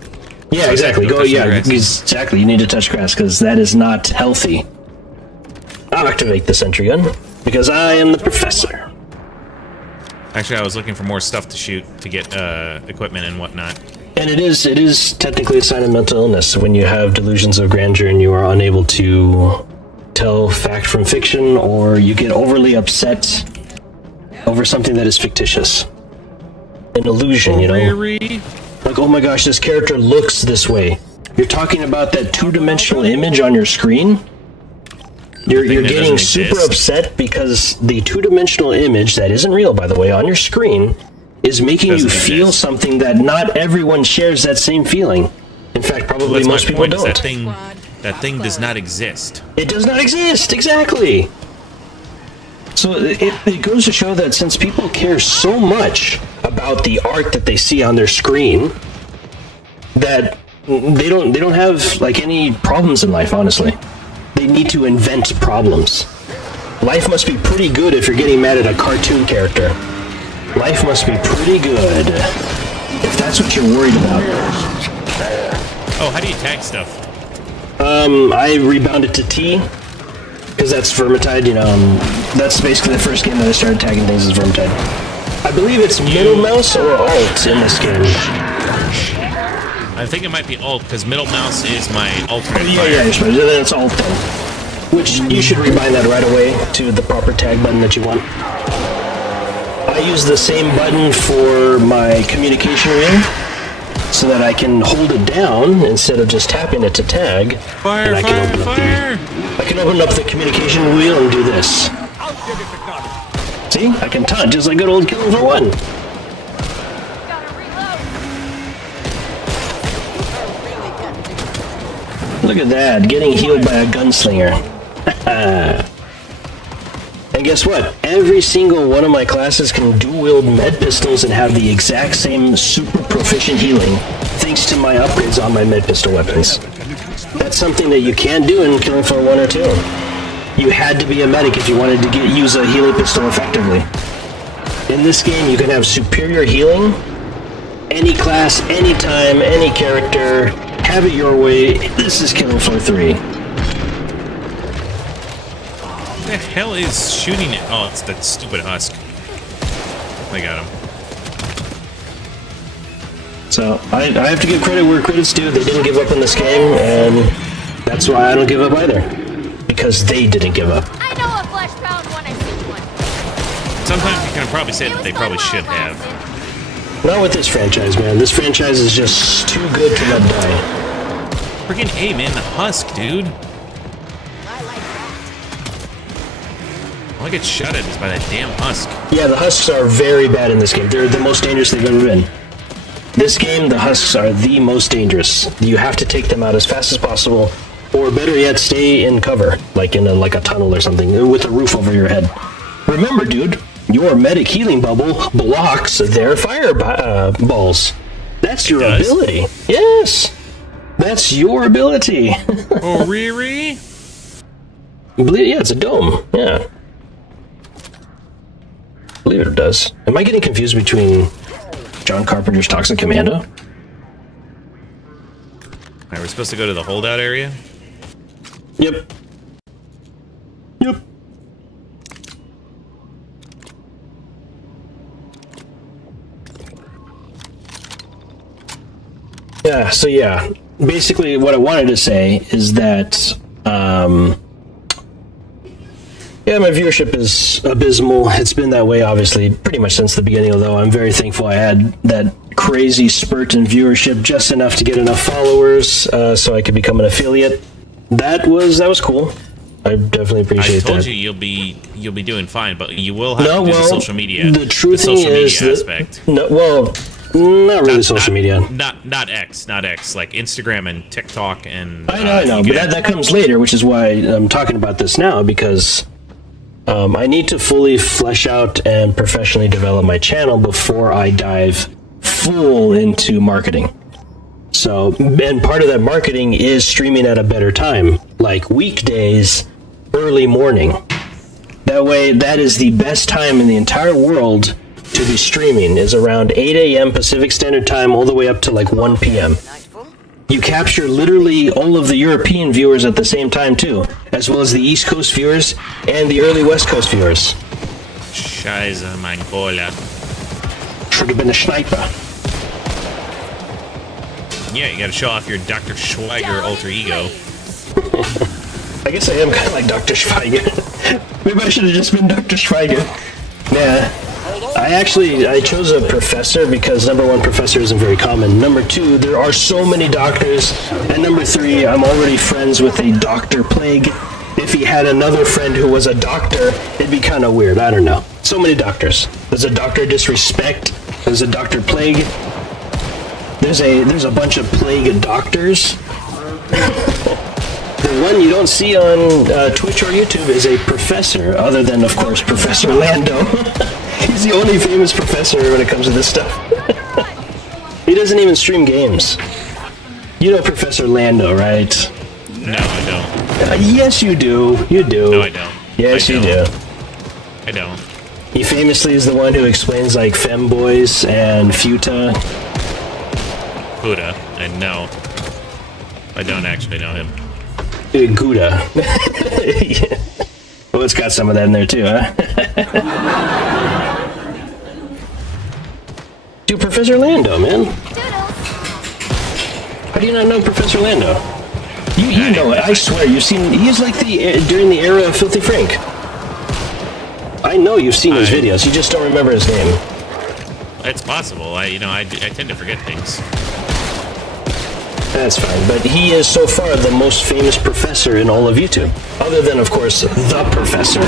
Yeah, exactly. Exactly. You need to touch grass because that is not healthy. I'll activate the sentry gun because I am the professor. Actually, I was looking for more stuff to shoot to get equipment and whatnot. And it is technically a sign of mental illness when you have delusions of grandeur and you are unable to tell fact from fiction, or you get overly upset over something that is fictitious. An illusion, you know? Like, oh my gosh, this character looks this way. You're talking about that two-dimensional image on your screen? You're getting super upset because the two-dimensional image, that isn't real, by the way, on your screen, is making you feel something that not everyone shares that same feeling. In fact, probably most people don't. That thing does not exist. It does not exist, exactly. So it goes to show that since people care so much about the art that they see on their screen, that they don't have like any problems in life, honestly. They need to invent problems. Life must be pretty good if you're getting mad at a cartoon character. Life must be pretty good if that's what you're worried about. Oh, how do you tag stuff? I rebound it to T, because that's Vermintide, you know, that's basically the first game that I started tagging things as Vermintide. I believe it's middle mouse or alt in this game. I think it might be alt, because middle mouse is my alternate Yeah, fire. yeah, you're supposed to, that's alt then. Which you should rebind that right away to the proper tag button that you want. I use the same button for my communication ring, so that I can hold it down instead of just tapping it to tag. Fire, and I can open up the communication wheel and do this. See? I can taunt just like good old Killing for One. Look at that, getting healed by a gunslinger. And guess what? Every single one of my classes can dual-wield med pistols and have the exact same super proficient healing, thanks to my upgrades on my med pistol weapons. That's something that you can't do in Killing Floor 1 or 2. You had to be a medic if you wanted to use a healing pistol effectively. In this game, you can have superior healing, any class, anytime, any character, have it your way. This is Killing Floor 3. What the hell is shooting it? Oh, it's that stupid husk. I got him. So, I have to give credit where credit's due. They didn't give up in this game, and that's why I don't give up either. Because they didn't give up. I know a flesh pound when I see one. Sometimes you can probably say that they probably should have. Not with this franchise, man. This franchise is just too good to let die. Freaking A, man, the husk, dude. All I get shot at is by that damn husk. Yeah, the husks are very bad in this game. They're the most dangerous they've ever been. This game, the husks are the most dangerous. You have to take them out as fast as possible, or better yet, stay in cover, like in a tunnel or something, with a roof over your head. Remember, dude, your medic healing bubble blocks their fireballs. That's your ability. Yes, that's your ability. Oh, Riri? Yeah, it's a dome. Yeah. I believe it does. Am I getting confused between John Carpenter's Toxic Commando? Alright, we're supposed to go to the holdout area? Yep. Yep. Yeah, so yeah. Basically, what I wanted to say is that, yeah, my viewership is abysmal. It's been that way, obviously, pretty much since the beginning, although I'm very thankful I had that crazy spurt in viewership, just enough to get enough followers so I could become an affiliate. That was cool. I definitely appreciate that. I told you you'll be doing fine, but you will have to do the social media. The truth is aspect. Not really social media. Not X, like Instagram and TikTok and. I know, but that comes later, which is why I'm talking about this now, because I need to fully flesh out and professionally develop my channel before I dive full into marketing. So, and part of that marketing is streaming at a better time, like weekdays, early morning. That way, that is the best time in the entire world to be streaming, is around 8 a.m. Pacific Standard Time all the way up to like 1 p.m. You capture literally all of the European viewers at the same time too, as well as the East Coast viewers and the early West Coast viewers. Scheiße, mein Cola. Should have been a sniper. Yeah, you gotta show off your Dr. Schweiger alter ego. I guess I am kind of like Dr. Schweiger. Maybe I should have just been Dr. Schweiger. Yeah. I chose a professor because number one, professor isn't very common. Number two, there are so many doctors. And number three, I'm already friends with a Dr. Plague. If he had another friend who was a doctor, it'd be kind of weird. I don't know. So many doctors. There's a Dr. Disrespect. There's a Dr. Plague. There's a bunch of plague doctors. There's one you don't see on Twitch or YouTube is a professor, other than, of course, Professor Lando. He's the only famous professor when it comes to this stuff. He doesn't even stream games. You know Professor Lando, right? No, I don't. Yes, you do. You do. No, I don't. Yes, you do. I don't. He famously is the one who explains, like, femboys and futa. Buddha, and no. I don't actually know him. Gouda. Yeah. Well, it's got some of that in there too, huh? Dude, Professor Lando, man. How do you not know Professor Lando? You know it. I swear, you've seen. He's like during the era of Filthy Frank. I know you've seen his videos. You just don't remember his name. It's possible. I tend to forget things. That's fine, but he is so far the most famous professor in all of YouTube. Other than, of course, the Professor.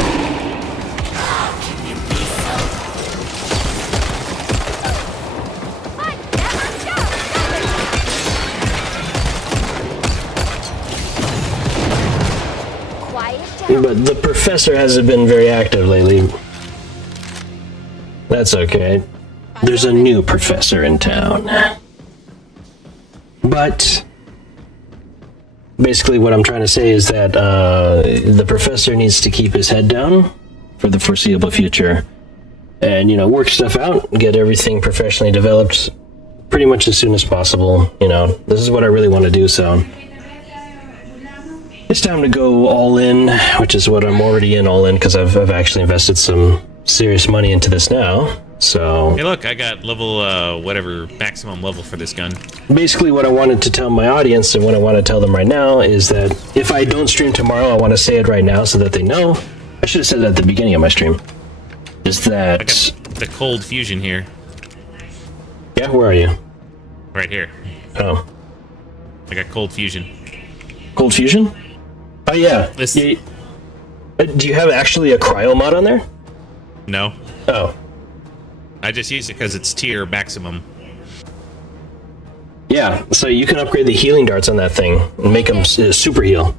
But the Professor hasn't been very active lately. That's okay. There's a new professor in town. But basically what I'm trying to say is that the professor needs to keep his head down for the foreseeable future and, you know, work stuff out, get everything professionally developed pretty much as soon as possible. You know, this is what I really want to do, so it's time to go all in, which is what I'm already in all in because I've actually invested some serious money into this now. So hey, look, I got level whatever maximum level for this gun. Basically, what I wanted to tell my audience and what I want to tell them right now is that if I don't stream tomorrow, I want to say it right now so that they know. I should have said it at the beginning of my stream. Is that I got the cold fusion here? Yeah, where are you? Right here. Oh, I got cold fusion. Cold fusion? Oh yeah. Do you have actually a cryo mod on there? No. Oh. I just use it because it's tier maximum. Yeah, so you can upgrade the healing darts on that thing and make them super heal.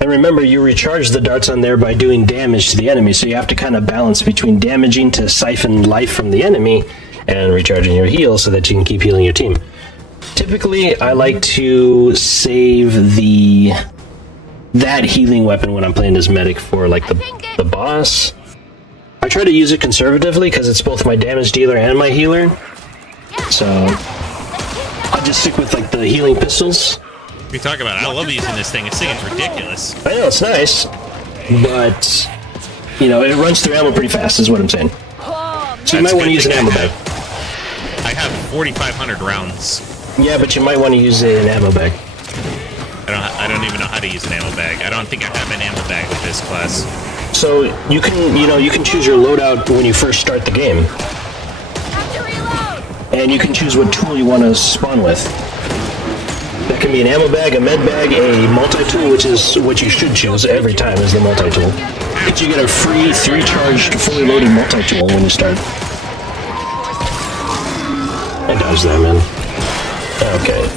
And remember, you recharge the darts on there by doing damage to the enemy, so you have to kind of balance between damaging to siphon life from the enemy and recharging your heal so that you can keep healing your team. Typically, I like to save that healing weapon when I'm playing as medic for like the boss. I try to use it conservatively because it's both my damage dealer and my healer. So I'll just stick with like the healing pistols. What are you talking about? I love using this thing. This thing is ridiculous. I know, it's nice. But, you know, it runs through ammo pretty fast is what I'm saying. So you might want to use an ammo bag. I have 4,500 rounds. Yeah, but you might want to use an ammo bag. I don't even know how to use an ammo bag. I don't think I have an ammo bag with this class. So you can choose your loadout when you first start the game. And you can choose what tool you want to spawn with. That can be an ammo bag, a med bag, a multi-tool, which is what you should choose every time is the multi-tool. Because you get a free 3-charged, fully loaded multi-tool when you start. I dodged that, man. Okay.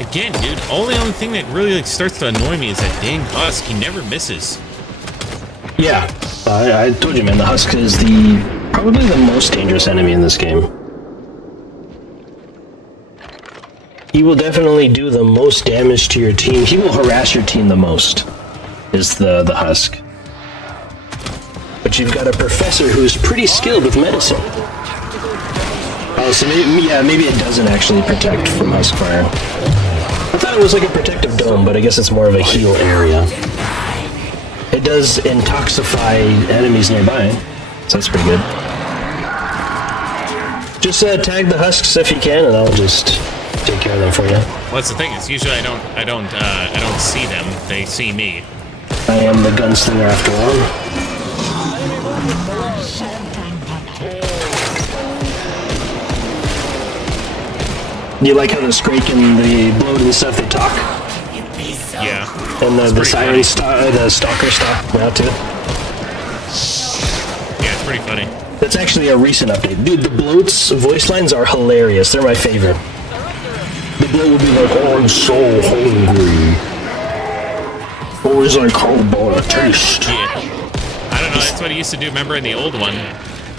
Again, dude, only thing that really like starts to annoy me is that dang Husk. He never misses. Yeah, I told you, man. The Husk is probably the most dangerous enemy in this game. He will definitely do the most damage to your team. He will harass your team the most. Is the Husk. But you've got a professor who's pretty skilled with medicine. Oh, so maybe it doesn't actually protect from Husk fire. I thought it was like a protective dome, but I guess it's more of a heal area. It does intoxify enemies nearby, so that's pretty good. Just tag the Husks if you can, and I'll just take care of them for you. Well, that's the thing. It's usually I don't see them. They see me. I am the gunslinger after all. Do you like how the Scrake and the Bloat and stuff, they talk? Yeah. And the Siren the Stalker talk now too? Yeah, it's pretty funny. That's actually a recent update. Dude, the Bloat's voice lines are hilarious. They're my favorite. blow will be like, oh, I'm so hungry. Always like, how about a taste? Yeah. I don't know, that's what he used to do, remember in the old one?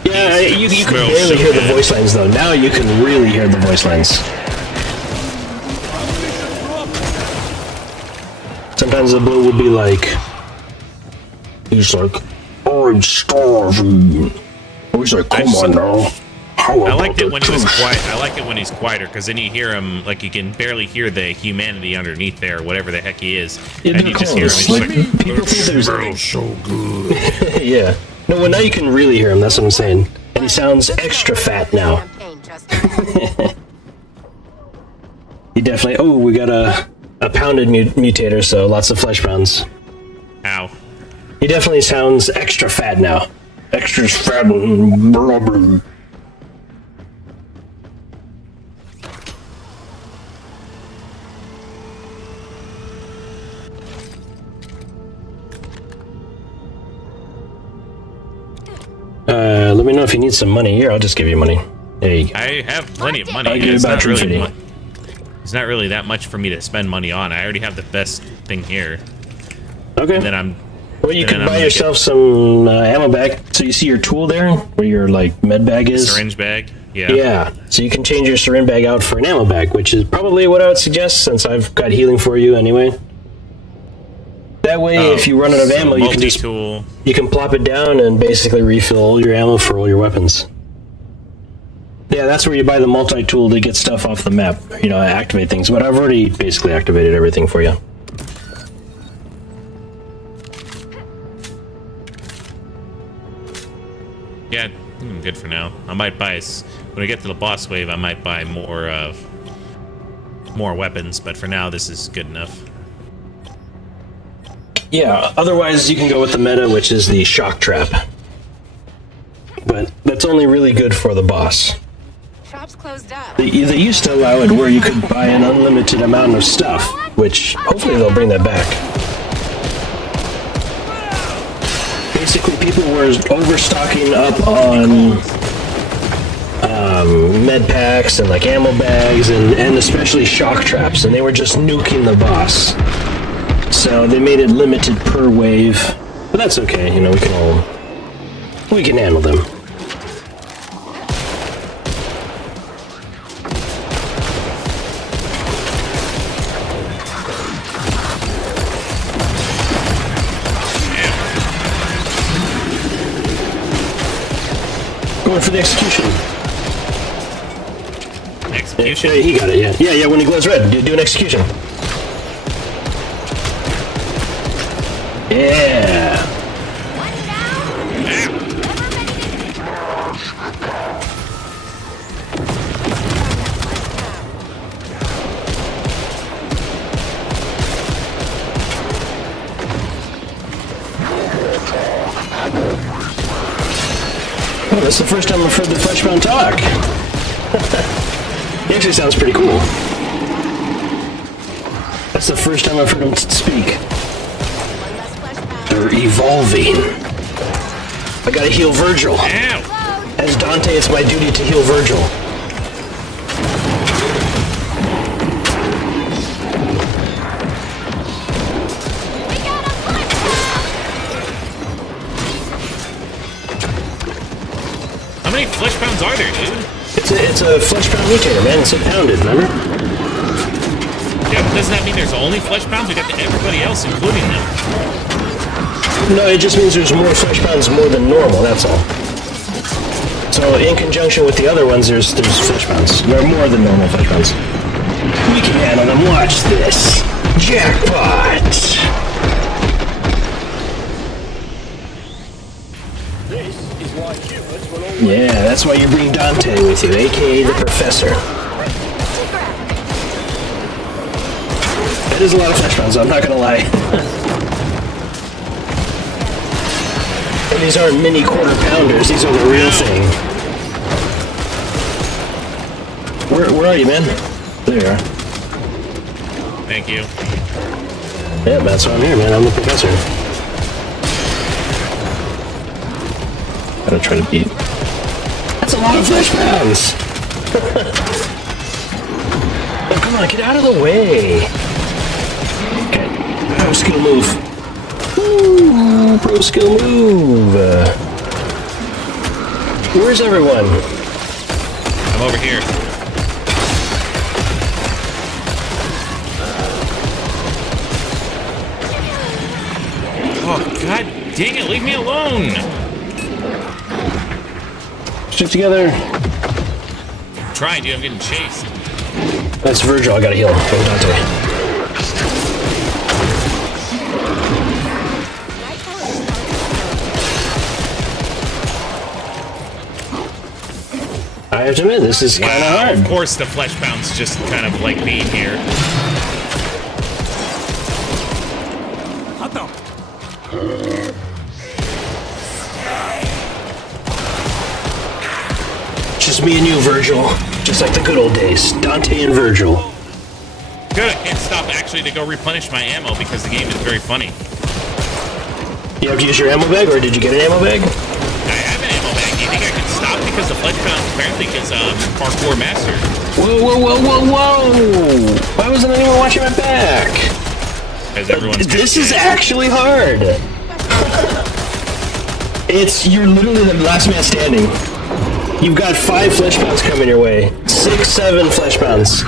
Yeah, you can barely hear the voice lines though. Now you can really hear the voice lines. Sometimes the blow will be like, he's like, oh, I'm starving. He's like, come on now. I liked it when he was quiet. I liked it when he's quieter, because then you hear him, like you can barely hear the humanity underneath there, whatever the heck he is, and you just hear him. He's like, like, people think there's smells so good. Yeah. No, well now you can really hear him. That's what I'm saying. And he sounds extra fat now. He definitely. Oh, we got a pounded mutator, so lots of flesh pounds. Ow. He definitely sounds extra fat now. Extra fat and blubber. Let me know if you need some money. Here, I'll just give you money. There you go. I have plenty of money. I'll give you It's about not really 250. it's not really that much for me to spend money on. I already have the best thing here. Okay. And then I'm. Well, you can buy yourself some ammo bag. So you see your tool there, where your like med bag is. Syringe bag. Yeah. Yeah. So you can change your syringe bag out for an ammo bag, which is probably what I would suggest, since I've got healing for you anyway. That way, if you run out of ammo, you can just plop it down and basically refill all your ammo for all your weapons. Yeah, that's where you buy the multi-tool to get stuff off the map. You know, activate things. But I've already basically activated everything for you. Yeah, good for now. I might buy when I get to the boss wave. I might buy more weapons, but for now, this is good enough. Yeah, otherwise you can go with the meta, which is the shock trap. But that's only really good for the boss. Shop's closed up. They used to allow it where you could buy an unlimited amount of stuff, which hopefully they'll bring that back. Basically, people were overstocking up on med packs and like ammo bags and especially shock traps, and they were just nuking the boss. So they made it limited per wave, but that's okay. You know, we can handle them. Going for the execution. Execution? Yeah, he got it. Yeah. When he glows red, do an execution. Yeah. Oh, that's the first time I've heard the Fleshbound talk. He actually sounds pretty cool. That's the first time I've heard him speak. They're evolving. I gotta heal Virgil. Ow. As Dante, it's my duty to heal Virgil. How many flesh pounds are there, dude? It's a flesh pound mutator, man. It's a pounded, remember? Yeah, but doesn't that mean there's only flesh pounds? We got everybody else, including them. No, it just means there's more flesh pounds more than normal, that's all. So in conjunction with the other ones, there's flesh pounds. There are more than normal flesh pounds. We can handle them. Watch this. Jackpot! Yeah, that's why you bring Dante with you, aka the Professor. That is a lot of flesh pounds, I'm not gonna lie. And these aren't mini quarter pounders, these are the real thing. Where are you, man? There you are. Thank you. Yeah, that's why I'm here, man. I'm the Professor. Gotta try to beat. That's a lot of flesh pounds! Of Come on, get out of the way. Okay. Pro skill move. Ooh, pro skill move. Where's everyone? I'm over here. Oh, god dang it, leave me alone! Stick together. I'm trying, dude, I'm getting chased. That's Virgil, I gotta heal. Go Dante. I have to admit, this is kind of hard. Of course, the flesh pounds just kind of like being here. Just me and you, Virgil. Just like the good old days. Dante and Virgil. Good, I can't stop actually to go replenish my ammo because the game is very funny. You have to use your ammo bag, or did you get an ammo bag? I have an ammo bag. Do you think I can stop because the flesh pound apparently gets parkour master? Whoa, whoa, whoa, whoa, whoa! Why wasn't anyone watching my back? Because everyone's this is actually hard. You're literally the last man standing. You've got 5 flesh pounds coming your way. 6, 7 flesh pounds.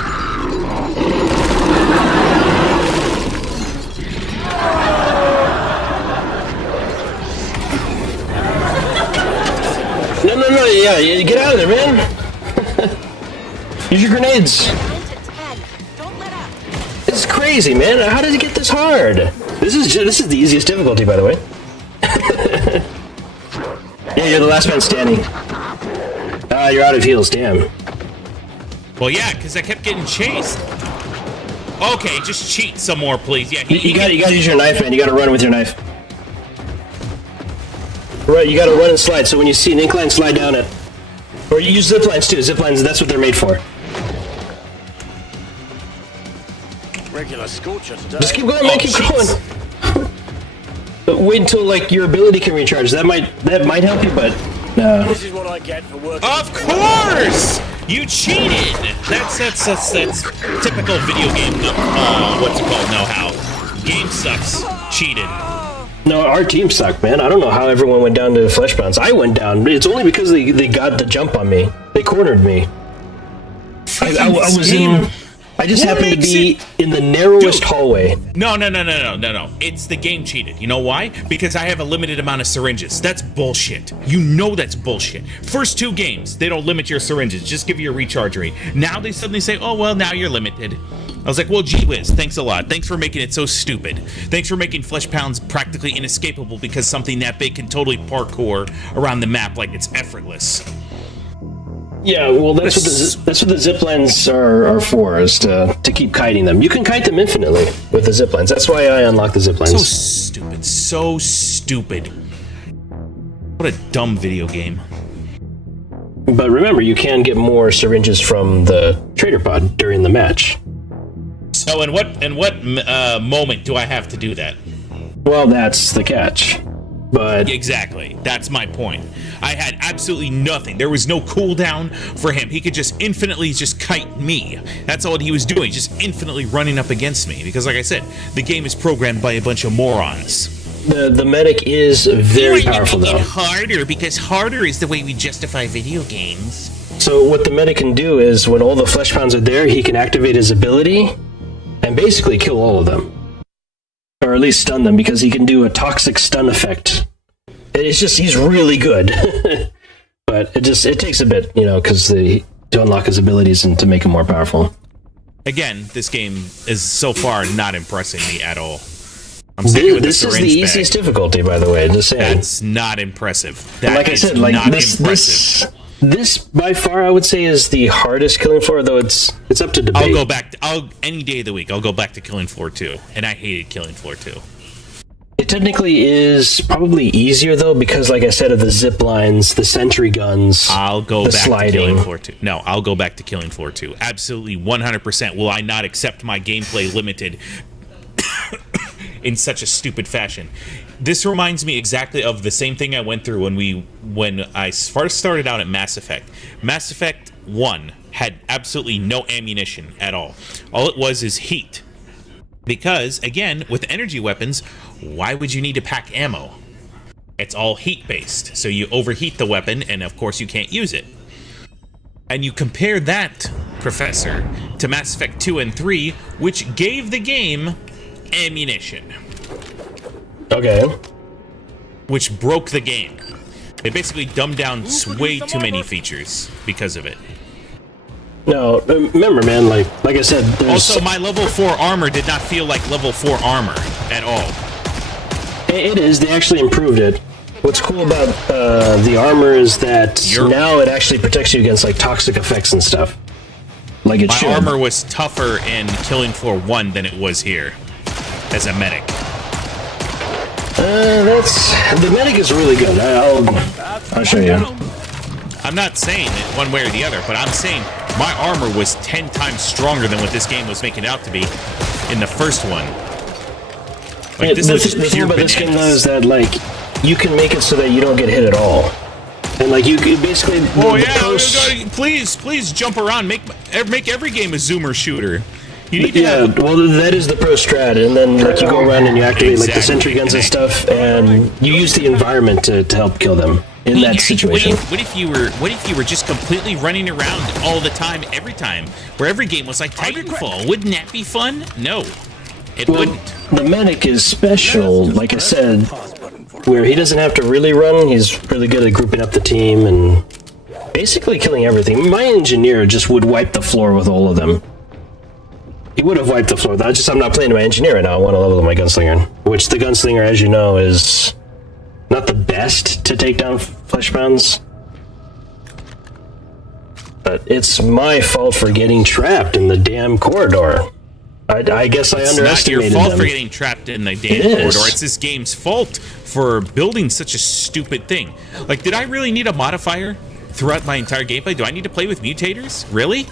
No, yeah, get out of there, man. Use your grenades. This is crazy, man. How did it get this hard? This is the easiest difficulty, by the way. Yeah, you're the last man standing. You're out of heals, damn. Well, yeah, because I kept getting chased. Okay, just cheat some more, please. Yeah, you gotta use your knife, man. You gotta run with your knife. Right, you gotta run and slide. So when you see an incline, slide down it. Or you use zip lines too. Zip lines, that's what they're made for. Regular scorcher today. Just keep going, man. Keep going. But wait until like your ability can recharge. That might help you, but no. This is what I get for working. Of course, you cheated. That's typical video game. What's it called? Know-how. Game sucks. Cheated. No, our team sucked, man. I don't know how everyone went down to the flesh pounds. I went down. It's only because they got the jump on me. They cornered me. I was in. I just happened to be in the narrowest hallway. No. It's the game cheated. You know why? Because I have a limited amount of syringes. That's bullshit. You know that's bullshit. First 2 games, they don't limit your syringes. Just give you a recharge rate. Now they suddenly say, oh, well, now you're limited. I was like, well, gee whiz, thanks a lot. Thanks for making it so stupid. Thanks for making flesh pounds practically inescapable because something that big can totally parkour around the map like it's effortless. Yeah, well, that's what the zip lines are for, is to keep kiting them. You can kite them infinitely with the zip lines. That's why I unlock the zip lines. So stupid, so stupid. What a dumb video game. But remember, you can get more syringes from the trader pod during the match. So, in what moment do I have to do that? Well, that's the catch. But exactly, that's my point. I had absolutely nothing. There was no cooldown for him. He could just infinitely just kite me. That's all he was doing, just infinitely running up against me. Because, like I said, the game is programmed by a bunch of morons. The medic is very powerful, though. Harder because harder is the way we justify video games. So what the medic can do is, when all the flesh pounds are there, he can activate his ability and basically kill all of them. Or at least stun them, because he can do a toxic stun effect. It's just, he's really good. But it takes a bit, because to unlock his abilities and to make him more powerful. Again, this game is so far not impressing me at all. I'm sticking with this is the easiest difficulty, by the way. Just saying. That's not impressive. Like I said, this by far I would say is the hardest killing floor, though it's up to debate. I'll go back. Any day of the week, I'll go back to Killing Floor 2, and I hated Killing Floor 2. It technically is probably easier though, because like I said, of the zip lines, the sentry guns, I'll go the back sliding. to Killing Floor 2. No, I'll go back to Killing Floor 2. Absolutely 100% will I not accept my gameplay limited in such a stupid fashion. This reminds me exactly of the same thing I went through when I first started out at Mass Effect. Mass Effect 1 had absolutely no ammunition at all. All it was is heat. Because, again, with energy weapons, why would you need to pack ammo? It's all heat-based, so you overheat the weapon, and of course you can't use it. And you compare that, Professor, to Mass Effect 2 and 3, which gave the game ammunition. Okay. Which broke the game. They basically dumbed down way too many features because of it. No, remember, man, like I said, also, my level 4 armor did not feel like level 4 armor at all. It is. They actually improved it. What's cool about the armor is that now it actually protects you against like toxic effects and stuff. Like it should. My armor was tougher in Killing Floor 1 than it was here as a medic. The medic is really good. I'll show you. I'm not saying it one way or the other, but I'm saying my armor was 10 times stronger than what this game was making it out to be in the first one. Like, this was just the thing pure about bananas. this game though is that like you can make it so that you don't get hit at all, and like you could basically. Please jump around. Make every game a zoomer shooter. You need to well, that is the pro strat, and then like you go around and you activate like the sentry guns and stuff, and you use the environment to help kill them in that situation. What if you were just completely running around all the time, every time, where every game was like Titanfall? Wouldn't that be fun? No, it wouldn't. The medic is special, like I said, where he doesn't have to really run. He's really good at grouping up the team and basically killing everything. My engineer just would wipe the floor with all of them. He would have wiped the floor. I'm not playing my engineer right now. I want to level my gunslinger, which the gunslinger, as you know, is not the best to take down fleshbounds. But it's my fault for getting trapped in the damn corridor. I guess I underestimated them. It's not your fault for getting trapped in the damn corridor. It's this game's fault for building such a stupid thing. Like, did I really need a modifier throughout my entire gameplay? Do I need to play with mutators? Really?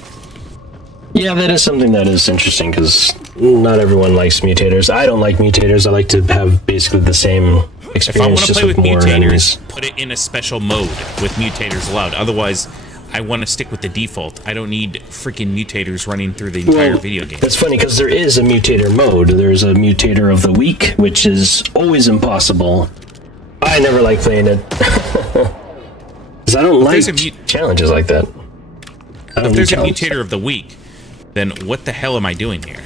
Yeah, that is something that is interesting, because not everyone likes mutators. I don't like mutators. I like to have basically the same experience. If I want to just play with mutators, enemies. put it in a special mode with mutators allowed. Otherwise, I want to stick with the default. I don't need freaking mutators running through the entire video game. That's funny, because there is a mutator mode. There's a mutator of the week, which is always impossible. I never like playing it. Because I don't like challenges like that. If there's a mutator of the week, then what the hell am I doing here?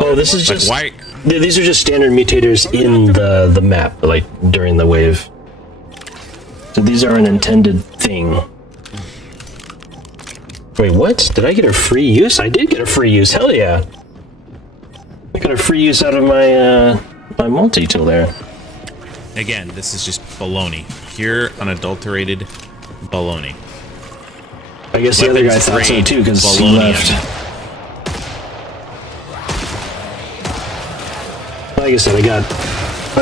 Oh, this is like, just... why? These are just standard mutators in the map, like, during the wave. So these are an intended thing. Wait, what? Did I get a free use? I did get a free use, hell yeah! I got a free use out of my, my multi-tool there. Again, this is just baloney. Pure, unadulterated baloney. I guess the other guy thought so too, because he left. Like I said, I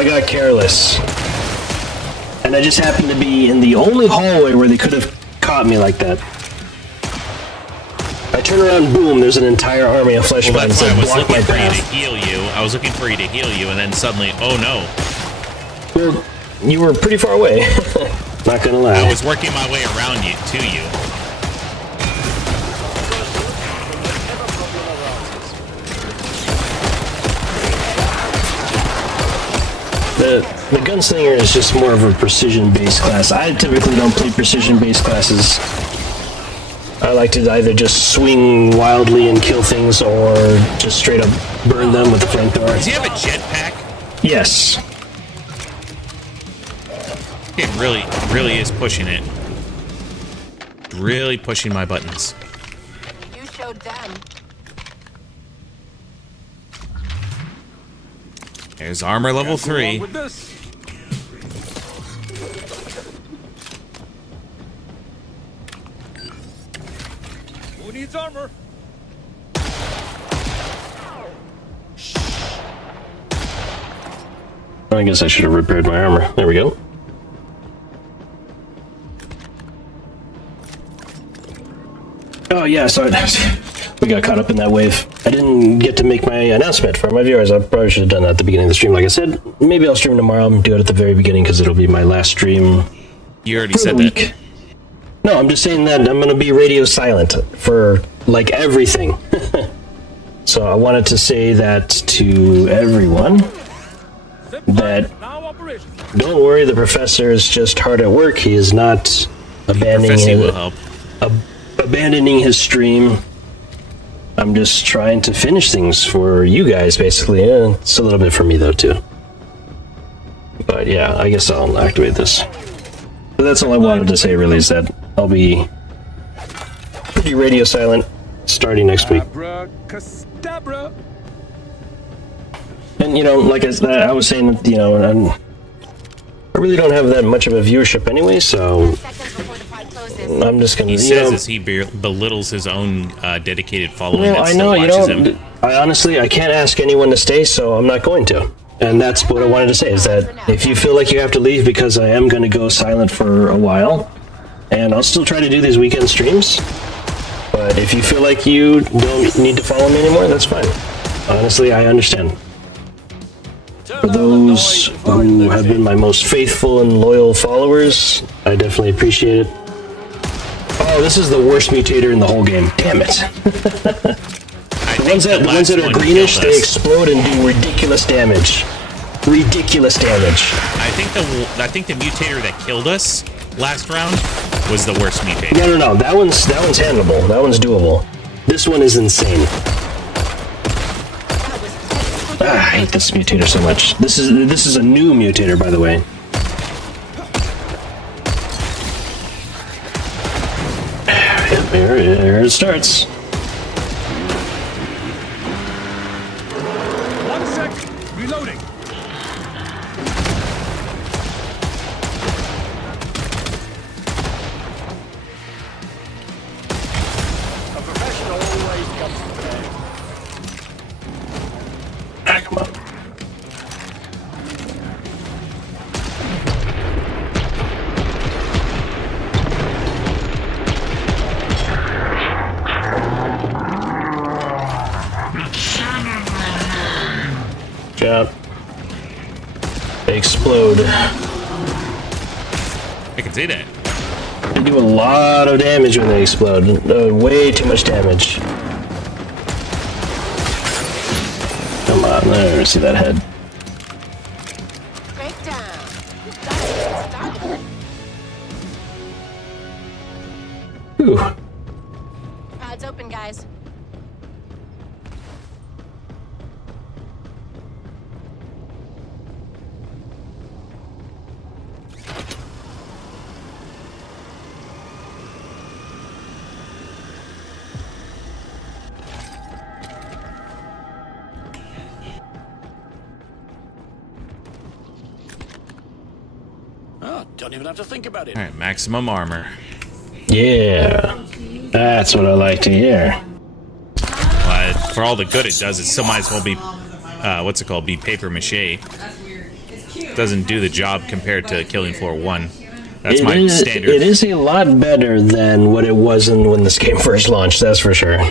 got careless. And I just happened to be in the only hallway where they could have caught me like that. I turn around, boom, there's an entire army of flesh bombs that block my path. I was looking for you to heal you, and then suddenly, oh no. Well, you were pretty far away. Not gonna lie. I was working my way around you, to you. The gunslinger is just more of a precision-based class. I typically don't play precision-based classes. I like to either just swing wildly and kill things, or just straight up burn them with the flamethrower. Does he have a jetpack? Yes. It really is pushing it. Really pushing my buttons. You showed them. There's armor level 3. Who needs armor? I guess I should have repaired my armor. There we go. Oh yeah, sorry. We got caught up in that wave. I didn't get to make my announcement for my viewers. I probably should have done that at the beginning of the stream. Like I said, maybe I'll stream tomorrow. Do it at the very beginning because it'll be my last stream. You already said that. No, I'm just saying that I'm going to be radio silent for, like, everything. So I wanted to say that to everyone, that don't worry, the professor is just hard at work. He is not abandoning his stream. I'm just trying to finish things for you guys, basically. It's a little bit for me, though, too. But yeah, I guess I'll activate this. But that's all I wanted to say, really, is that I'll be pretty radio silent starting next week. And, you know, like I was saying, you know, I really don't have that much of a viewership anyway, so I'm just gonna. He says as he belittles his own dedicated following. Well, I know, you know, I can't ask anyone to stay, so I'm not going to. And that's what I wanted to say, is that if you feel like you have to leave, because I am going to go silent for a while, and I'll still try to do these weekend streams, but if you feel like you don't need to follow me anymore, that's fine. Honestly, I understand. For those who have been my most faithful and loyal followers, I definitely appreciate it. Oh, this is the worst mutator in the whole game. Damn it. The ones that are greenish, they explode and do ridiculous damage. Ridiculous damage. I think the mutator that killed us last round was the worst mutator. No. That one's handleable. That one's doable. This one is insane. I hate this mutator so much. This is a new mutator, by the way. Here it starts. 1 sec. Reloading. A professional always comes prepared. Come on. Job. They explode. I can see that. They do a lot of damage when they explode. Way too much damage. Come on, there, see that head. Whew. Pod's open, guys. Don't even have to think about it. All right, maximum armor. Yeah, that's what I like to hear. For all the good it does, it still might as well be, what's it called? Be paper mache. Doesn't do the job compared to Killing Floor 1. That's my standard. It is a lot better than what it was when this game first launched. That's for sure.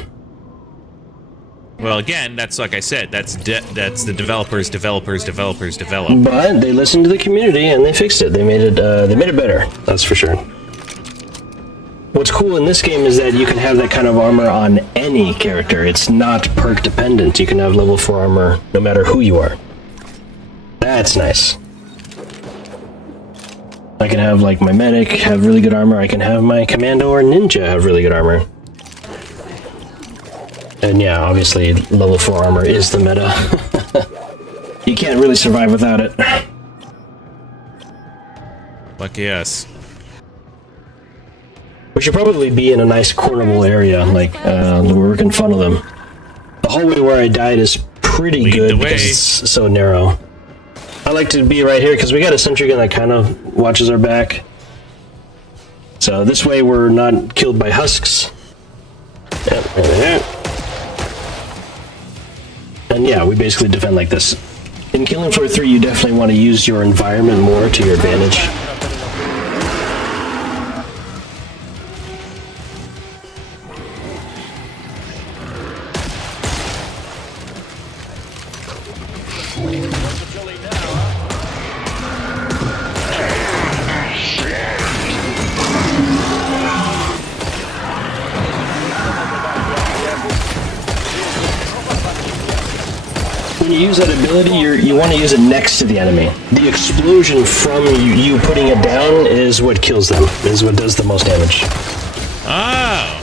Well, again, that's like I said. That's the developers develop. But they listened to the community and they fixed it. They made it better. That's for sure. What's cool in this game is that you can have that kind of armor on any character. It's not perk dependent. You can have level 4 armor no matter who you are. That's nice. I can have like my medic have really good armor. I can have my commando or ninja have really good armor. And yeah, obviously, level 4 armor is the meta. You can't really survive without it. Lucky us. We should probably be in a nice cornerable area, like, where we can funnel them. The hallway where I died is pretty good because it's so narrow. I like to be right here because we got a sentry gun that kind of watches our back. So this way we're not killed by husks. Yep, right there. And yeah, we basically defend like this. In Killing Floor 3, you definitely want to use your environment more to your advantage. when you use that ability, you want to use it next to the enemy. The explosion from you putting it down is what kills them, is what does the most damage. Oh.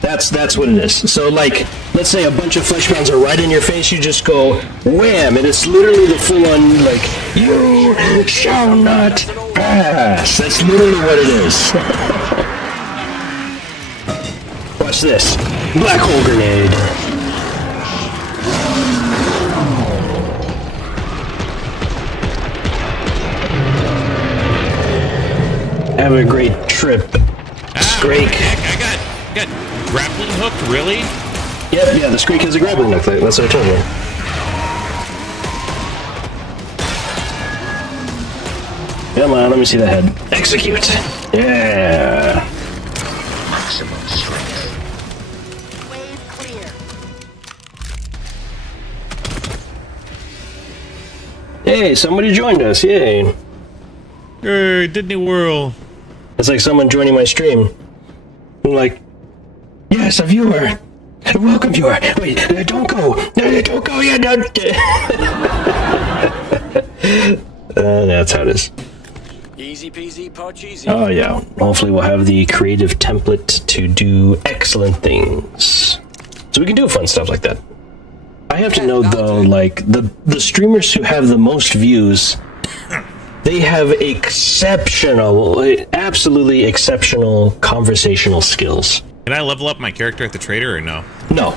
That's what it is. So, like, let's say a bunch of fleshbounds are right in your face, you just go wham, and it's literally the full-on, like, you shall not pass. That's literally what it is. Watch this. Black hole grenade. Have a great trip, Scrake. I got grappling hooked, really? Yep, yeah, the Scrake has a grappling hook. That's what I told you. Come on, let me see the head. Execute. Yeah. Maximum strength. Wave clear. Hey, somebody joined us. Yay. Hey, Disney World. It's like someone joining my stream. I'm like, yes, a viewer. Welcome, viewer. Wait, don't go. Don't go yet. That's how it is. Easy peasy, podcheesy. Oh, yeah. Hopefully we'll have the creative template to do excellent things. So we can do fun stuff like that. I have to know, though, like, the streamers who have the most views, they have exceptional, absolutely exceptional conversational skills. Can I level up my character at the trader or no? No,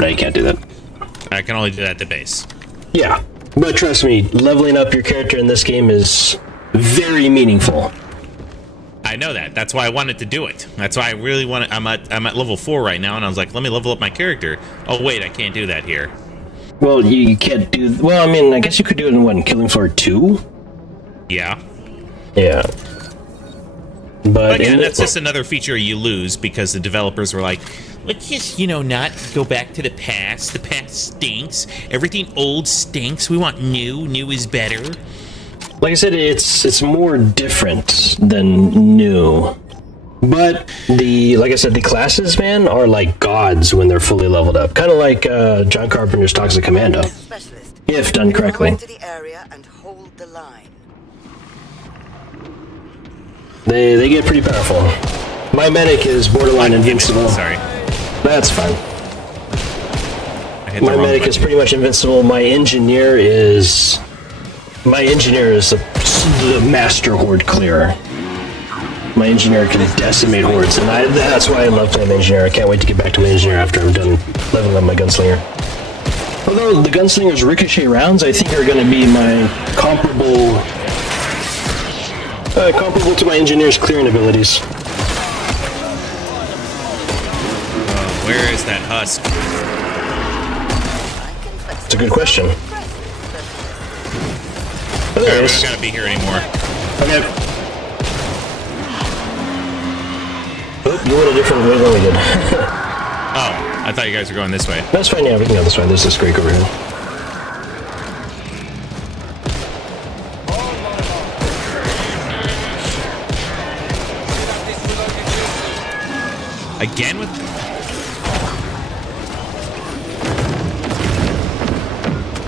you can't do that. I can only do that at the base. Yeah, but trust me, leveling up your character in this game is very meaningful. I know that. That's why I wanted to do it. That's why I really want to. I'm at level 4 right now, and I was like, let me level up my character. Oh wait, I can't do that here. Well, you can't do. Well, I mean, I guess you could do it in Killing Floor 2. Yeah. Yeah. But again, that's just another feature you lose because the developers were like, let's just, not go back to the past. The past stinks. Everything old stinks. We want new. New is better. Like I said, it's more different than new. But like I said, the classes, man, are like gods when they're fully leveled up. Kind of like John Carpenter's Toxic Commando. If done correctly. They get pretty powerful. My medic is borderline invincible. Sorry. That's fine. My medic is pretty much invincible. My engineer is the master horde clearer. My engineer can decimate hordes, and that's why I love playing the engineer. I can't wait to get back to my engineer after I'm done leveling up my gunslinger. Although the gunslinger's ricochet rounds, I think, are going to be my comparable to my engineer's clearing abilities. Where is that husk? It's a good question. Alright, we don't gotta be here anymore. Okay. Oh, you went a different way than we did. Oh, I thought you guys were going this way. That's fine, yeah, we can go this way. There's this Scrake over here. Again with...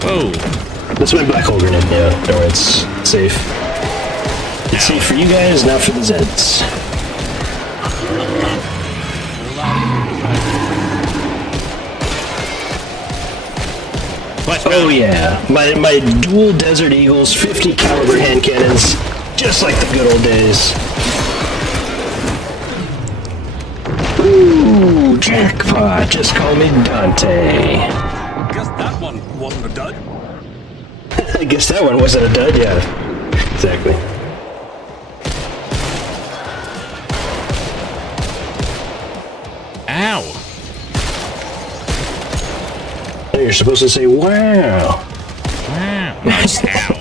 Whoa. That's my black hole grenade, yeah. No, it's safe. It's safe for you guys, not for the Zeds. Oh yeah, my dual Desert Eagles, 50 caliber hand cannons, just like the good old days. Ooh, jackpot! Just call me Dante. Guess that one wasn't a dud. I guess that one wasn't a dud, yeah. Exactly. Ow! Oh, you're supposed to say, wow. Wow. Nice, ow.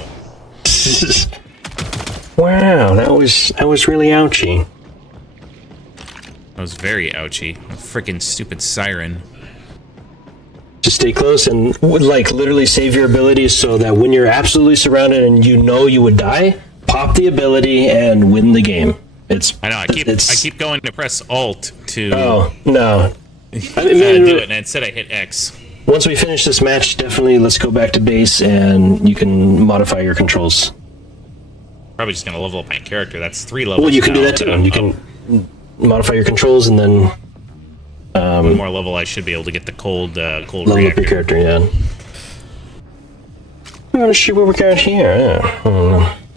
Wow, that was really ouchy. That was very ouchy. A freaking stupid siren. Just stay close and like literally save your abilities so that when you're absolutely surrounded and you know you would die, pop the ability and win the game. I know. I keep going to press Alt to. Oh no! Do it, and instead I hit X. once we finish this match, definitely let's go back to base and you can modify your controls. Probably just gonna level up my character. That's 3 levels. Well, you can now do that too. You can modify your controls and then one more level. I should be able to get the cold level reactor. up your character. Yeah. I'm gonna see what we got here.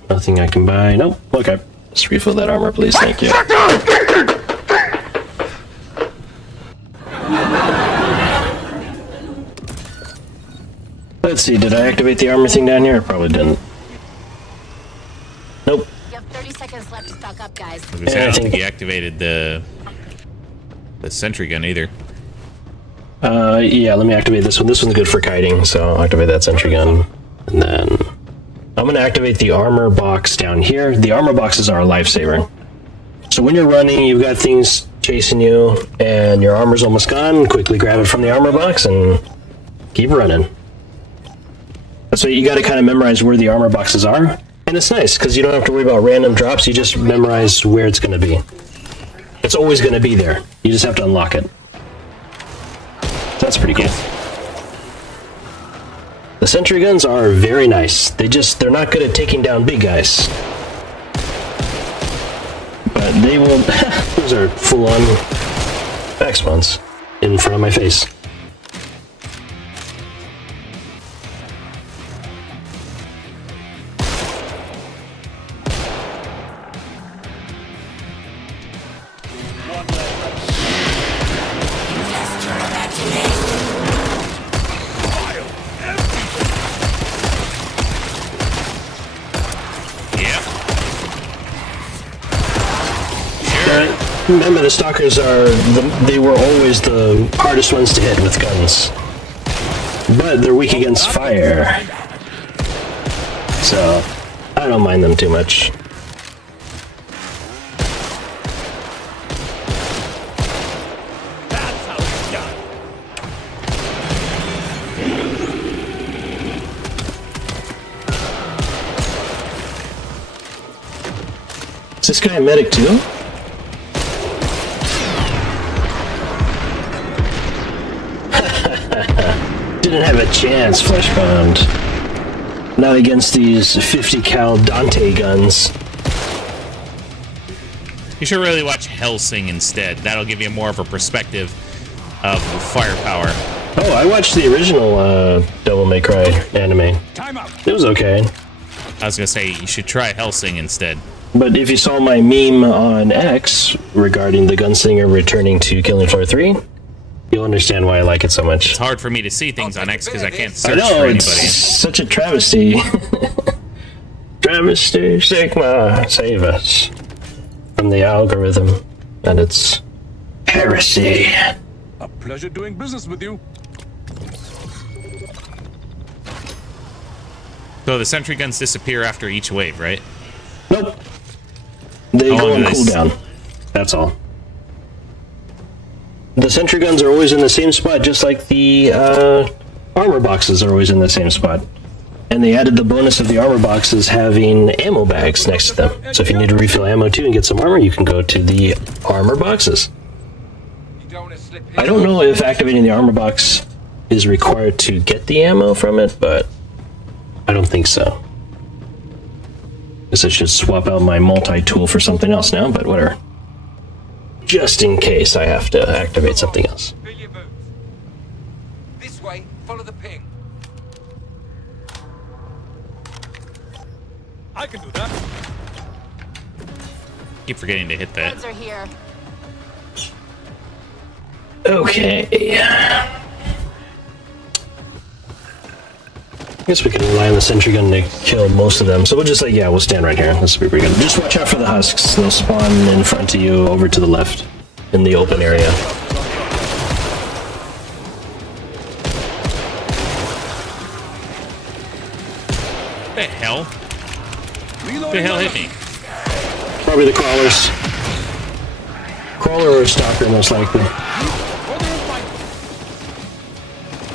Nothing I can buy. Nope. Okay. Let's refill that armor, please. Thank you. Let's see. Did I activate the armor thing down here? I probably didn't. Nope. You have 30 seconds left to stock up, guys. I don't think he activated the sentry gun either. Yeah, let me activate this one. This one's good for kiting, so I'll activate that sentry gun. And then I'm going to activate the armor box down here. The armor boxes are a lifesaver. So when you're running, you've got things chasing you, and your armor's almost gone, quickly grab it from the armor box and keep running. So you got to kind of memorize where the armor boxes are. And it's nice, because you don't have to worry about random drops, you just memorize where it's going to be. It's always going to be there. You just have to unlock it. That's pretty cool. The sentry guns are very nice. They're not good at taking down big guys. But they will... Those are full-on back spawns in front of my face. Remember, the stalkers they were always the hardest ones to hit with guns. But they're weak against fire. So, I don't mind them too much. That's how it's done. Is this guy a medic too? Didn't have a chance, Fleshbound. Not against these 50 cal Dante guns. You should really watch Hellsing instead. That'll give you more of a perspective of firepower. Oh, I watched the original Devil May Cry anime. It was okay. I was gonna say you should try Hellsing instead. But if you saw my meme on X regarding the gunslinger returning to Killing Floor 3, you'll understand why I like it so much. It's hard for me to see things on X because I can't search I know, for anybody. It's such a travesty. Travesty, Sigma, save us from the algorithm and its heresy. A pleasure doing business with you. So the sentry guns disappear after each wave, right? Nope. They go on cooldown. That's all. The sentry guns are always in the same spot, just like the armor boxes are always in the same spot. And they added the bonus of the armor boxes having ammo bags next to them. So if you need to refill ammo too and get some armor, you can go to the armor boxes. I don't know if activating the armor box is required to get the ammo from it, but I don't think so. Guess I should swap out my multi-tool for something else now, but whatever. Just in case I have to activate something else. This way, follow the ping. I can do that. Keep forgetting to hit that. Guns are here. Okay. I guess we can rely on the sentry gun to kill most of them. So we'll just like, yeah, we'll stand right here. This will be pretty good. Just watch out for the husks. They'll spawn in front of you over to the left in the open area. What the hell? What the hell hit me? Probably the crawlers. Crawler or stalker, most likely.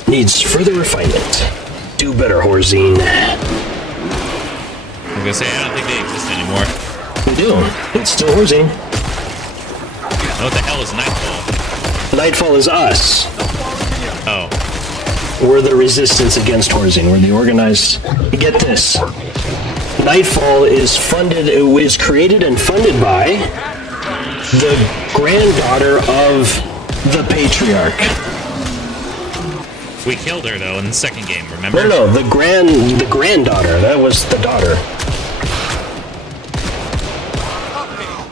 Needs further refinement. Do better, Horzine. I'm gonna say, I don't think they exist anymore. We do. It's still Horzine. What the hell is Nightfall? Nightfall is us. Oh. we're the resistance against Horzing. We're the organized... Get this. Nightfall is created and funded by the granddaughter of the Patriarch. We killed her, though, in the second game, remember? No, the granddaughter. That was the daughter.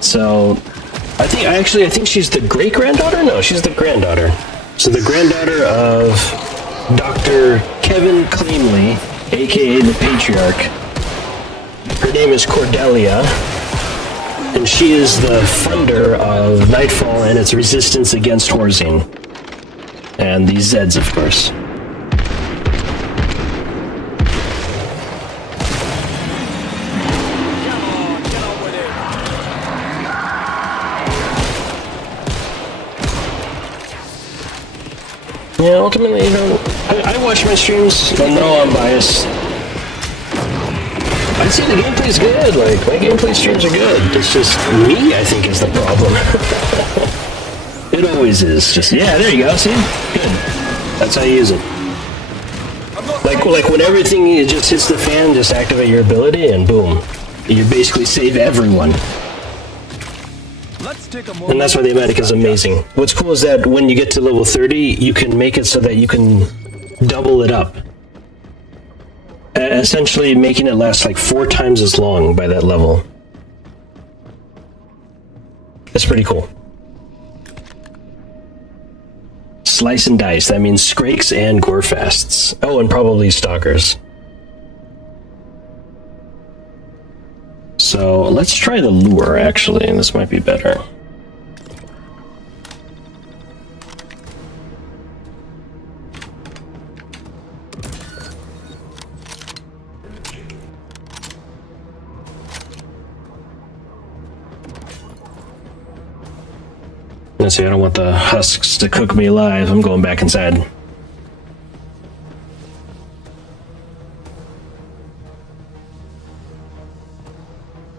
So, I think she's the great-granddaughter? No, she's the granddaughter. So the granddaughter of Dr. Kevin Cleanley, aka the Patriarch. Her name is Cordelia, and she is the funder of Nightfall and its resistance against Horzing. And the Zeds, of course. Yeah, ultimately, I watch my streams, I know I'm biased. I'd say the gameplay's good, like, my gameplay streams are good. It's just me, I think, is the problem. It always is. Just, yeah, there you go, see? Good. That's how you use it. Like when everything just hits the fan, just activate your ability, and boom. You basically save everyone. And that's why the Amatic is amazing. What's cool is that when you get to level 30, you can make it so that you can double it up. Essentially making it last like 4 times as long by that level. That's pretty cool. Slice and dice, that means Skrakes and Gorefasts. Oh, and probably Stalkers. So, let's try the lure, actually, and this might be better. Let's see, I don't want the husks to cook me alive. I'm going back inside.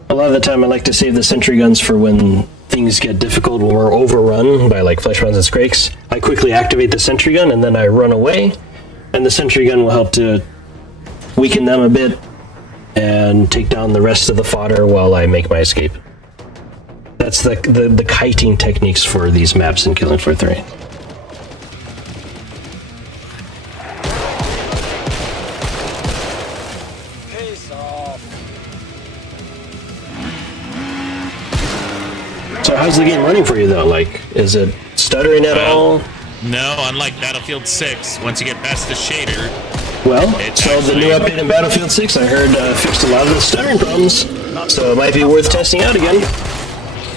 A lot of the time I like to save the sentry guns for when things get difficult, when we're overrun by like fleshhounds and Skrakes. I quickly activate the sentry gun and then I run away, and the sentry gun will help to weaken them a bit and take down the rest of the fodder while I make my escape. That's the kiting techniques for these maps in Killing Floor 3. So how's the game running for you though? Like, is it stuttering at all? No, unlike Battlefield 6, once you get past the shader... Well, so the new update in Battlefield 6 I heard fixed a lot of the stuttering problems, so it might be worth testing out again.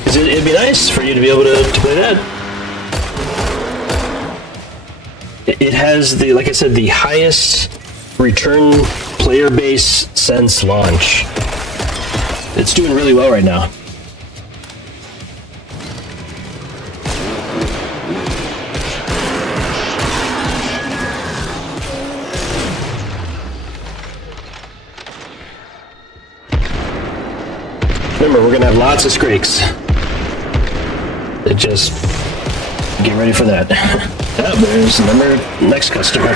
It'd be nice for you to be able to play that. It has the, like I said, the highest return player base since launch. It's doing really well right now. Remember, we're gonna have lots of Skrakes. Just get ready for that. Oh, there's another next customer.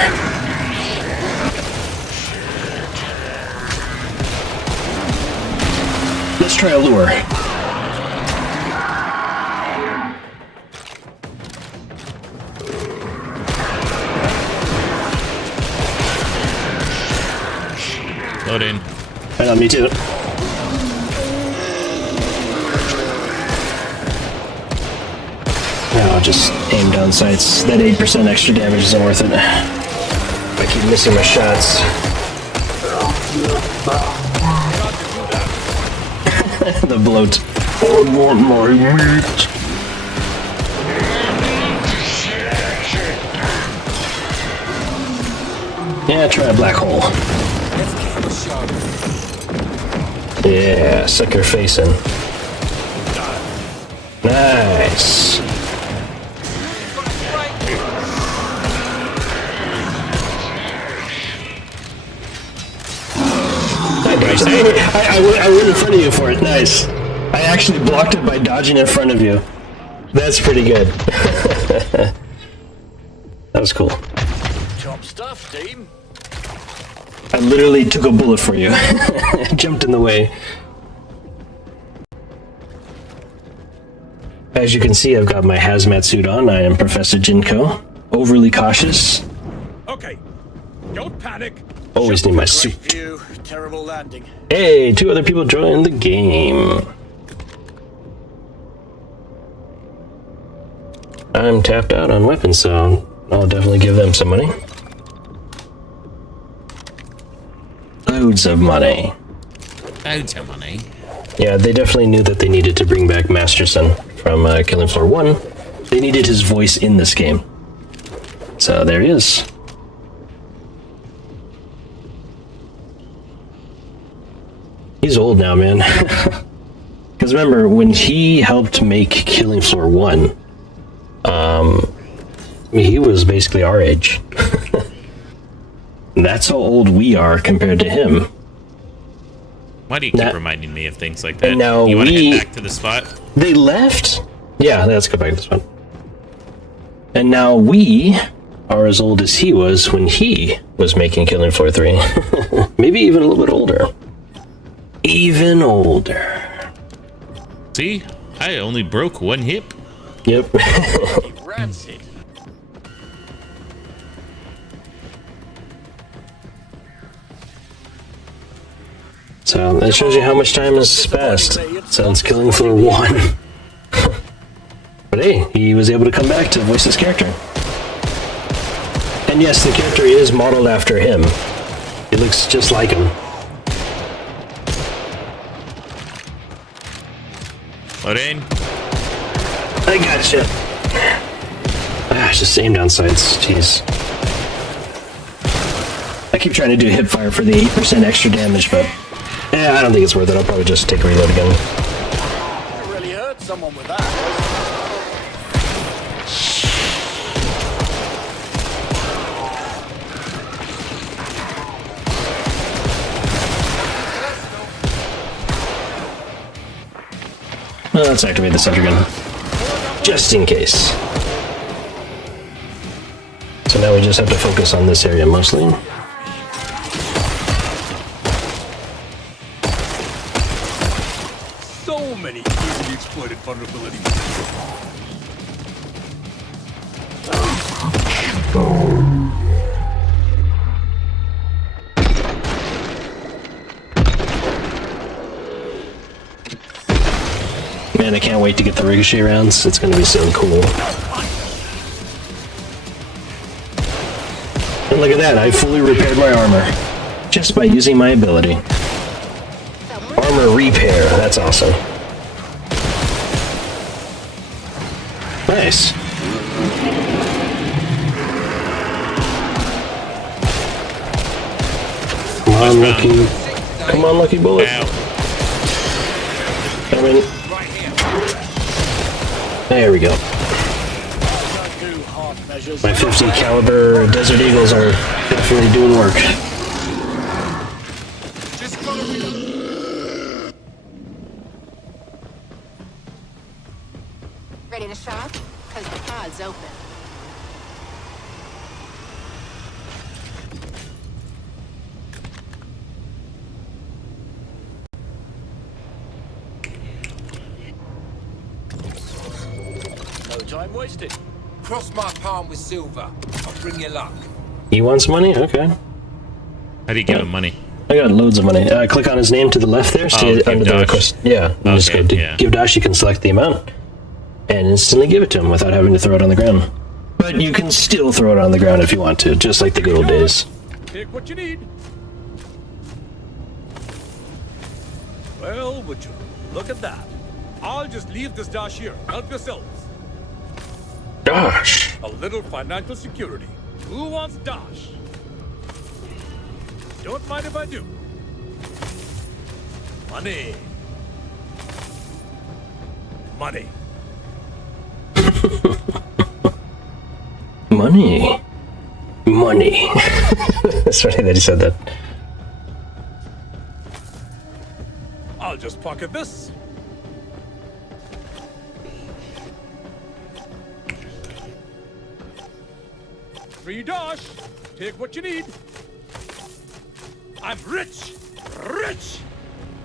Let's try a lure. Load in. I know, me too. I'll just aim down sights. That 8% extra damage isn't worth it. I keep missing my shots. The bloat. I want my meat. Yeah, try a black hole. Yeah, suck your face in. Nice. I went in front of you for it. Nice. I actually blocked it by dodging in front of you. That's pretty good. That was cool. Top stuff. stuff, team. I literally took a bullet for you. Jumped in the way. As you can see, I've got my hazmat suit on. I am Professor Jinko. Overly cautious. Okay, don't panic. Always need my suit. View, terrible landing. Hey, 2 other people joined the game. I'm tapped out on weapons, so I'll definitely give them some money. Loads of money. Loads of money. Yeah, they definitely knew that they needed to bring back Masterson from Killing Floor 1. They needed his voice in this game. So there he is. He's old now, man. Because remember, when he helped make Killing Floor 1, he was basically our age. That's how old we are compared to him. Why do you keep reminding me of things like that? Now you want to head back to the spot? They left? Yeah, let's go back to the spot. And now we are as old as he was when he was making Killing Floor 3. Maybe even a little bit older. Even older. See? I only broke 1 hip. Yep. Rancid. So that shows you how much time has passed since Killing Floor 1. But hey, he was able to come back to voice his character. And yes, the character is modeled after him. He looks just like him. Lorraine? I gotcha. Just aim down sights. Jeez. I keep trying to do hip fire for the 8% extra damage, but I don't think it's worth it. I'll probably just take a reload again. You really hurt someone with that. Well, let's activate the center gun. Just in case. So now we just have to focus on this area mostly. So many easily exploited vulnerabilities. Man, I can't wait to get the ricochet rounds. It's going to be so cool. And look at that, I fully repaired my armor. Just by using my ability. Armor repair, that's awesome. Nice. Come on, Lucky. Come on, Lucky Bullet. Coming. There we go. My 50 caliber Desert Eagles are definitely doing work. Ready to shop? Because the pod's open. No time wasted. Cross my palm with silver. I'll bring you luck. He wants money? Okay. How do you give him money? I got loads of money. Click on his name to the left there. Stay under the request. Yeah. You just go to give dash. You can select the amount and instantly give it to him without having to throw it on the ground. But you can still throw it on the ground if you want to, just like the good old days. Take what you need. Well, would you look at that? I'll just leave this dash here. Help yourselves. Dash. A little financial security. Who wants dash? Don't mind if I do. Money. Money. Money. Money. It's funny that he said that. I'll just pocket this. Free dash. Take what you need. I'm rich! Rich!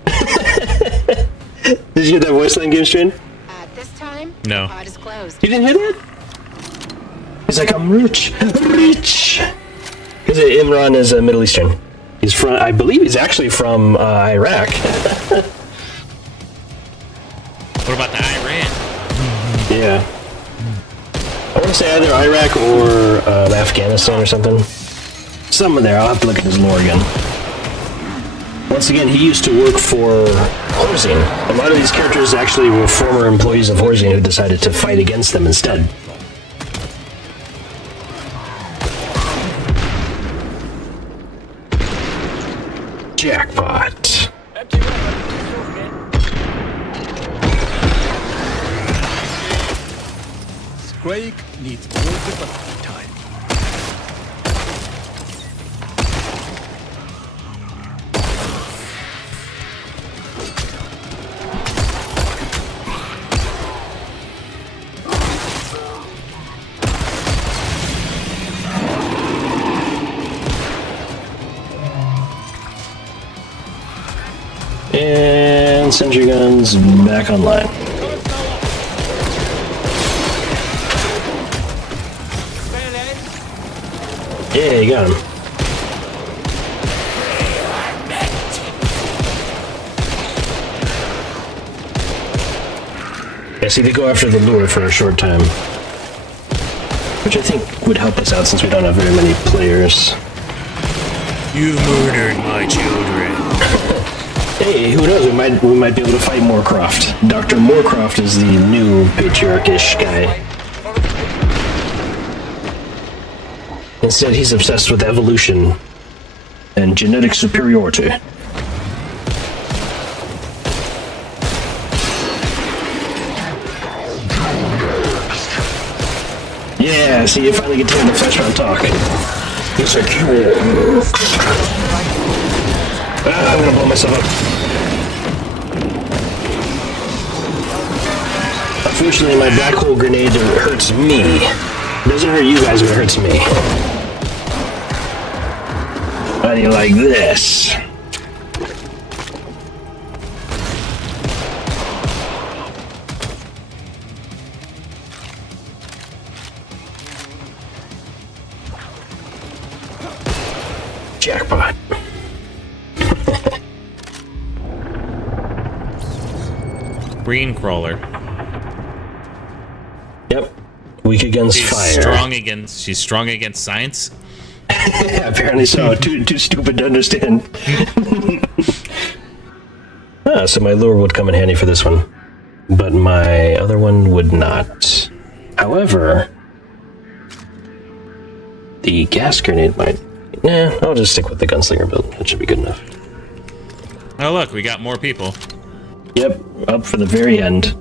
Did you hear that voice line, Game Strain? At this time, No. the pod is closed. You didn't hear that? He's like, I'm rich, rich. Because Imran is Middle Eastern. He's from, I believe he's actually from Iraq. What about the Iran? Yeah. I want to say either Iraq or Afghanistan or something. Somewhere there. I'll have to look at his lore again. Once again, he used to work for Horzine. A lot of these characters actually were former employees of Horzine who decided to fight against them instead. Jackpot. Quake needs more development time. And sentry guns back online. Yeah, you got him. Yeah, see, they go after the lure for a short time. Which I think would help us out since we don't have very many players. You murdered my children. Hey, who knows? We might be able to fight Moorcroft. Dr. Moorcroft is the new patriarch-ish guy. Instead, he's obsessed with evolution and genetic superiority. Yeah, see, you finally get to hear the Fleshman talk. He's like, I'm gonna blow myself up. Unfortunately, my black hole grenade hurts me. It doesn't hurt you guys, but it hurts me. How do you like this? Jackpot. Green crawler. Yep. Weak against fire. She's strong against science. Apparently so. Too stupid to understand. So my lure would come in handy for this one, but my other one would not. However, the gas grenade might. Nah, I'll just stick with the gunslinger build. That should be good enough. Oh look, we got more people. Yep, up for the very end.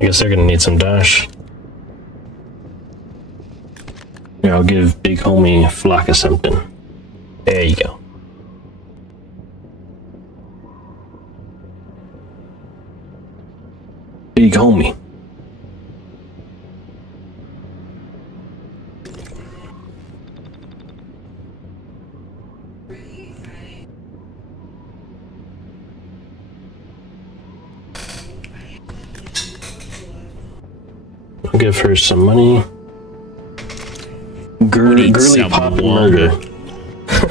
I guess they're gonna need some dash. Here, I'll give big homie Flocka something. There you go. Big homie. I'll give her some money. Girly pop and murder.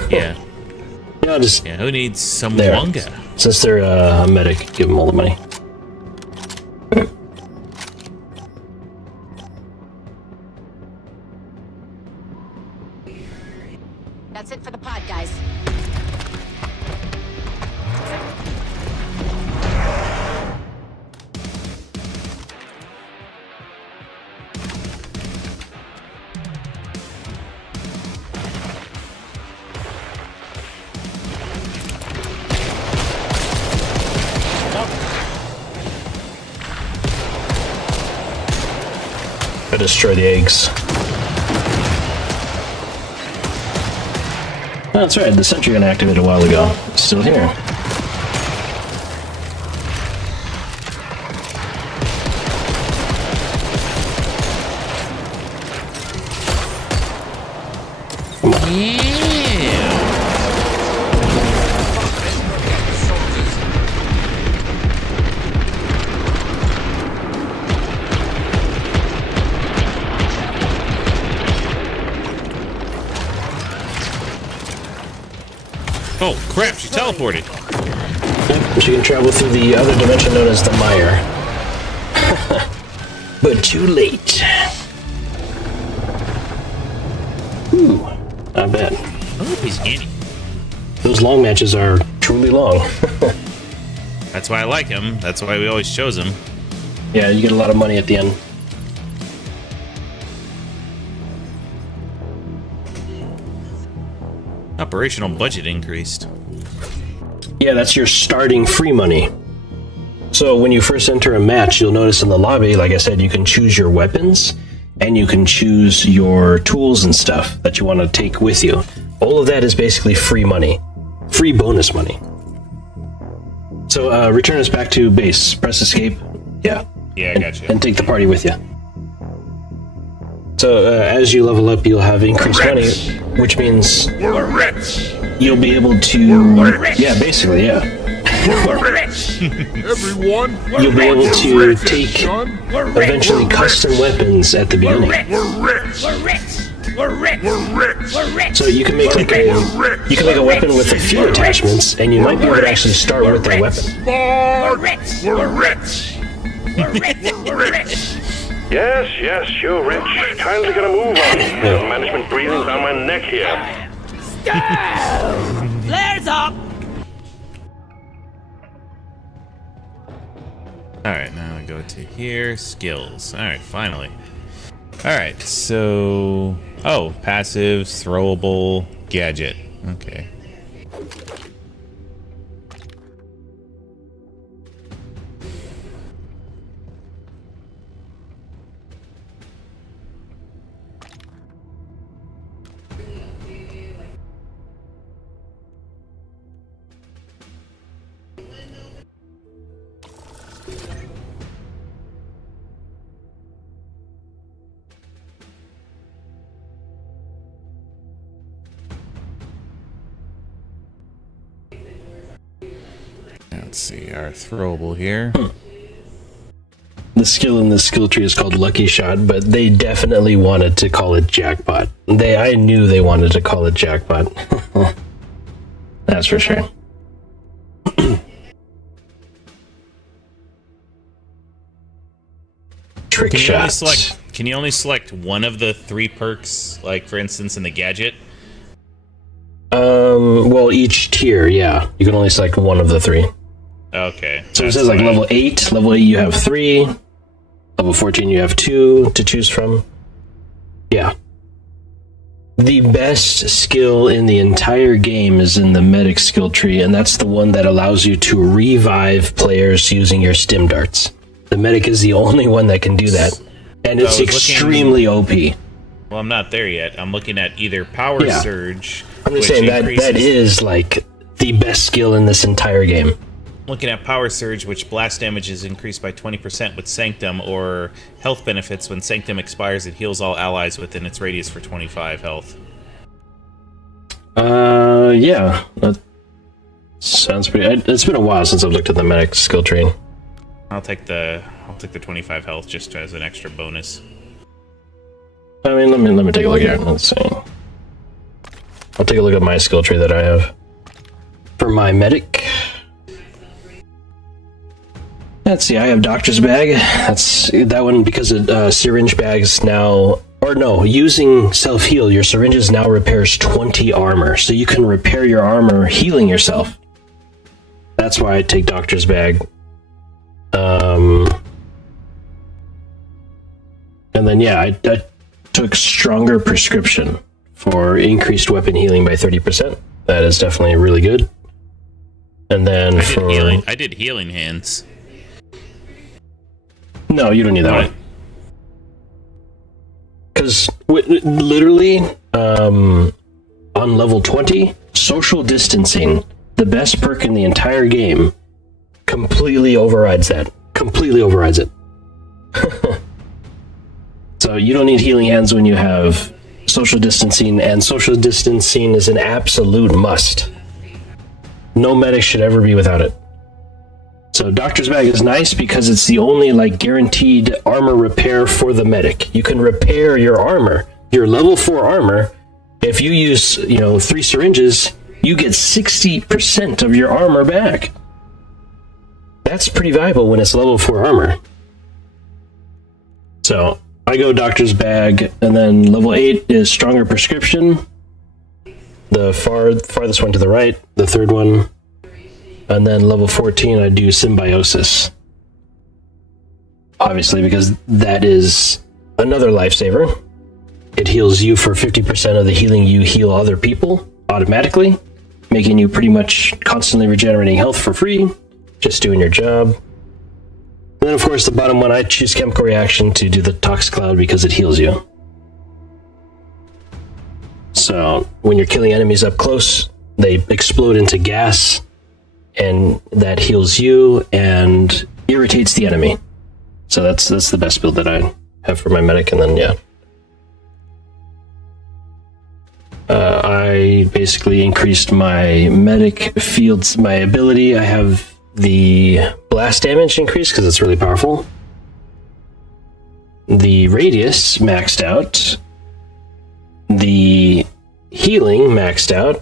Yeah. Yeah, I'll just... Yeah, who needs some there. wonga? Since they're a medic, give them all the money. That's it for the pod, guys. I destroy the eggs. Oh, that's right, the sentry gun activated a while ago. It's still here. Oh, crap, she teleported. Yep, she can travel through the other dimension known as the mire. But too late. Ooh, not bad. Oh, he's handy. Those long matches are truly long. That's why I like him. That's why we always chose him. Yeah, you get a lot of money at the end. Operational budget increased. Yeah, that's your starting free money. So when you first enter a match, you'll notice in the lobby, like I said, you can choose your weapons and you can choose your tools and stuff that you want to take with you. All of that is basically free money. Free bonus money. So return us back to base. Press escape. Yeah. Yeah, I got you. And take the party with you. So as you level up, you'll have increased money, which means you'll be able to... Yeah, basically, yeah. Everyone, you'll be able to take eventually custom weapons at the beginning. So you can make like a weapon with a few attachments, and you might be able to actually start with that weapon. Yes, you're rich. Time to get a move on. Management breathing down my neck here. Flares up! Alright, now I go to here. Skills. Alright, finally. Alright, so... Oh, passives, throwable, gadget. Okay. Let's see, our throwable here. The skill in this skill tree is called Lucky Shot, but they definitely wanted to call it Jackpot. I knew they wanted to call it Jackpot. That's for sure. Trick shots. Can you only select one of the 3 perks, like for instance in the gadget? Well, each tier, yeah. You can only select one of the 3. Okay. So it says like level 8. Level 8 you have 3. Level 14 you have 2 to choose from. Yeah. The best skill in the entire game is in the medic skill tree, and that's the one that allows you to revive players using your stim darts. The medic is the only one that can do that, and it's extremely OP. Well, I'm not there yet. I'm looking at either Power Surge. I'm just saying that is like the best skill in this entire game. Looking at Power Surge, which blast damage is increased by 20% with Sanctum, or health benefits. When Sanctum expires, it heals all allies within its radius for 25 health. Yeah. That sounds pretty... It's been a while since I've looked at the medic skill tree. I'll take the 25 health just as an extra bonus. I mean, let me take a look here. Let's see. I'll take a look at my skill tree that I have. For my medic... Let's see, I have Doctor's Bag. That's that one because syringe bags now... Or no, using self-heal, your syringes now repairs 20 armor. So you can repair your armor healing yourself. That's why I take Doctor's Bag. And then, yeah, I took Stronger Prescription for increased weapon healing by 30%. That is definitely really good. And then I did Healing Hands. No, you don't need that one. Because literally, on level 20, Social Distancing, the best perk in the entire game, completely overrides that. Completely overrides it. So you don't need Healing Hands when you have social distancing, and social distancing is an absolute must. No medic should ever be without it. So Doctor's Bag is nice because it's the only like guaranteed armor repair for the medic. You can repair your armor, your level 4 armor. If you use, 3 syringes, you get 60% of your armor back. That's pretty valuable when it's level 4 armor. So I go Doctor's Bag, and then level 8 is Stronger Prescription. The farthest one to the right, the third one. And then level 14, I do Symbiosis. Obviously, because that is another lifesaver. It heals you for 50% of the healing you heal other people automatically, making you pretty much constantly regenerating health for free, just doing your job. And then, of course, the bottom one, I choose Chemical Reaction to do the Tox Cloud because it heals you. So, when you're killing enemies up close, they explode into gas, and that heals you and irritates the enemy. So that's the best build that I have for my medic, and then, yeah. I basically increased my medic fields, my ability. I have the blast damage increased because it's really powerful. The radius maxed out. The healing maxed out.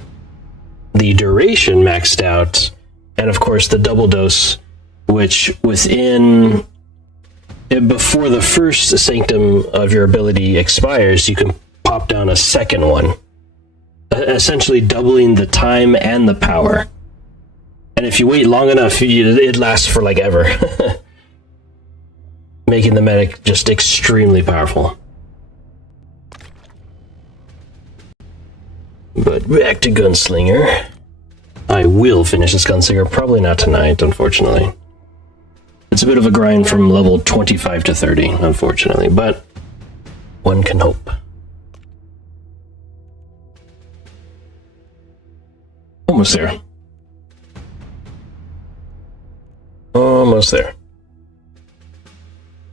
The duration maxed out. And of course the double dose, which before the first sanctum of your ability expires, you can pop down a second one, essentially doubling the time and the power. And if you wait long enough, it lasts for like ever, making the medic just extremely powerful. But back to Gunslinger. I will finish this Gunslinger, probably not tonight, unfortunately. It's a bit of a grind from level 25 to 30, unfortunately, but one can hope. Almost there. Almost there.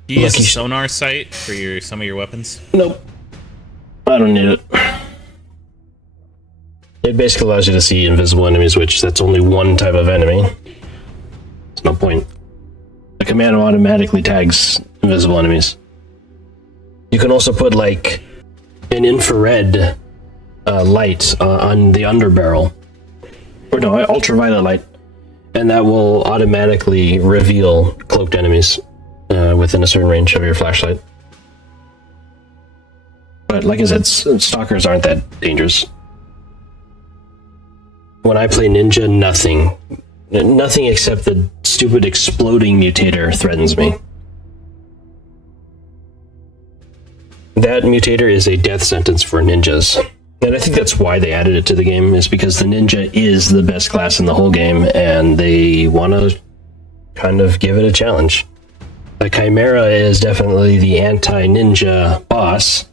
Do you use a sonar sight for some of your weapons? Nope. I don't need it. It basically allows you to see invisible enemies, which that's only one type of enemy. There's no point. The command automatically tags invisible enemies. You can also put like an infrared light on the underbarrel. Or no, ultraviolet light. And that will automatically reveal cloaked enemies within a certain range of your flashlight. But like I said, stalkers aren't that dangerous. When I play ninja, nothing except the stupid exploding mutator threatens me. That mutator is a death sentence for ninjas. And I think that's why they added it to the game, is because the ninja is the best class in the whole game, and they want to kind of give it a challenge. The Chimera is definitely the anti-ninja boss,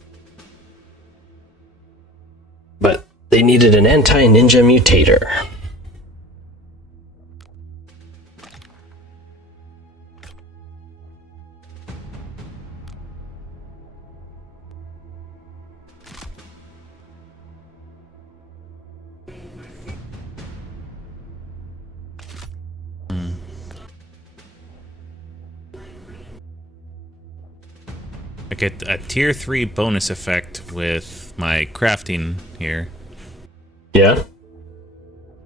but they needed an anti-ninja mutator. I get a tier 3 bonus effect with my crafting here. Yeah.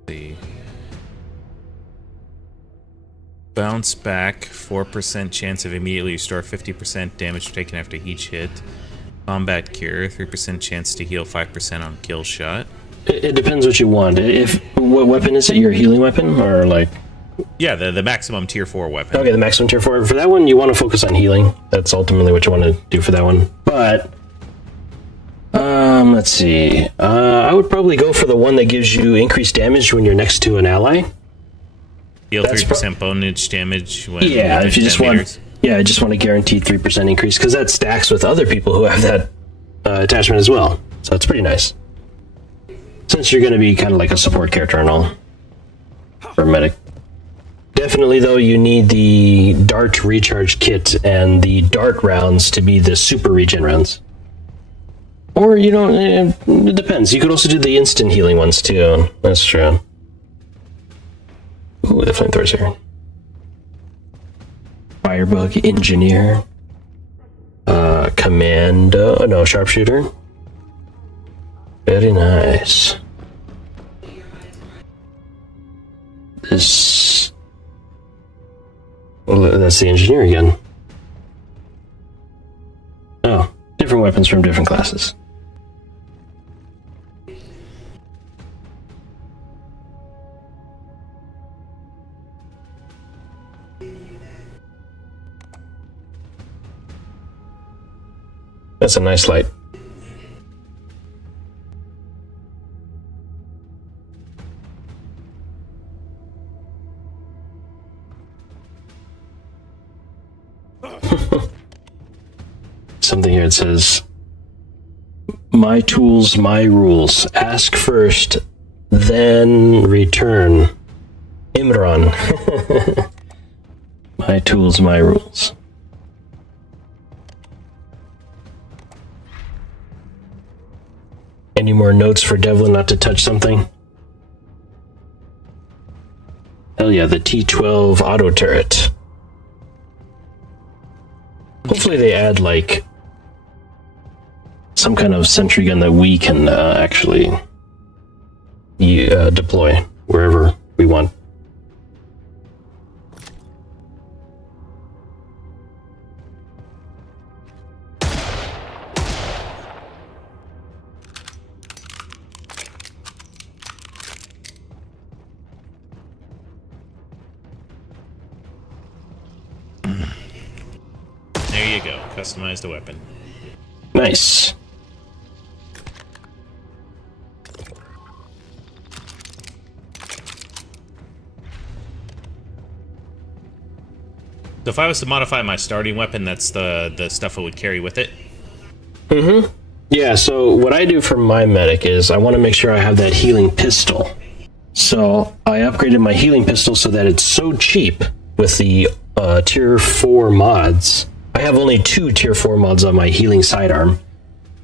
The bounce back, 4% chance of immediately restore 50% damage taken after each hit. Combat cure, 3% chance to heal 5% on kill shot. It depends what you want. What weapon is it? Your healing weapon, or like? Yeah, the maximum tier 4 weapon. Okay, the maximum tier 4. For that one, you want to focus on healing. That's ultimately what you want to do for that one. But let's see. I would probably go for the one that gives you increased damage when you're next to an ally. Heal 3% bonus damage when if you just want, I just want a guaranteed 3% increase, because that stacks with other people who have that attachment as well. So it's pretty nice. Since you're going to be kind of like a support character and all for a medic. Definitely, though, you need the dart recharge kit and the dart rounds to be the super regen rounds. Or, you know, it depends. You could also do the instant healing ones, too. That's true. Ooh, the flamethrowers here. Firebug, Engineer. Commando. No, Sharpshooter. Very nice. This... Well, that's the Engineer again. Oh, different weapons from different classes. That's a nice light. Something here, it says, my tools, my rules. Ask first, then return. Imran. My tools, my rules. Any more notes for Devlin not to touch something? Hell yeah, the T-12 auto turret. Hopefully they add, like, some kind of sentry gun that we can actually deploy wherever we want. There you go. Customize the weapon. Nice. So if I was to modify my starting weapon, that's the stuff I would carry with it? Mm-hmm. Yeah, so what I do for my medic is I want to make sure I have that healing pistol. So I upgraded my healing pistol so that it's so cheap with the tier 4 mods. I have only 2 tier 4 mods on my healing sidearm,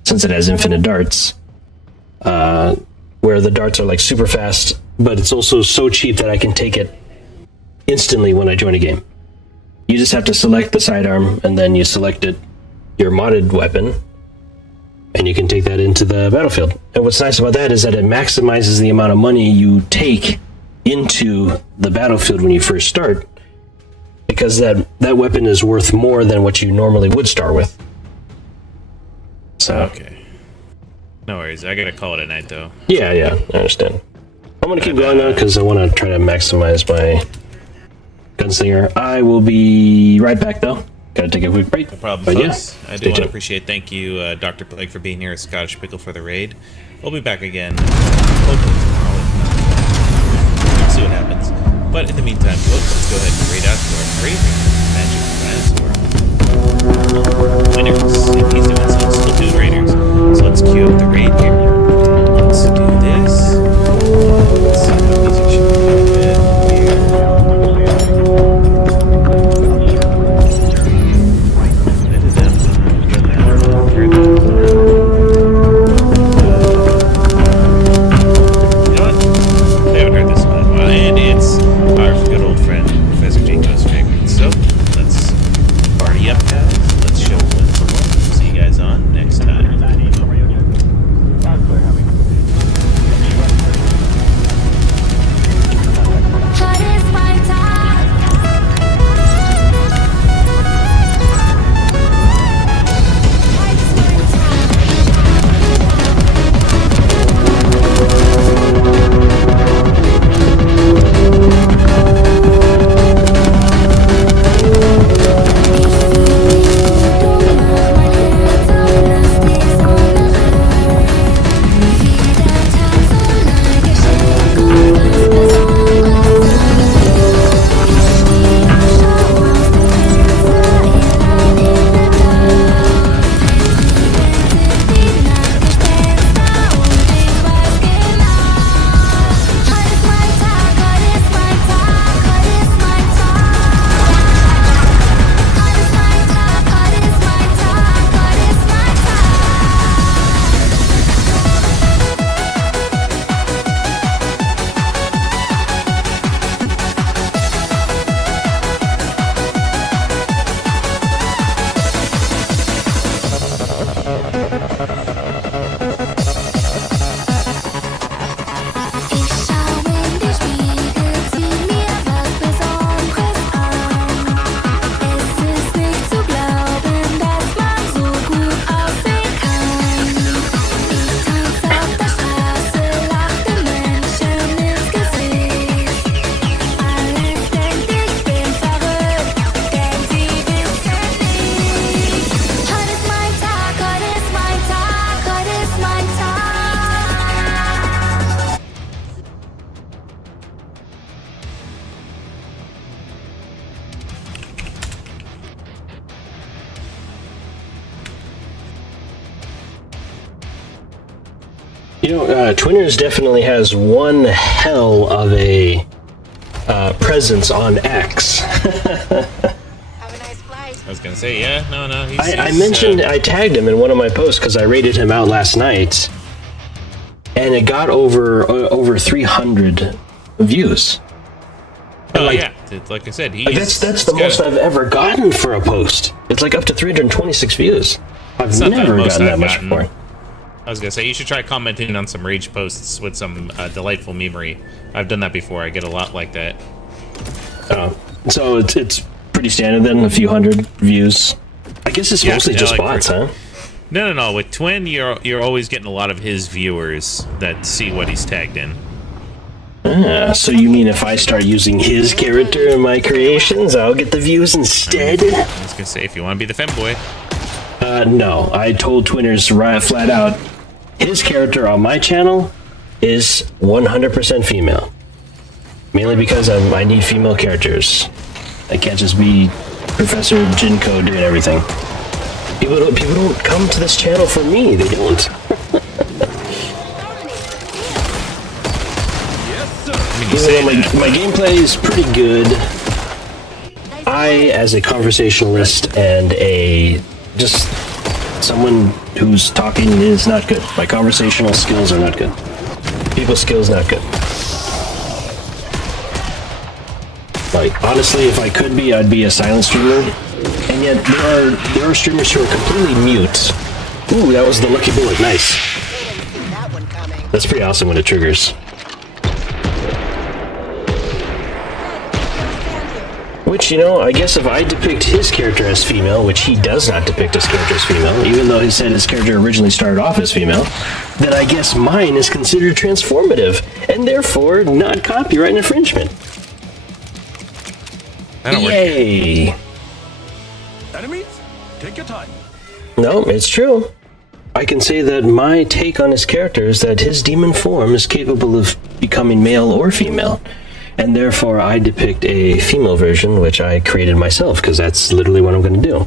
since it has infinite darts, where the darts are like super fast, but it's also so cheap that I can take it instantly when I join a game. You just have to select the sidearm, and then you select your modded weapon, and you can take that into the battlefield. And what's nice about that is that it maximizes the amount of money you take into the battlefield when you first start, because that weapon is worth more than what you normally would start with. So okay. No worries. I gotta call it a night, though. Yeah, I understand. I'm gonna keep going though, because I want to try to maximize my gunslinger. I will be right back though. Gotta take a quick break. No problem, but folks. Yeah, I do want to appreciate. Thank you, Dr. Plague, for being here at Scottish Pickle for the raid. We'll be back again hopefully tomorrow. Let's see what happens. But in the meantime, folks, let's go ahead and raid out to our crazy magic dinosaur winners. And he's doing some still raiders. So let's queue up the raid here. Let's do this. Let's see what music should be good here. You know what? I haven't heard this one in a while, and it's our good old friend Professor Jinko's favorite. So let's party up, guys. Let's show one for one. See you guys on next time. Twinners definitely has one hell of a presence on X. I was gonna say, yeah, no. I mentioned I tagged him in one of my posts because I rated him out last night, and it got over 300 views. Oh yeah, like I said, that's the most I've ever gotten for a post. It's like up to 326 views. I've never gotten that much before. I was gonna say you should try commenting on some rage posts with some delightful memery. I've done that before. I get a lot like that. So it's pretty standard then, a few hundred views. I guess it's mostly just bots, huh? No. With Twin, you're always getting a lot of his viewers that see what he's tagged in. So you mean if I start using his character in my creations, I'll get the views instead? I was gonna say, if you want to be the femboy. No. I told Twinners flat out, his character on my channel is 100% female. Mainly because I need female characters. I can't just be Professor Jinko doing everything. People don't come to this channel for me. They don't. My gameplay is pretty good. I, as a conversationalist and just someone who's talking, is not good. My conversational skills are not good. People skills not good. Like, honestly, if I could be, I'd be a silent streamer. And yet, there are streamers who are completely mute. Ooh, that was the lucky bullet. Nice. That's pretty awesome when it triggers. Which, I guess if I depict his character as female, which he does not depict his character as female, even though he said his character originally started off as female, then I guess mine is considered transformative, and therefore not copyright infringement. Yay! Enemies, take your time. No, it's true. I can say that my take on his character is that his demon form is capable of becoming male or female. And therefore, I depict a female version, which I created myself, because that's literally what I'm going to do.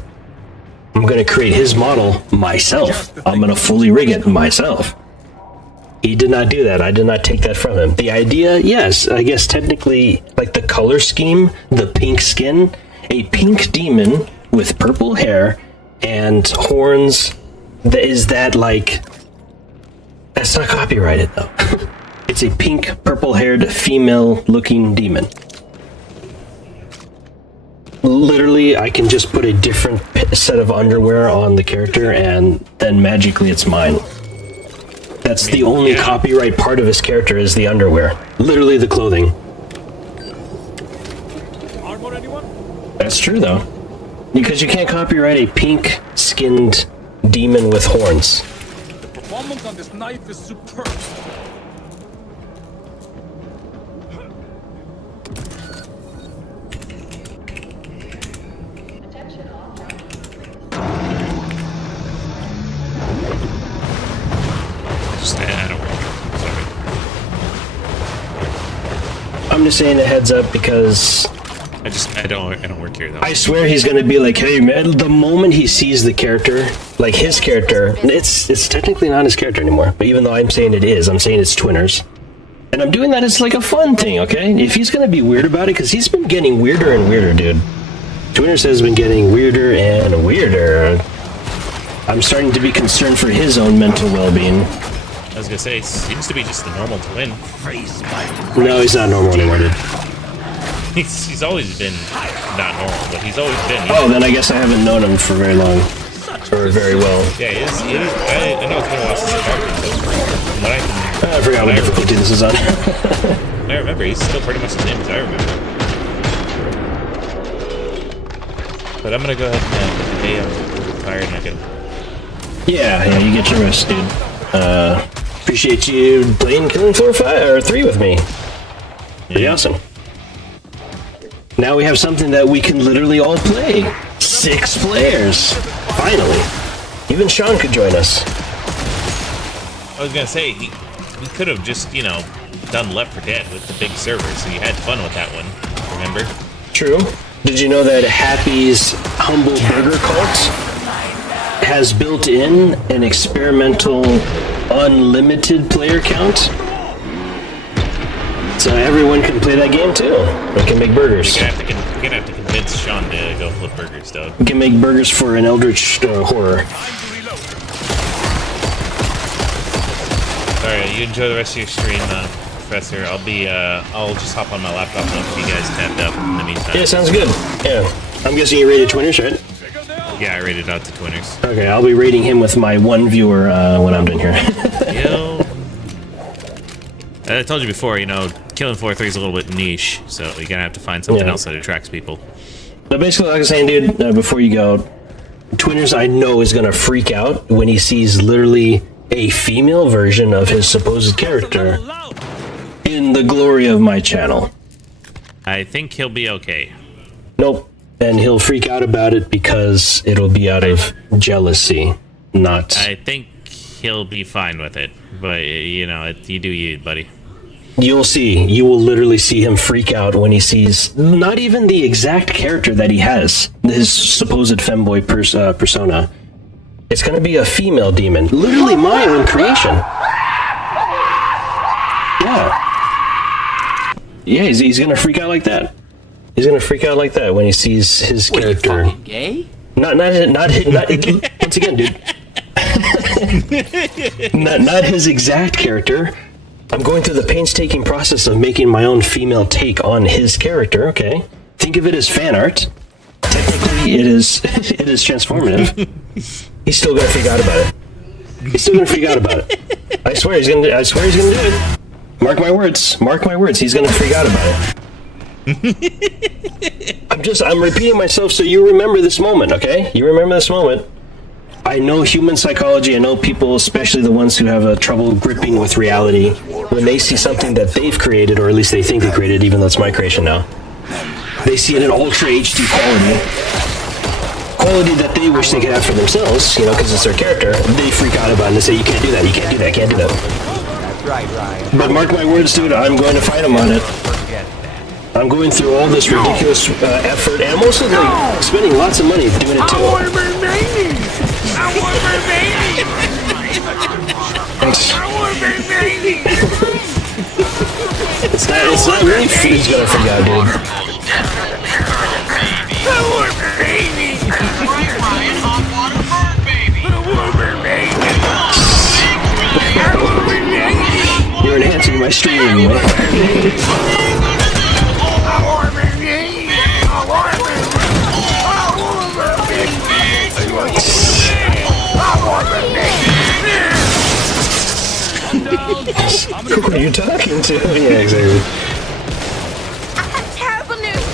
I'm going to create his model myself. I'm going to fully rig it myself. He did not do that. I did not take that from him. The idea, yes, I guess technically, like the color scheme, the pink skin, a pink demon with purple hair and horns, is that like... That's not copyrighted, though. It's a pink, purple-haired, female-looking demon. Literally, I can just put a different set of underwear on the character, and then magically it's mine. That's the only copyright part of his character is the underwear. Literally the clothing. Armor, anyone? That's true, though. Because you can't copyright a pink-skinned demon with horns. The performance on this knife is superb. I'm just saying a heads up because I don't work here though. I swear he's gonna be like, hey man, the moment he sees the character, like his character, it's technically not his character anymore. But even though I'm saying it is, I'm saying it's Twinners. And I'm doing that as like a fun thing, okay? If he's gonna be weird about it, because he's been getting weirder and weirder, dude. Twinners has been getting weirder and weirder. I'm starting to be concerned for his own mental well-being. I was gonna say, it seems to be just the normal Twin. No, he's not normal anymore, dude. He's always been not normal, but he's always been. Oh, then I guess I haven't known him for very long. Or very well. Yeah, he is. I know it's been a while since I talked to him, but I forgot what difficulty this is on. I remember, he's still pretty much the same as I remember. But I'm gonna go ahead and today I'm a little tired and I can... Yeah, you get your rest, dude. Appreciate you playing Killing Floor 3 with me. Pretty awesome. Now we have something that we can literally all play. 6 players. Finally. Even Sean could join us. I was gonna say, we could have just, done Left 4 Dead with the big server, so you had fun with that one, remember? True. Did you know that Happy's Humble Burger Cult has built in an experimental unlimited player count. So everyone can play that game too. We can make burgers. You're gonna have to convince Sean to go flip burgers, dog. We can make burgers for an eldritch horror. Alright, you enjoy the rest of your stream, Professor. I'll just hop on my laptop and keep you guys tapped up in the meantime. Yeah, sounds good. Yeah. I'm guessing you rated Twinners, right? Yeah, I rated out to Twinners. Okay, I'll be rating him with my one viewer when I'm done here. Yo. I told you before, you know, killing floor 3 is a little bit niche, so you're gonna have to find something else that attracts people. But basically, like I was saying, dude, before you go, Twinners I know is gonna freak out when he sees literally a female version of his supposed character in the glory of my channel. I think he'll be okay. Nope. And he'll freak out about it because it'll be out of jealousy, not... I think he'll be fine with it, but, you know, you do you, buddy. You'll see. You will literally see him freak out when he sees not even the exact character that he has, his supposed femboy persona. It's going to be a female demon. Literally my own creation. Yeah. Yeah, he's going to freak out like that. He's going to freak out like that when he sees his character. Are you fucking gay? Not once again, dude. not his exact character. I'm going through the painstaking process of making my own female take on his character, okay? Think of it as fan art. Technically, it is transformative. He's still gonna freak out about it. He's still gonna freak out about it. I swear he's gonna do it. Mark my words. Mark my words. He's gonna freak out about it. I'm repeating myself so you remember this moment, okay? You remember this moment. I know human psychology. I know people, especially the ones who have trouble gripping with reality, when they see something that they've created, or at least they think they created, even though it's my creation now, they see it in ultra HD quality that they wish they could have for themselves, you know, because it's their character. They freak out about it and they say, you can't do that, you can't do that, can't do that. That's right, Ryan. But mark my words, dude, I'm going to fight him on it. I'm going through all this ridiculous effort, and I'm also like, spending lots of money doing it too. I want my baby! I want my baby! Thanks. I want my baby! It's not really who's gonna freak out, dude. I want my baby! Ryan, hot water burn, baby! I want my baby! I want my baby! You're enhancing my stream anyway. Who are you talking to? Yeah, exactly. I have terrible news.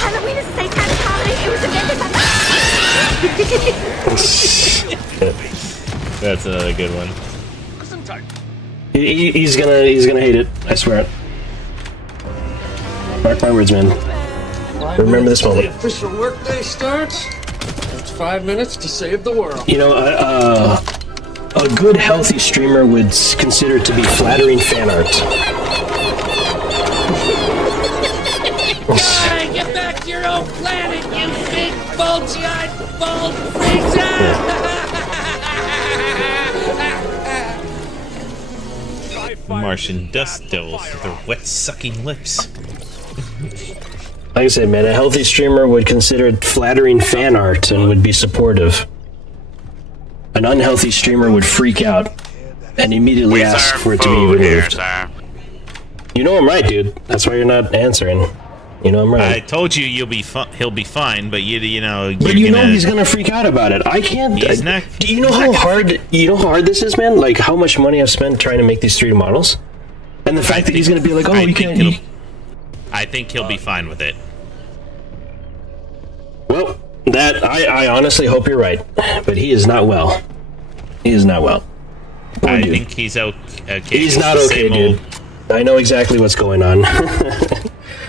Halloween is a satanic holiday. It was invented by That's another good one. He's gonna hate it. I swear it. Mark my words, man. Remember this moment. The official workday starts. It's 5 minutes to save the world. You know, a good, healthy streamer would consider it to be flattering fan art. Hey, get back to your own planet, you big bulgy-eyed bald freezer! Martian dust devils with their wet, sucking lips. Like I said, man, a healthy streamer would consider it flattering fan art and would be supportive. An unhealthy streamer would freak out and immediately ask for it to be removed. You know I'm right, dude. That's why you're not answering. You know I'm right. I told you he'll be fine, but you know. But you know he's gonna freak out about it. I can't. Do you know how hard? You know how hard this is, man? Like how much money I've spent trying to make these 3D models, and the fact that he's gonna be like, "Oh, you can't." I think he'll be fine with it. Well, that I honestly hope you're right, but he is not well. He is not well. I think he's okay. He's not okay, dude. I know exactly what's going on.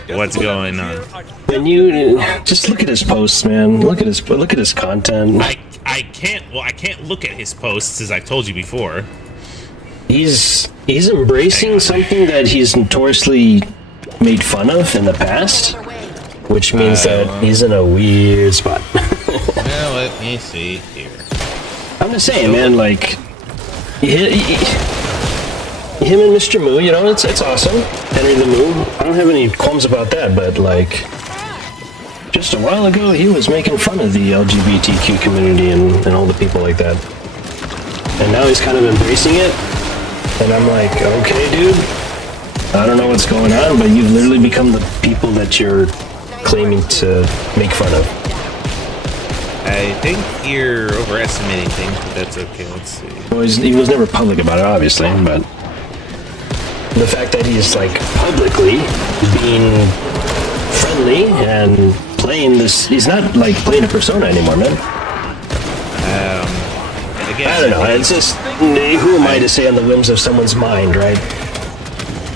What's going on? When you just look at his posts, man. Look at his content. I can't look at his posts, as I've told you before. He's embracing something that he's notoriously made fun of in the past, which means that he's in a weird spot. Well, let me see here. I'm just saying, man, like, Him and Mr. Moo, you know, it's awesome. Henry the Moo. I don't have any qualms about that, but like, just a while ago, he was making fun of the LGBTQ community and all the people like that. And now he's kind of embracing it. And I'm like, okay, dude, I don't know what's going on, but you've literally become the people that you're claiming to make fun of. I think you're overestimating things, but that's okay. Let's see. Well, he was never public about it, obviously, but the fact that he's like publicly being friendly and playing this, he's not like playing a persona anymore, man. I don't know. It's just, who am I to say on the whims of someone's mind, right?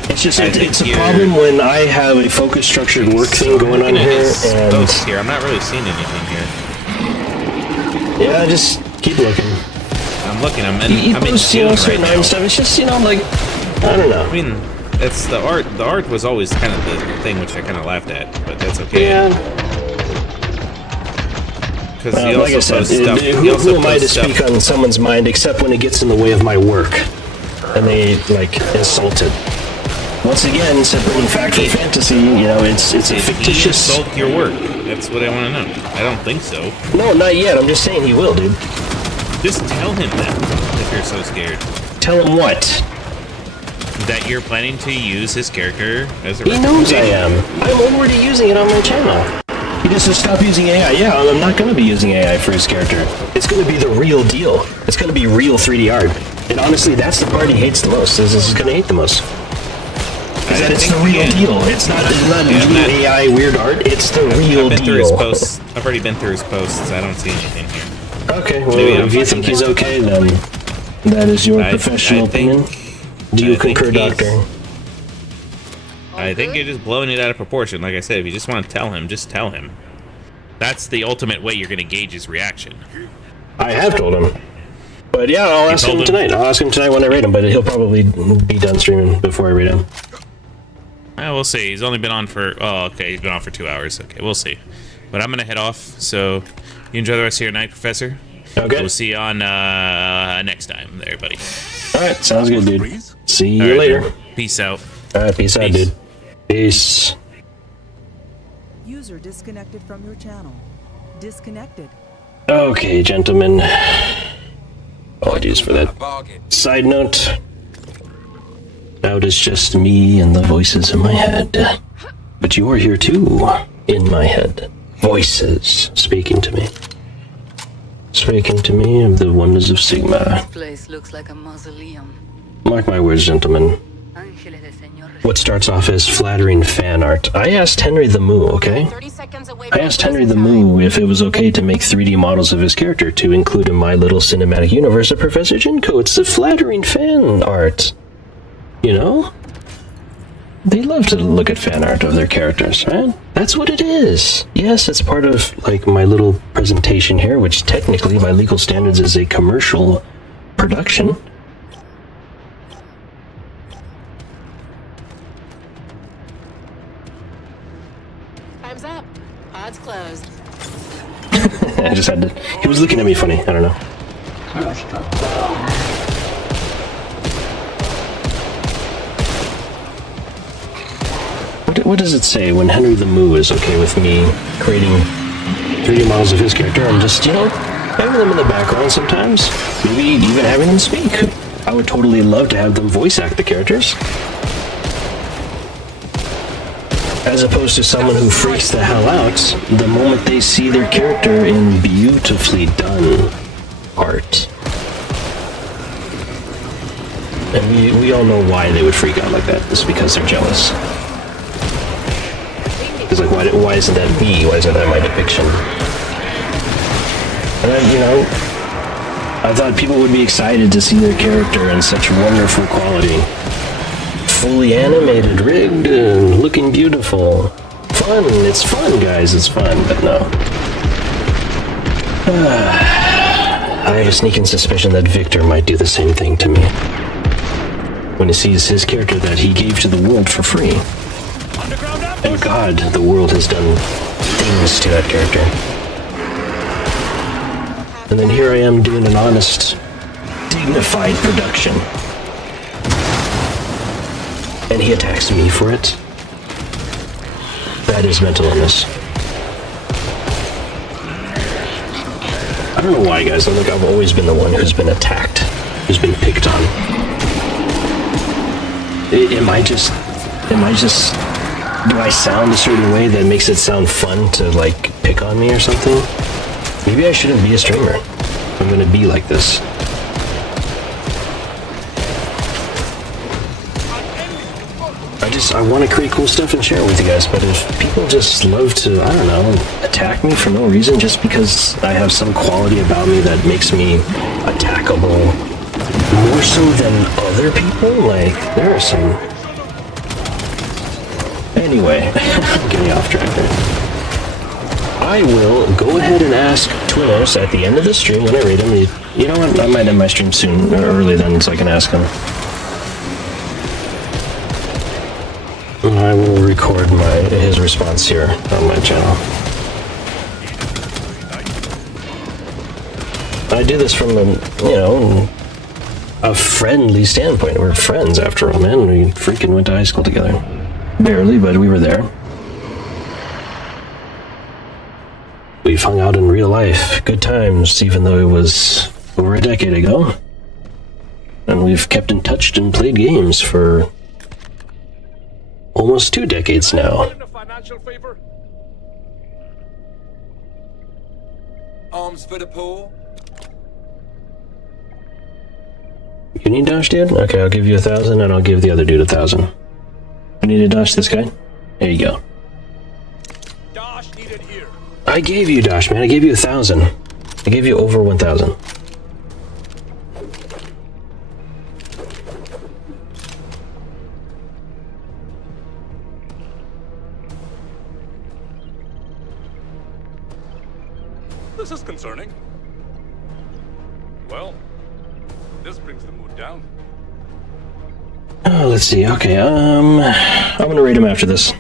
It's just, it's a problem when I have a focused, structured work thing going on here, and here, I'm not really seeing anything here. Yeah, just keep looking. I'm looking. I'm in June right now. Stuff. It's just, you know, like, I don't know. I mean, it's the art. The art was always kind of the thing which I kind of laughed at, but that's okay. Yeah. Because like I said, who am I to speak on someone's mind except when it gets in the way of my work and they like insult it? Once again, separating fact from fantasy, you know, it's a fictitious. Insult your work. That's what I want to know. I don't think so. No, not yet. I'm just saying he will, dude. Just tell him that if you're so scared. Tell him what? That you're planning to use his character as a He knows I am. I'm already using it on my channel. He just said stop using AI. Yeah, I'm not going to be using AI for his character. It's going to be the real deal. It's going to be real 3D art. And honestly, that's the part he hates the most. This is going to hate the most. Is that it's the real deal. It's not AI weird art. It's the real deal. Through his posts. I've already been through his posts. I don't see anything here. Okay, well, if you think he's okay, then that is your professional opinion. Do you concur, Doctor? I think you're just blowing it out of proportion. Like I said, if you just want to tell him, just tell him. That's the ultimate way you're going to gauge his reaction. I have told him. But yeah, I'll ask him tonight. I'll ask him tonight when I rate him, but he'll probably be done streaming before I rate him. We'll see. He's only been on for... Oh, okay. He's been on for 2 hours. Okay, we'll see. But I'm going to head off, so you enjoy the rest of your night, Professor. Okay. We'll see you on next time there, buddy. Alright, sounds good, dude. See you later. Then. Peace out. Alright, peace out, dude. Peace. User disconnected from your channel. Disconnected. Okay, gentlemen. Apologies for that. Side note. Now it is just me and the voices in my head. But you are here too, in my head. Voices speaking to me. Speaking to me of the wonders of Sigma. This place looks like a mausoleum. Mark my words, gentlemen. What starts off as flattering fan art. I asked Henry the Moo, okay? I asked Henry the Moo if it was okay to make 3D models of his character to include in my little cinematic universe of Professor Jinko. It's the flattering fan art. You know? They love to look at fan art of their characters, right? That's what it is. Yes, it's part of, like, my little presentation here, which technically, by legal standards, is a commercial production. Time's up. Pod's closed. I just had to... He was looking at me funny. I don't know. What does it say when Henry the Moo is okay with me creating 3D models of his character and just, you know, having them in the background sometimes? Maybe even having them speak. I would totally love to have them voice act the characters. As opposed to someone who freaks the hell out the moment they see their character in beautifully done art. And we all know why they would freak out like that. It's because they're jealous. It's like, why isn't that me? Why isn't that my depiction? And then, you know, I thought people would be excited to see their character in such wonderful quality. Fully animated, rigged, and looking beautiful. Fun, it's fun, guys, it's fun, but no. I have a sneaking suspicion that Victor might do the same thing to me. When he sees his character that he gave to the world for free. And God, the world has done things to that character. And then here I am doing an honest dignified production. And he attacks me for it. That is mental illness. I don't know why, guys. I've always been the one who's been attacked, who's been picked on. Am I just... Do I sound a certain way that makes it sound fun to, like, pick on me or something? Maybe I shouldn't be a streamer. I'm gonna be like this. I want to create cool stuff and share it with you guys, but if people just love to, I don't know, attack me for no reason just because I have some quality about me that makes me attackable more so than other people, like, there are some... Anyway, I'm getting off track there. I will go ahead and ask Twinos at the end of the stream when I read him. You know what, I might end my stream soon, or early then, so I can ask him. I will record his response here on my channel. I do this from a friendly standpoint. We're friends after all, man. We freaking went to high school together. Barely, but we were there. We've hung out in real life. Good times, even though it was over a decade ago. And we've kept in touch and played games for almost 2 decades now. Arms for the poor. You need Dosh, dude? Okay, I'll give you 1,000 and I'll give the other dude 1,000. I need to Dosh this guy? There you go. Dosh needed here. I gave you Dosh, man. I gave you 1,000. I gave you over 1,000. This is concerning. Well, this brings the mood down. Oh, let's see. Okay, I'm gonna rate him after this.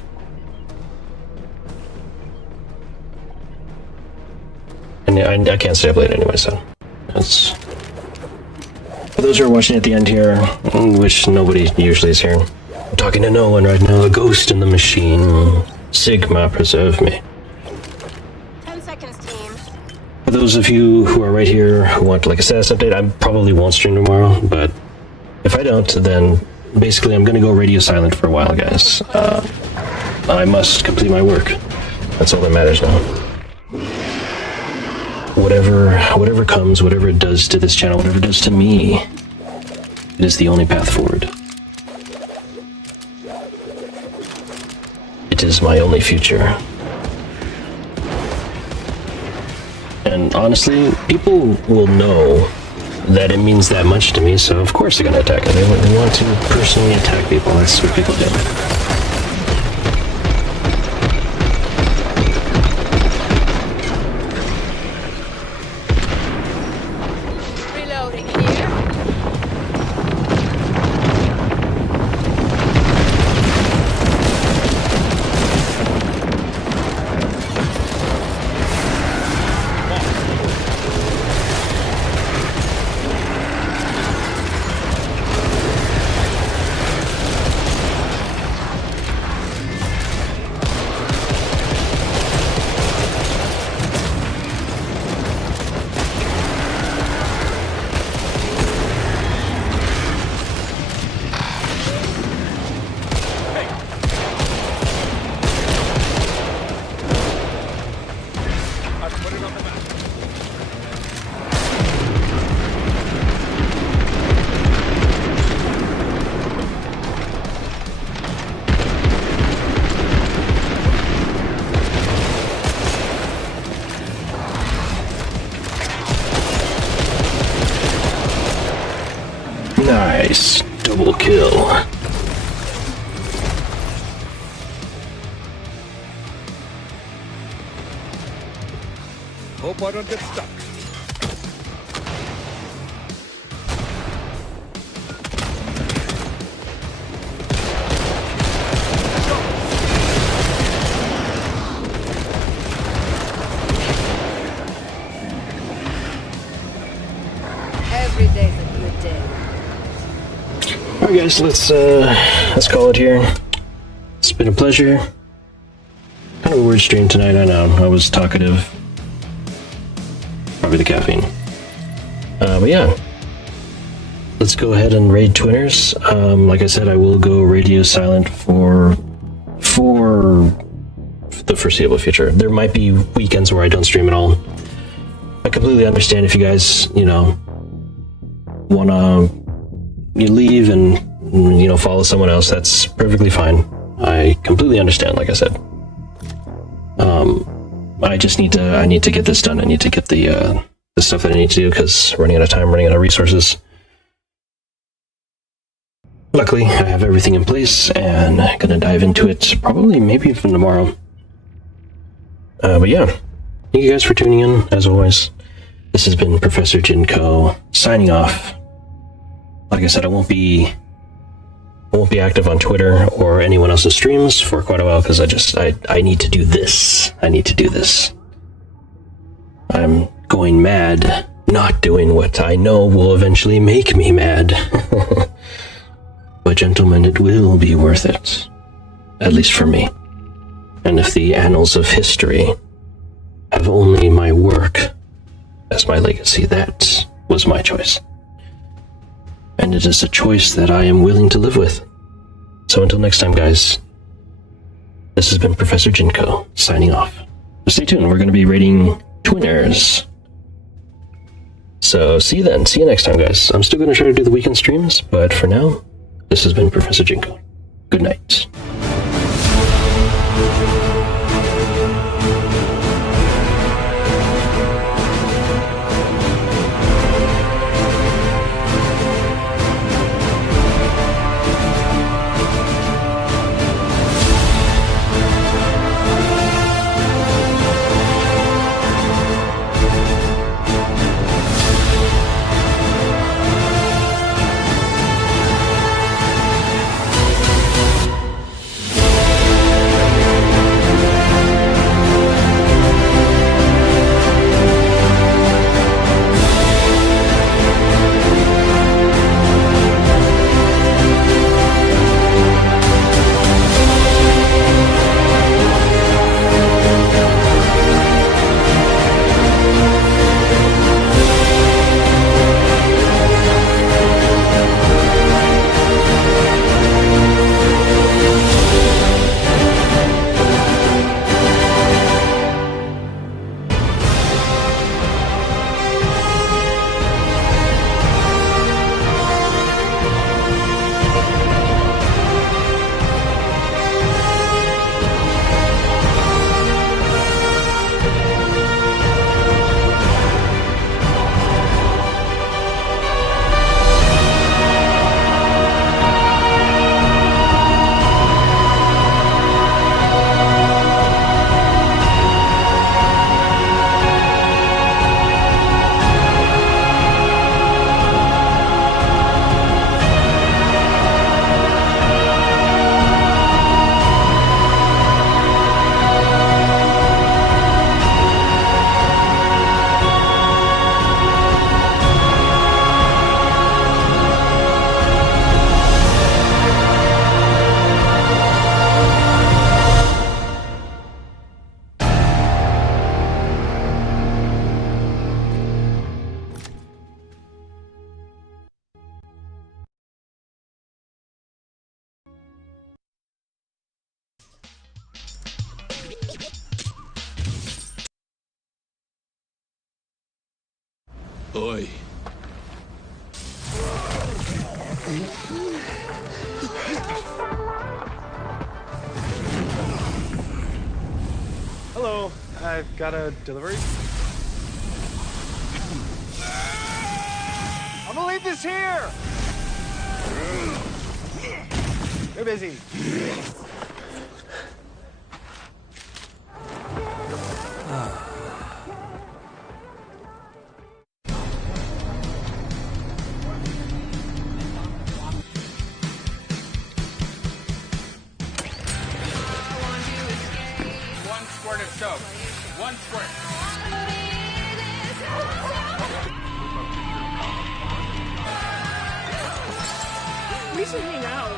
And I can't stay up late anyway, so that's... For those who are watching at the end here, which nobody usually is here, I'm talking to no one right now, a ghost in the machine. Sigma, preserve me. 10 seconds, team. For those of you who are right here who want like a status update, I probably won't stream tomorrow, but if I don't, then basically I'm gonna go radio silent for a while, guys. I must complete my work. That's all that matters now. Whatever comes, whatever it does to this channel, whatever it does to me, it is the only path forward. It is my only future. And honestly, people will know that it means that much to me, so of course they're gonna attack it. They want to personally attack people. That's what people do. Reloading here. Nice. Double kill. Hope I don't get stuck. Every day's a good Alright guys, let's call it here. It's been a pleasure. Kind of a weird stream tonight, I know. I was talkative. Probably the caffeine. But yeah. Let's go ahead and raid Twinners. Like I said, I will go radio silent for the foreseeable future. There might be weekends where I don't stream at all. I completely understand if you guys, wanna leave and follow someone else. That's perfectly fine. I completely understand. Like I said, I just need to get this done. I need to get the stuff that I need to do because running out of time, running out of resources. Luckily, I have everything in place and I'm gonna dive into it probably, maybe even tomorrow. But yeah, thank you guys for tuning in. As always, this has been Professor Jinko signing off. Like I said, I won't be active on Twitter or anyone else's streams for quite a while because I need to do this. I need to do this. I'm going mad, not doing what I know will eventually make me mad. But gentlemen, it will be worth it. At least for me. And if the annals of history have only my work as my legacy, that was my choice. And it is a choice that I am willing to live with. So until next time, guys, this has been Professor Jinko, signing off. But stay tuned, we're going to be raiding Twinners. So see you then, see you next time, guys. I'm still going to try to do the weekend streams, but for now, this has been Professor Jinko. Good night. Oi. Hello, I've got a delivery. I'm gonna leave this here! They're busy. Soap. One squirt. We should hang out.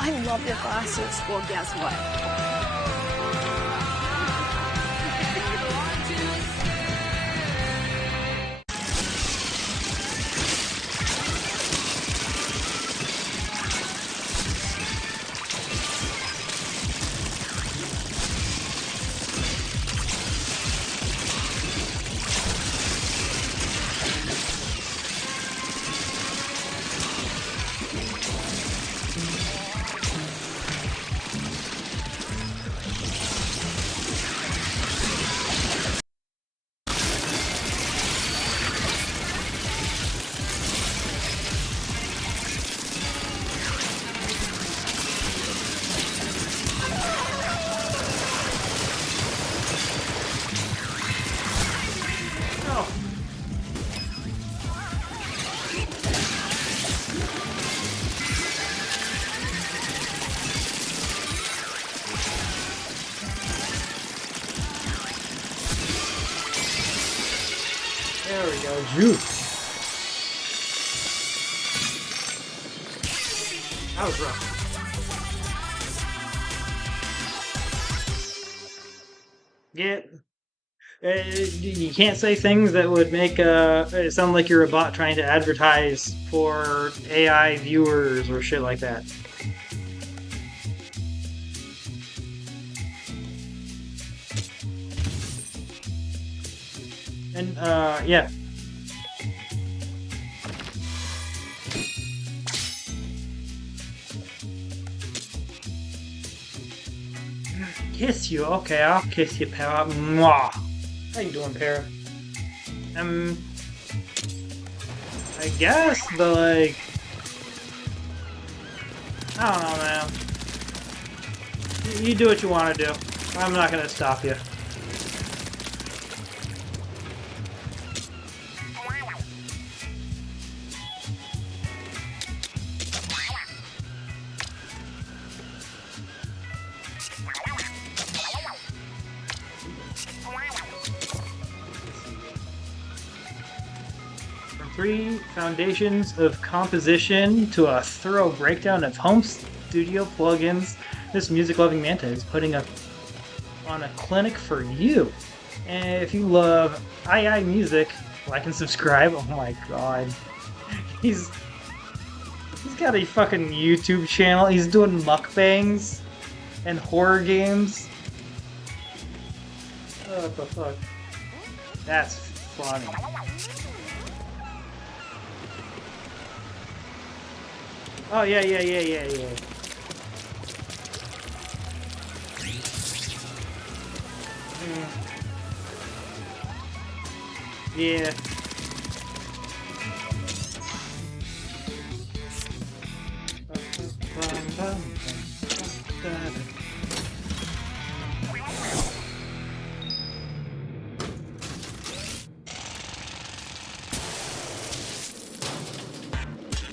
I love your glasses. Well, guess what? There we go, juice. That was rough. Yeah. You can't say things that would make it sound like you're a bot trying to advertise for AI viewers or shit like that. And, yeah. Kiss you? Okay, I'll kiss you, Para. Mwah. How you doing, Para? I guess, but like... I don't know, man. You do what you want to do. I'm not gonna stop you. From 3 foundations of composition to a thorough breakdown of home studio plugins, this music-loving Manta is putting up on a clinic for you. And if you love II music, like and subscribe. Oh my god. He's got a fucking YouTube channel. He's doing mukbangs and horror games. What the fuck? That's funny. Oh, yeah. Yeah.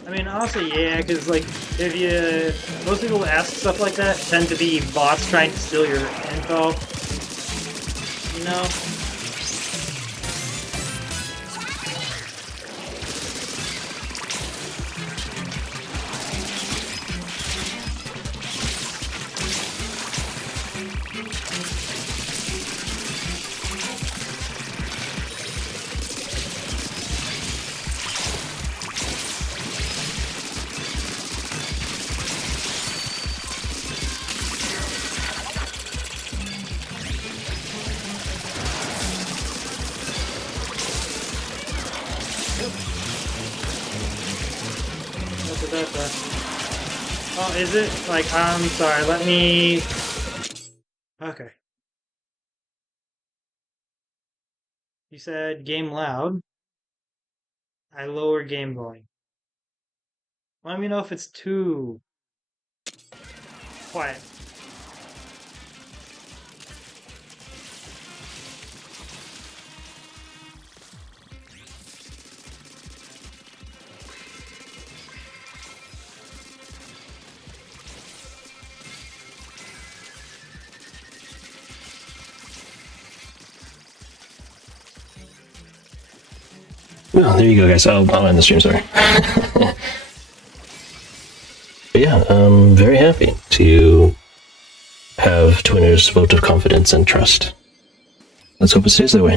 I mean, honestly, yeah, because, like, if you... Most people who ask stuff like that tend to be bots trying to steal your info. You know? Oh, is it? Like, I'm sorry, let me... Okay. You said game loud. I lower game volume. Let me know if it's too quiet. Oh, there you go, guys. I'll end the stream, sorry. yeah, I'm very happy to have Twinner's vote of confidence and trust. Let's hope it stays that way.